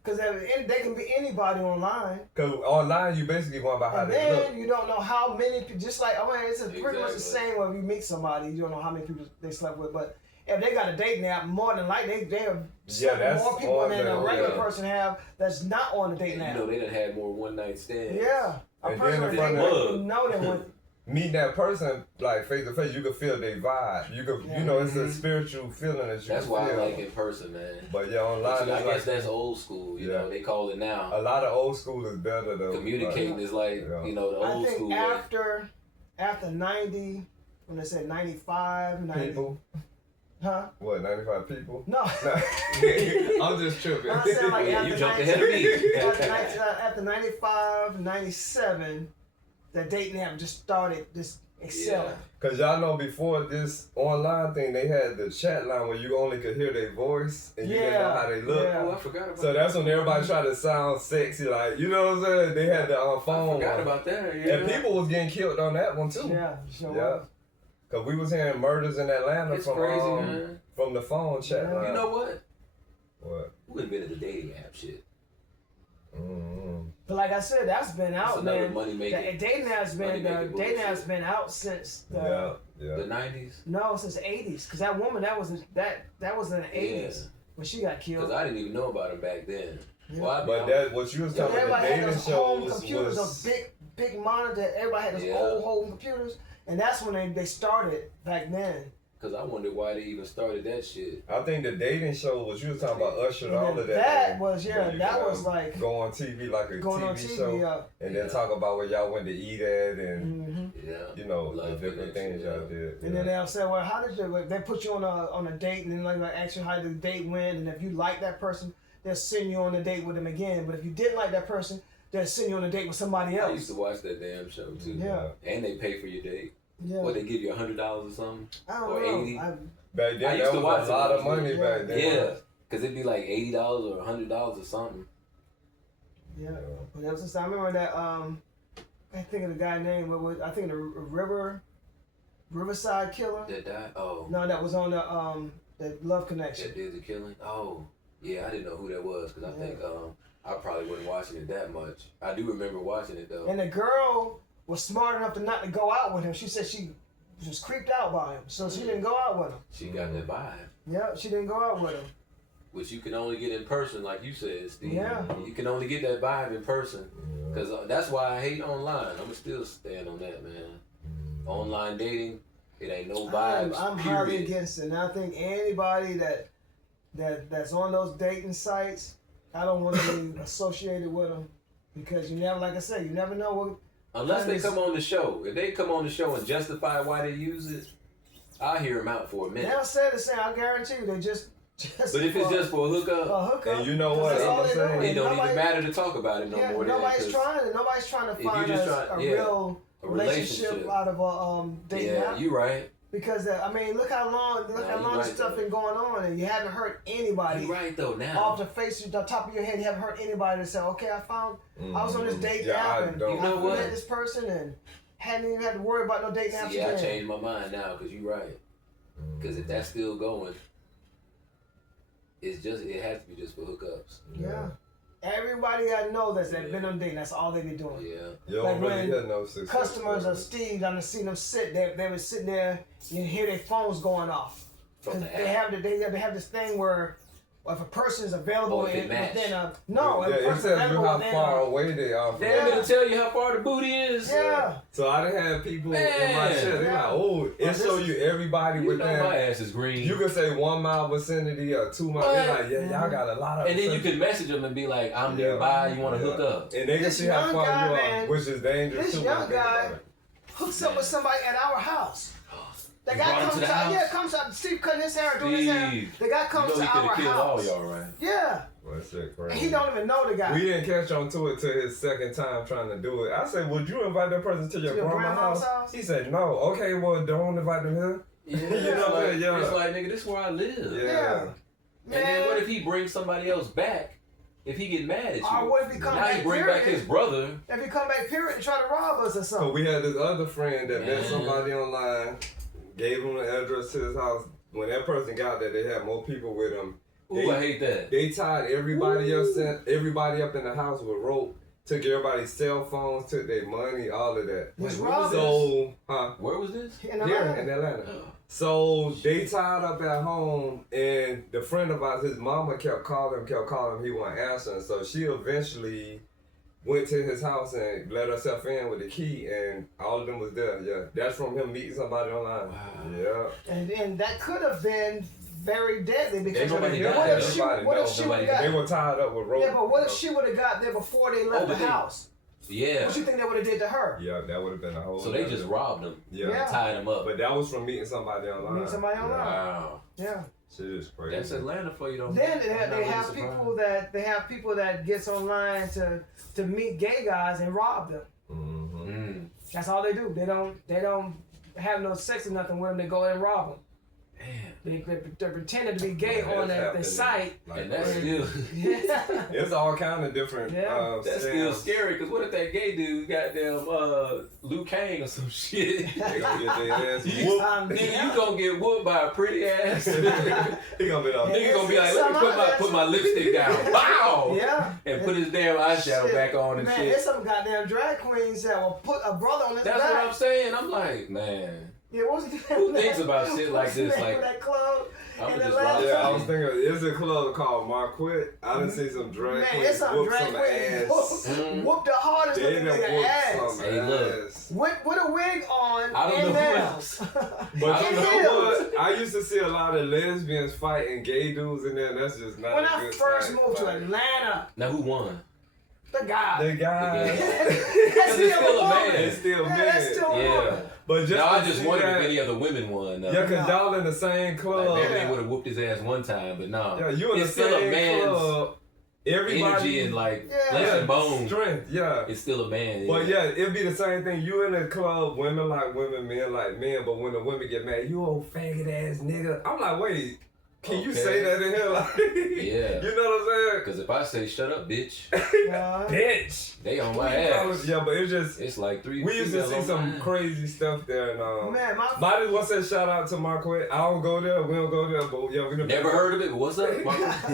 Because they can be anybody online. Because online, you basically going by how they look. And then you don't know how many people, just like, it's pretty much the same when you meet somebody. You don't know how many people they slept with. But if they got a dating app, more than likely, they have more people than a regular person have that's not on the dating app. You know, they done had more one-night stands. Yeah. A person that know them when meeting that person like face to face, you can feel their vibe. You can, you know, it's a spiritual feeling that you. That's can why feel. I like in person, man. But yeah, online. I guess that's old school. You know, they call it now. A lot of old school is better though. Communicating is like you know the old school. I think after 90, when they said 95, 90. People. Huh? What, 95 people? No. I'm just tripping. You jumped ahead of me. After 95, 97, the dating app just started excelling. Because y'all know before this online thing, they had the chat line where you only could hear their voice and you didn't know how they look. Oh, I forgot about that. So that's when everybody tried to sound sexy, like, you know what I'm saying? They had the phone. I forgot about that, yeah. And people was getting killed on that one too. Yeah, sure. Because we was hearing murders in Atlanta from the phone chat line. You know what? What? We would have been in the dating app shit. Mm-hmm. But like I said, that's been out, man. The dating app's been out since the 90s. No, since the 80s. Because that woman, that was in the 80s when she got killed. Because I didn't even know about her back then. Yeah. Well, but that what you was talking about, the dating shows home computers, those big monitor. Everybody had those old home computers, and that's when they started back then. Because I wondered why they even started that shit. I think the dating show was, you was talking about Usher and all of that. That was like go on TV like a TV show, and then talk about where y'all went to eat at and you know the different things y'all did. And then they'll say, well, how did they put you on a date, and then like ask you how the date went, and if you like that person, they'll send you on a date with them again. But if you didn't like that person, they'll send you on a date with somebody else. I used to watch that damn show too. Yeah. And they pay for your date. Yeah. What, they give you $100 or something? I don't or know. 80? Back then, that was a lot of money back then. Yeah, because it'd be like $80 or $100 or something. Yeah. But ever since I remember that, I think of the guy's name. I think the Riverside Killer. That died? Oh. No, that was on the Love Connection. That did the killing? Oh. Yeah, I didn't know who that was because I think I probably wasn't watching it that much. I do remember watching it though. And the girl was smart enough to not to go out with him. She said she was creeped out by him, so she didn't go out with him. She got that vibe. Yeah, she didn't go out with him. Which you can only get in person, like you said, Steve. Yeah. You can only get that vibe in person. Because that's why I hate online. I'm going to still stand on that, man. Online dating, it ain't no vibes, I'm highly against it. And I think anybody that's on those dating sites, I don't want to be associated with them. Because you never, like I said, you never know what... Unless they come on the show. If they come on the show and justify why they use it, I'll hear them out for a minute. They'll say the same. I guarantee you, they just but if it's just for a hookup, and you know what? That's all they doing. it don't even matter to talk about it no more. Nobody's trying to find a real relationship out of a dating app. Yeah, you right. Because look how long this stuff been going on, and you haven't heard anybody. You right though now. Off the face, the top of your head, you haven't heard anybody say, "Okay, I was on this dating app, and you know what? met this person, and hadn't even had to worry about no dating apps Yeah, again." I changed my mind now because you right. Because if that's still going, it has to be just for hookups. Yeah. Everybody I know that's been on dating, that's all they be doing. Yeah. You don't really hear no success. Customers of Steve, I've seen them sit there. They were sitting there, you hear their phones going off. From the they have this thing where if a person is available if it within match. It tells you how far away they are. They ain't gonna tell you how far the booty is. Yeah. So I done had people in my chat. They're like, "Oh, it show you everybody You within." know my ass is green. You can say 1 mile vicinity or 2 miles. They're like, "Yeah, y'all got a lot of." And then you can message them and be like, "I'm nearby. You want to hook up?" And they can see how far you are, which is dangerous this too. This young guy hooks up with somebody at our house. The guy comes out, Steve cutting his hair, doing his hair. The guy comes to our house. He could have killed all y'all, right? Yeah. Well, that's it, crazy. And he don't even know the guy. We didn't catch on to it till his second time trying to do it. I said, would you invite that person to your grandma's house? He said, no. Okay, well, don't invite them here. Yeah. You know what I'm saying? It's like, nigga, this is where I live. Yeah. And then what if he brings somebody else back? If he get mad at you, or what if he come now back, he bring back his brother. If he come back, period, and try to rob us or something. So we had this other friend that met somebody online, gave him the address to his house. When that person got there, they had more people with them. I hate that. They tied everybody up in the house with rope, took everybody's cell phones, took their money, all of that. Where was this? Here in Atlanta. So they tied up at home, and the friend of ours, his mama kept calling him, he wasn't answering. So she eventually went to his house and let herself in with the key, and all of them was there. Yeah, that's from him meeting somebody online. Wow. Yeah. And that could have been very deadly because what if she would have got? They were tied up with rope. Yeah, but what if she would have got there before they left the house? Yeah. What you think they would have did to her? Yeah, that would have been a whole. So they just robbed him. Yeah. Tied him up. But that was from meeting somebody online. Wow. Yeah. Shit is crazy. That's Atlanta for you, though. Then they have people that gets online to meet gay guys and rob them. Mm-hmm. That's all they do. They don't have no sex or nothing with them. They go and rob them. They're pretending to be gay on the site. And that's still... It's all kind of different. That's still scary, because what if that gay dude goddamn Liu Kang or some shit? They gonna get their ass whooped. Nigga, you gonna get whooped by a pretty ass. He gonna be like, nigga gonna be like, let me put my lipstick down. Wow! Yeah. And put his damn eyeshadow back on and shit. Man, there's some goddamn drag queens that will put a brother on his back. That's what I'm saying. I'm like, man. Yeah, what was who thinks about shit like this? Like that club. I was thinking it's a club called Marquette. I done see some drag queens whoop some ass. Whoop the hardest looking nigga ass. Hey, look. With a wig on I don't and know nails. But you know what? I used to see a lot of lesbians fighting gay dudes in there, and that's just not when a I good first sign. moved to Atlanta. Now who won? The guy. The guy. That's still a man. It's still man. That's still a woman. But just now I just wondered if any other women won. Yeah, because y'all in the same club. Like, maybe they would have whooped his ass one time, but no. Yeah, you in it's the still same a man's club. Everybody, energy and like flesh and bone. Strength, yeah. It's still a man. But yeah, it'd be the same thing. You in the club, women like women, men like men, but when the women get mad, you old faggot ass nigga. I'm like, wait, can you say that in here? Like, yeah. You know what I'm saying? Because if I say shut up, bitch, bitch, they on my ass. Yeah, but it's just it's like three. We used to see some crazy stuff there, and man, might as well say shout out to Marquette. I don't go there, we don't go there, but yeah, we never heard of it. But what's up,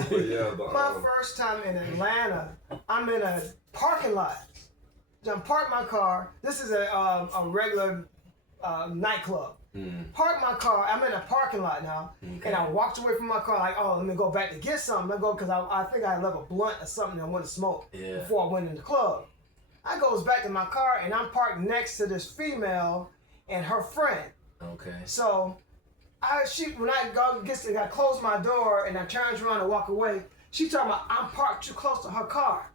but yeah, but, my first time in Atlanta, I'm in a parking lot. I park my car. This is a regular nightclub. Park my car. I'm in a parking lot now, and I walked away from my car like, oh, let me go back to get something. I go because I think I left a blunt or something I wanted to smoke before I went in the club. I goes back to my car, and I'm parked next to this female and her friend. Okay. So, when I close my door and I turns around and walk away, she talking about I'm parked too close to her car.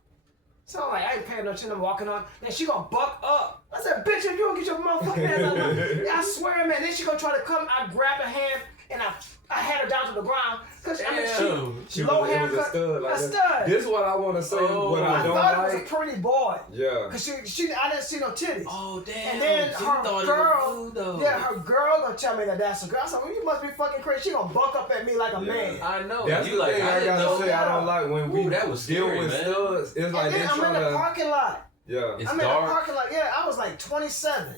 So I'm like, I ain't paying no attention. I'm walking on. Then she gonna buck up. I said, bitch, if you don't get your motherfucking ass out of there, I swear, man. Then she gonna try to come. I grabbed her hand and I had her down to the ground. Cause I mean, she low haircut. A stud. This is what I want to say. What I don't thought like. it was a pretty boy. Yeah. Cause I didn't see no titties. Oh damn. And then So her girl, her girl. girl gonna tell me that that's a girl. I said, well, you must be fucking crazy. She gonna buck up at me like a man. I know. That's you the like, thing I gotta say. I don't like when we that was deal scary, with man. studs. It's like And they then I'm in the trying to. parking lot. Yeah. It's I'm in dark. the parking lot. Yeah, I was like 27.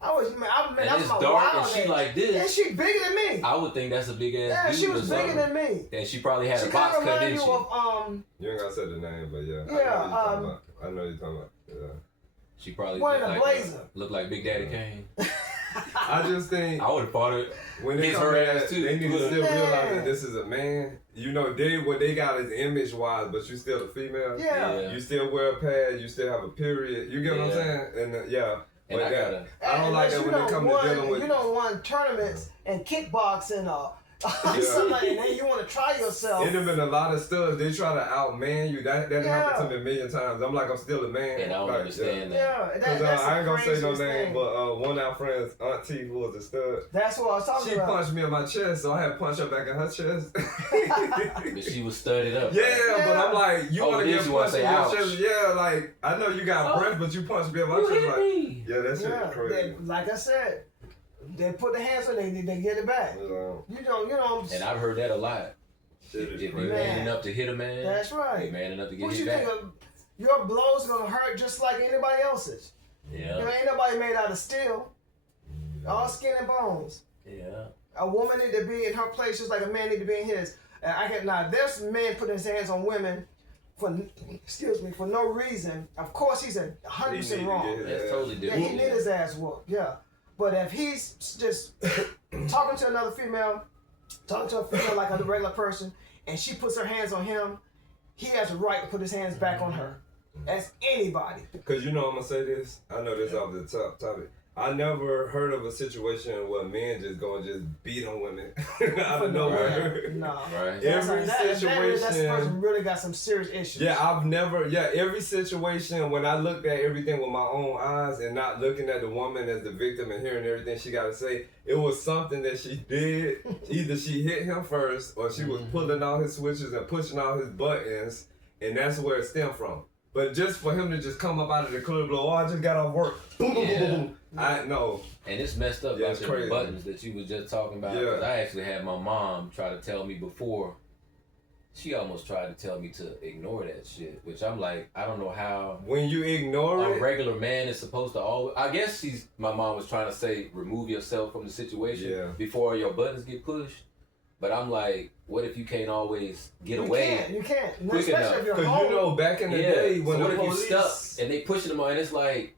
I was And my it's dark wild and she age. like this. And she bigger than me. I would think that's a big ass Yeah, dude she or was bigger something. than me. And she probably had She a box kind of cut, reminded didn't you she? of You ain't gotta say the name, but yeah. Yeah, I know you're talking about. Yeah. She probably One in looked a like blazer. Looked like Big Daddy Kane. I just think I would have fought it. when they Hits come her to ass that, too. they need to still Yeah. realize that this is a man. You know, what they got is image wise, but you still a female. yeah. You still wear a pad. You still have a period. You get what I'm saying? And And but I gotta. I don't like that when they come to dealing with. You don't won tournaments and kickboxing something like that, and then you want to try yourself. It have been a lot of stuff. They try to outman you. That happened to me a million times. I'm like, I'm still a man. And I don't like, understand that. Yeah, Because that's I ain't the gonna say no craziest name, thing. but one of our friends, Auntie, who was a stud, That's what I was talking she about. punched me in my chest, so I had to punch her back in her chest. But she was studded up. Yeah, but I'm like, you Oh, want to then get you wanna punched in say, your ouch. chest? Yeah, like, I know you got breath, but you punched me in my You chest. hit Like, me. yeah, that shit Yeah, is crazy. like I said, they put the hands on it, they get it back. You know. And I've heard that a lot. Shit If is you're crazy. man enough to hit a man, That's right. you're man enough to get What hit you back. think of? Your blow's gonna hurt just like anybody else's. Yeah. You know, ain't nobody made out of steel. All skin and bones. Yeah. A woman need to be in her place just like a man need to be in his. There's men putting his hands on women for no reason. Of course, he's 100% wrong. That's totally Yeah, different. he need his ass whooped. Yeah, but if he's just talking to another female, talking to a female like a regular person, and she puts her hands on him, he has a right to put his hands back on her. As anybody. Because you know I'm going to say this. I know this off the top topic. I never heard of a situation where men just go and just beat on women out of nowhere. No. Right. Every That situation. person really got some serious issues. Yeah, every situation when I looked at everything with my own eyes and not looking at the woman as the victim and hearing everything she got to say, it was something that she did. Either she hit him first or she was pulling all his switches and pushing all his buttons, and that's where it stemmed from. But just for him to just come up out of the club, oh, I just got off work. Boom, boom, boom, boom. I know. And it's messed up Yeah, about it's the crazy. buttons that you was just talking about. Yeah. 'Cause I actually had my mom try to tell me before. She almost tried to tell me to ignore that shit, which I'm like, I don't know how When you ignore a it, regular man is supposed to always. I guess my mom was trying to say remove yourself from the situation before your buttons get pushed. But I'm like, what if you can't always get away? You can't. quick Especially enough. if you're because home. you know back in the Yeah. day when So what the if you police stuck and they pushing them on? And it's like,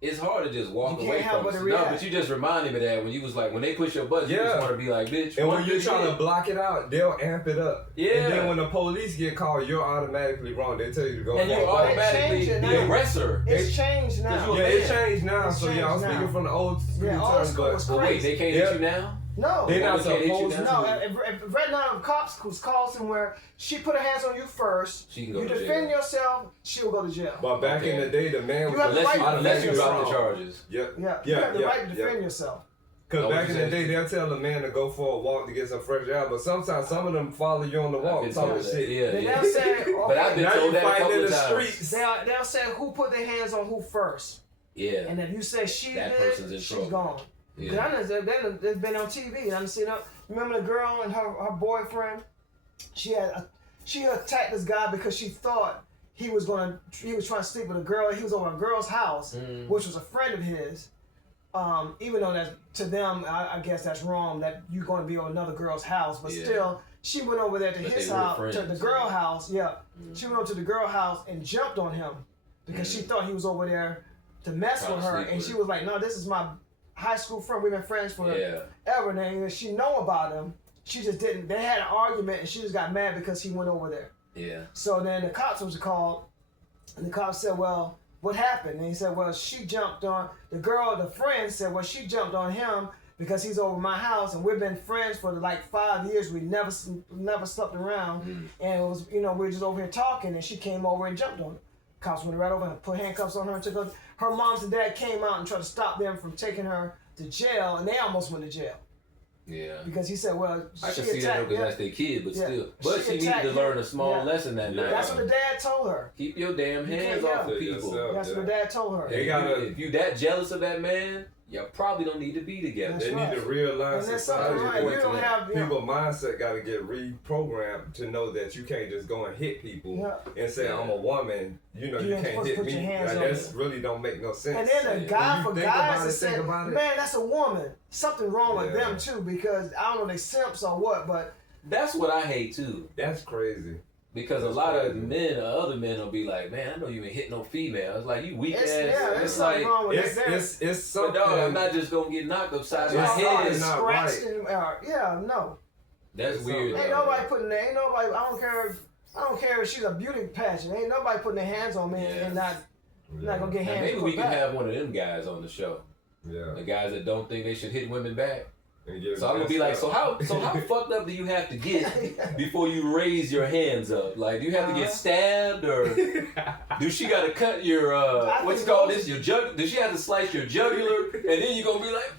it's hard to just walk You away can't help from but it. to No, react. but you just reminded me that when you was like, when they push your buttons, you Yeah. just want to be like, bitch. And one when you're good trying to hit. block it out, they'll amp it up. Yeah. And then when the police get called, you're automatically wrong. They tell you to go And you walk back. automatically They changed it the now. aggressor. It's changed now. you- Yeah, it changed now. It's So yeah, I'm changed speaking now. from the old school Yeah, old terms, school but was But wait, they can't Yeah. hit you now? No. they're not They can't hit you supposed now? to. No, if right now cops who's calls somewhere, she put her hands on you first. She can go You to defend jail. yourself, she will go to jail. But back in Okay. the day, the man You was have the Unless right you to drop the defend charges. Yep. Yeah, Yeah, you have the yeah, right to defend yeah. yourself. Because Oh, back what in you the day, they'll tell a man to go for a walk to get some fresh air, but sometimes some of them follow you on the I've walk been talking told that. shit. Yeah, Then yeah. they'll say, But I've okay, been Now told you that a fighting couple in of the times. streets. they'll say who put their hands on who first. Yeah. And if you say she That did, person's in she's trouble. gone. Yeah. Cause I know they've been on TV. And I'm seeing remember the girl and her boyfriend? She attacked this guy because she thought he was trying to sleep with a girl. He was over a girl's house, which was a friend of his. Even though that to them, I guess that's wrong that you're going to be on another girl's house, but Yeah. still, she went over there to But his they were house, to friends. the girl house. Yeah, she went over to the girl house and jumped on him. because she thought he was over there to mess with her, and she was like, no, this is my high school friend. We've been friends forever. And she know about him. She just didn't. They had an argument, and she just got mad because he went over there. Yeah. So then the cops was called, and the cops said, well, what happened? And he said, well, she jumped on, the friend said, well, she jumped on him because he's over my house, and we've been friends for like 5 years. We never slept around, and it was, we were just over here talking, and she came over and jumped on him. Cops went right over and put handcuffs on her and took her. Her moms and dad came out and tried to stop them from taking her to jail, and they almost went to jail. Yeah. Because he said, well, I can see that because that's their kid, but still. But she needed to learn a small lesson that night. That's what the dad told her. Keep your damn hands off of people. That's what the dad told her. If you that jealous of that man, you probably don't need to be together. They need to realize society people mindset got to get reprogrammed to know that you can't just go and hit people and say, I'm a woman, you can't hit me. That really don't make no sense. And then the guy for guys that said, man, that's a woman. Something wrong with them too, because I don't know, they simps or what, but that's what I hate too. That's crazy. Because a lot of men or other men will be like, man, I know you ain't hit no female. It's like, you weak ass. It's like, wrong with it's something. But dog, I'm not just gonna get knocked upside my head. Scratched and, no. That's weird. Ain't nobody putting there. Ain't nobody. I don't care if she's a beauty pageant. Ain't nobody putting their hands on me and not gonna get hands. Maybe we can have one of them guys on the show. Yeah. The guys that don't think they should hit women back. So I'm gonna be like, so how fucked up do you have to get before you raise your hands up? Like, do you have to get stabbed, or do she gotta cut your what's called this? Your jug? Does she have to slice your jugular, and then you gonna be like,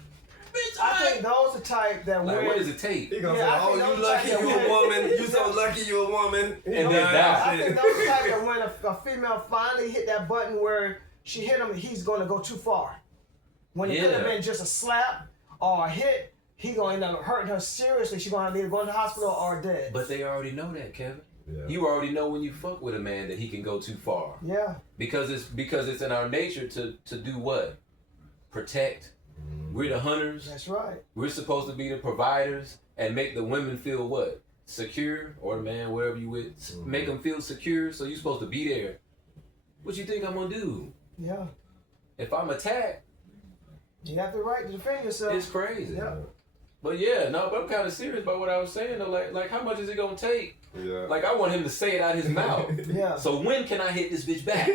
bitch? I think those are type that like, what does it take? He gonna say, oh, you lucky you a woman. You so lucky you a woman. And then die. I think those are type that when a female finally hit that button where she hit him, he's gonna go too far. When it could have been just a slap or a hit. He gonna end up hurting her seriously. She's gonna either go to the hospital or dead. But they already know that, Kevin. Yeah. You already know when you fuck with a man that he can go too far. Yeah. Because it's in our nature to do what? Protect. We're the hunters. That's right. We're supposed to be the providers and make the women feel what? Secure, or the man, whatever you with. Make them feel secure. So you're supposed to be there. What you think I'm gonna do? Yeah. If I'm attacked, you have the right to defend yourself. It's crazy. Yeah. But but I'm kind of serious about what I was saying though. Like how much is it gonna take? Yeah. Like, I want him to say it out his mouth. Yeah. So when can I hit this bitch back?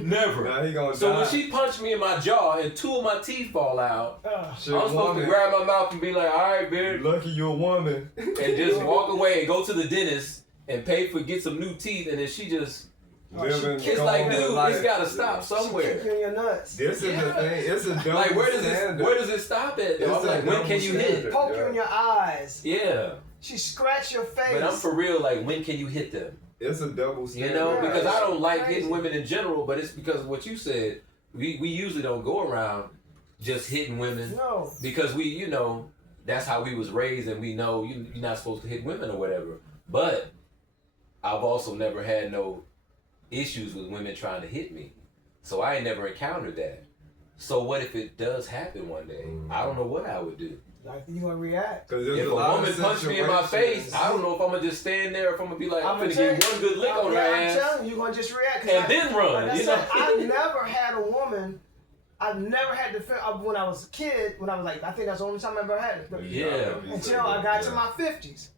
Never. Now he gonna so die. when she punched me in my jaw and 2 of my teeth fall out, I'm Shit, supposed to grab my mouth and be like, all right, bitch. Lucky you a woman. And just walk away and go to the dentist and get some new teeth, and then she just... It's like, dude, it's gotta stop somewhere. She kick you in your nuts. This is the thing. It's a double like, where standard. does it stop at? Though? I'm like, when can you hit? Poke you in your eyes. Yeah. She scratched your face. But I'm for real, like, when can you hit them? It's a double standard. You know, because I don't like crazy. hitting women in general, but it's because of what you said. We usually don't go around just hitting women. No. Because we, that's how we was raised, and we know you're not supposed to hit women or whatever. But I've also never had no issues with women trying to hit me. So I ain't never encountered that. So what if it does happen one day? I don't know what I would do. Like, you gonna react? If a woman punched me in my face, I don't know if I'm gonna just stand there or if I'm gonna be like, I'm gonna get one good lick on her ass. I'm telling you, you're gonna just react. And then run. Like I never had a woman. I've never had to when I was a kid. When I was like, I think that's the only time I ever had it. Yeah. Until I got to my 50s.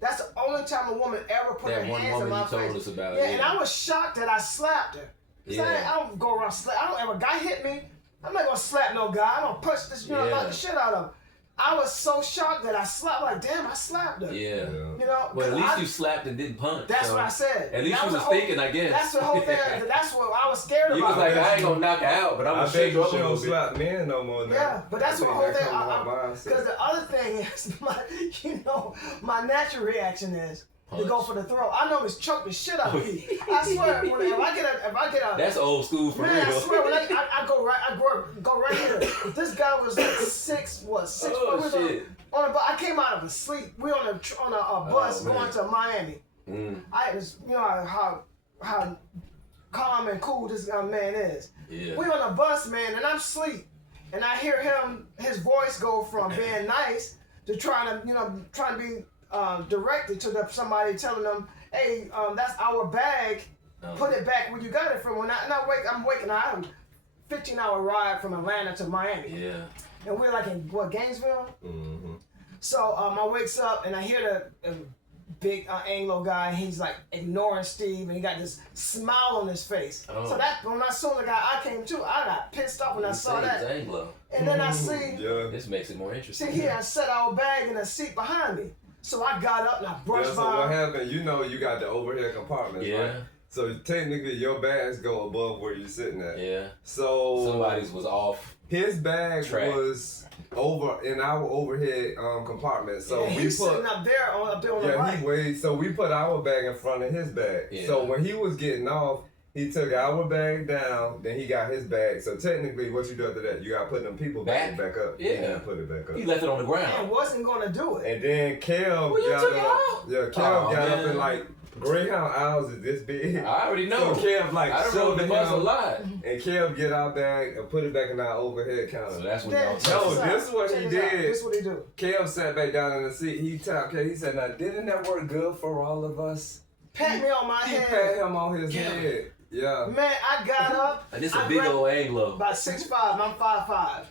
That's the only time a woman ever put her hands in my face. Told us about yeah, and I was shocked that I slapped her. I don't go around slap. I don't ever. Guy hit me. I'm not gonna slap no guy. I don't punch this. Knock the shit out of him. I was so shocked that I slapped. Like, damn, I slapped her. Yeah. But at least you slapped and didn't punch. That's what I said. At least you was thinking, I guess. That's the whole thing. That's what I was scared about. You was like, I ain't gonna knock her out, but I'm gonna shake her up a little bit. slap men no more now. Yeah, but that's the whole thing. Because the other thing is, my natural reaction is to go for the throat. I know it's choke the shit out of me. I swear, if I get a that's old school for real. I swear, when I go right here. This guy was like 6 foot. I came out of a sleep. We on a bus going to Miami. I just how calm and cool this man is. Yeah. We on a bus, man, and I'm asleep, and I hear his voice go from being nice to trying to be directed to somebody telling them, hey, that's our bag. put it back where you got it from. When I'm waking up, I'm 15-hour ride from Atlanta to Miami. Yeah. And we're like in, Gainesville? Mm-hmm. So I wakes up and I hear the big Anglo guy. He's like ignoring Steve, and he got this smile on his face. Oh. So that when I saw the guy, I came too. I got pissed off when I saw that. Anglo. And then I see, This makes it more interesting. see here, I set our bag in a seat behind me. So I got up and I brushed So by. what happened? You know, you got the overhead compartments, right? So technically, your bags go above where you're sitting at. Yeah. So somebody's was off. His bag was over in our overhead compartment. So we he's put sitting up there on the right. he weighed. So we put our bag in front of his bag. Yeah. So when he was getting off, he took our bag down. Then he got his bag. So technically, what you do after that, you got to put them people back up. Yeah. And put it back up. He left it on the ground. And wasn't gonna do it. And then Kel got up. Yeah, Kel got up and like. Greyhound aisles is this big. I already know. So Kev like I rode the bus a lot. and Kev get our bag and put it back in our overhead counter. So that's when Then, y'all this is what he did. This is what he do. Kev sat back down in the seat. He tapped Kev. He said, "Now didn't that work good for all of us?" Pat me on my He head. pat him on his head. Yeah. Man, I got up. And this a big old Anglo. About 6'5", I'm 5'5".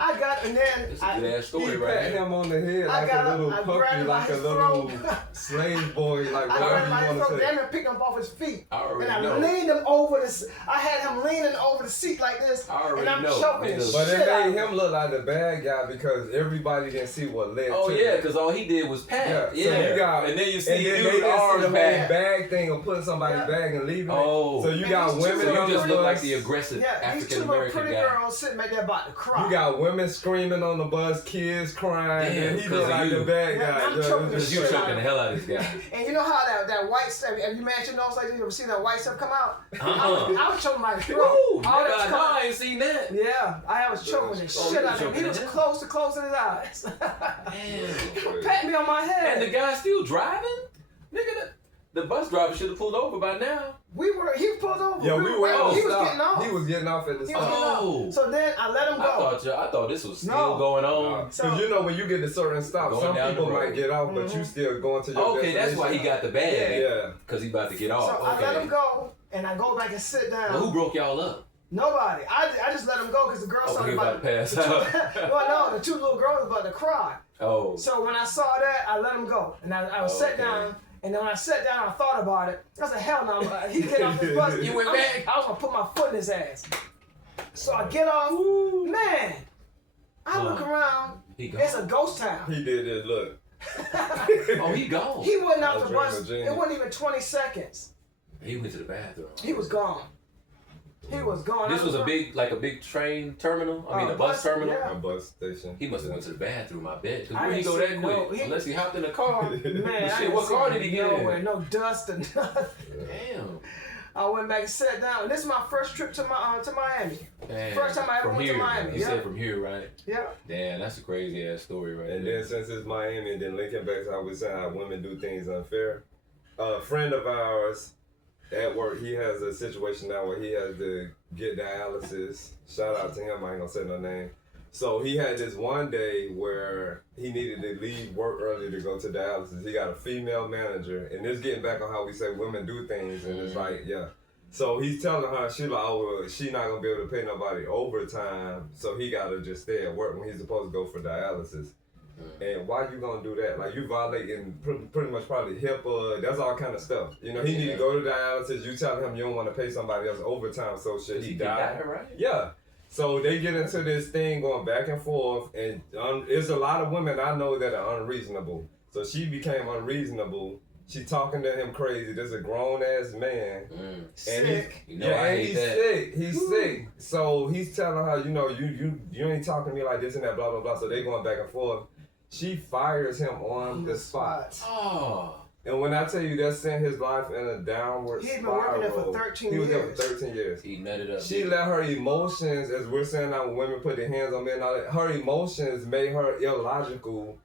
I got, and then It's a good ass story He right pat here. him on the head I like got a up, little I puppy, grabbed like a his little throat. slave boy, like I whatever grabbed you my want throat, to say. damn it, picked him off his feet. I already and know. I leaned him over this. I had him leaning over the seat like this. I already and I'm know. choking his But shit it out. made him look like the bad guy because everybody didn't see what led Oh to yeah, it. because all he did was pat. Yeah, so you got, and then you and see then they dude didn't see arms the whole back. bag thing of putting somebody's bag and leaving Oh. it. So you And got these two women So little on you just the look bus. like the aggressive Yeah, these two African little American pretty guy. girls sitting back there about to cry. You got women screaming on the bus, kids crying, Damn, and he 'cause looked of like you. the bad Yeah, guy. I'm Yeah, choking it the was Because you shit choking the hell out of this guy. And you know how that white stuff, have you matched your nose like this? You ever seen that white stuff come out? Uh-uh. I was choking my throat. Woo! All that was Nigga, coming- I ain't seen that. Yeah, I was choking the Oh, shit you out of him. He choking was him? close to closing his eyes. Damn. Pat me on my head. And the guy still driving? Nigga, the bus driver should have pulled over by now. He pulled over. Yeah, we were he was stopped. getting off. He was getting off at the He was stop. getting off. Oh. So then I let him go. I thought this was still No. going on. Because you know when you get to certain stops, Going some down the people road. might get off, but you still going to your Okay, that's why he got the bag. Yeah. Because he about to get So off. I let Okay. him go, and I go back and sit down. Well, who broke y'all up? Nobody. I just let him go because the girl Oh, started he about to pass the two- out. well, no, the two little girls was about to cry. Oh. So when I saw that, I let him go, and I was sat Okay. down. And then when I sat down, I thought about it. I said, "Hell no!" He get off this bus. You went back? I was gonna put my foot in his ass. So I get off. Man, I look around. He gone. It's a ghost town. He did this, look. Oh, he gone. He wasn't I out was the bus. dreaming, It wasn't even 20 seconds. He went to the bathroom. He was gone. He was gone. This was a big train terminal. I mean, a bus terminal. yeah. A bus station. He must have went to the bathroom, I bet. Because I where he didn't go see that no- quick? he- Unless he hopped in a car. Man, Shit, I didn't what see car did he get nowhere, in? no dust and nothing. Damn. I went back and sat down. And this is my first trip to Miami. Damn. First time I ever From went to here. Miami, You yeah. said from here, right? Yeah. Damn, that's a crazy ass story right And there. then since it's Miami, and then linking back to how we saying how women do things unfair, a friend of ours at work, he has a situation now where he has to get dialysis. Shout out to him, I ain't gonna say no name. So he had this one day where he needed to leave work early to go to dialysis. He got a female manager, and this getting back on how we say women do things, and it's like, yeah. So he's telling her, she like, oh, well, she not gonna be able to pay nobody overtime, so he gotta just stay at work when he's supposed to go for dialysis. And why you gonna do that? Like, you violating pretty much probably HIPAA, that's all kind of stuff. You know, he need to go to dialysis, you telling him you don't want to pay somebody else overtime, so should he die? Right? Yeah. So they get into this thing going back and forth, and there's a lot of women I know that are unreasonable. So she became unreasonable. She talking to him crazy. There's a grown ass man, and Sick. You know, I hate he's that. sick. He's sick. So he's telling her, you know, you ain't talking to me like this and that, blah blah blah. So they going back and forth. She fires him on the spot. Oh. And when I tell you that sent his life in a downward He'd been spiral. working there for 13 He was there years. for 13 years. He nutted up. She let her emotions, as we're saying now, when women put their hands on men and all that, her emotions made her illogical.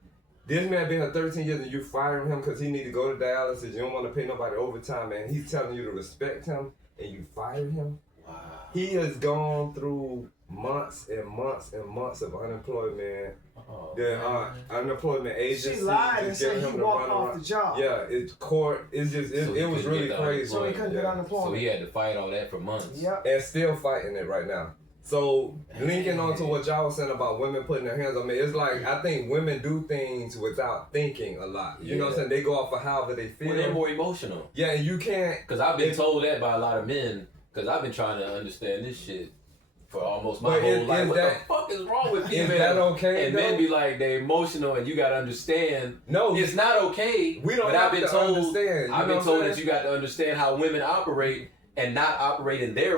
This man been here 13 years and you firing him because he need to go to dialysis. You don't want to pay nobody overtime, and he's telling you to respect him, and you fire him. Wow. He has gone through months and months and months of unemployment. Oh, The man. unemployment agency She lied and just said giving he him the walked off runaround. the job. Yeah, it's court. It's just So it he was couldn't really get the crazy. So he couldn't get Yeah. So unemployment. he had to fight all that for months. Yep. And still fighting it right now. So linking on to what y'all was saying about women putting their hands on me, it's like I think women do things without thinking a lot. You know what I'm saying? They go off of however they feel. Well, they're more emotional. Yeah, and you can't. Because I've been told that by a lot of men. Because I've been trying to understand this shit for almost my But whole is life. What that- the fuck is wrong with Is females? that okay? And though? men be like, they emotional, and you gotta understand. No, It's not okay. We don't but have I've been to told, understand. You I've know been what told I'm that you got to understand how women operate and not operate in their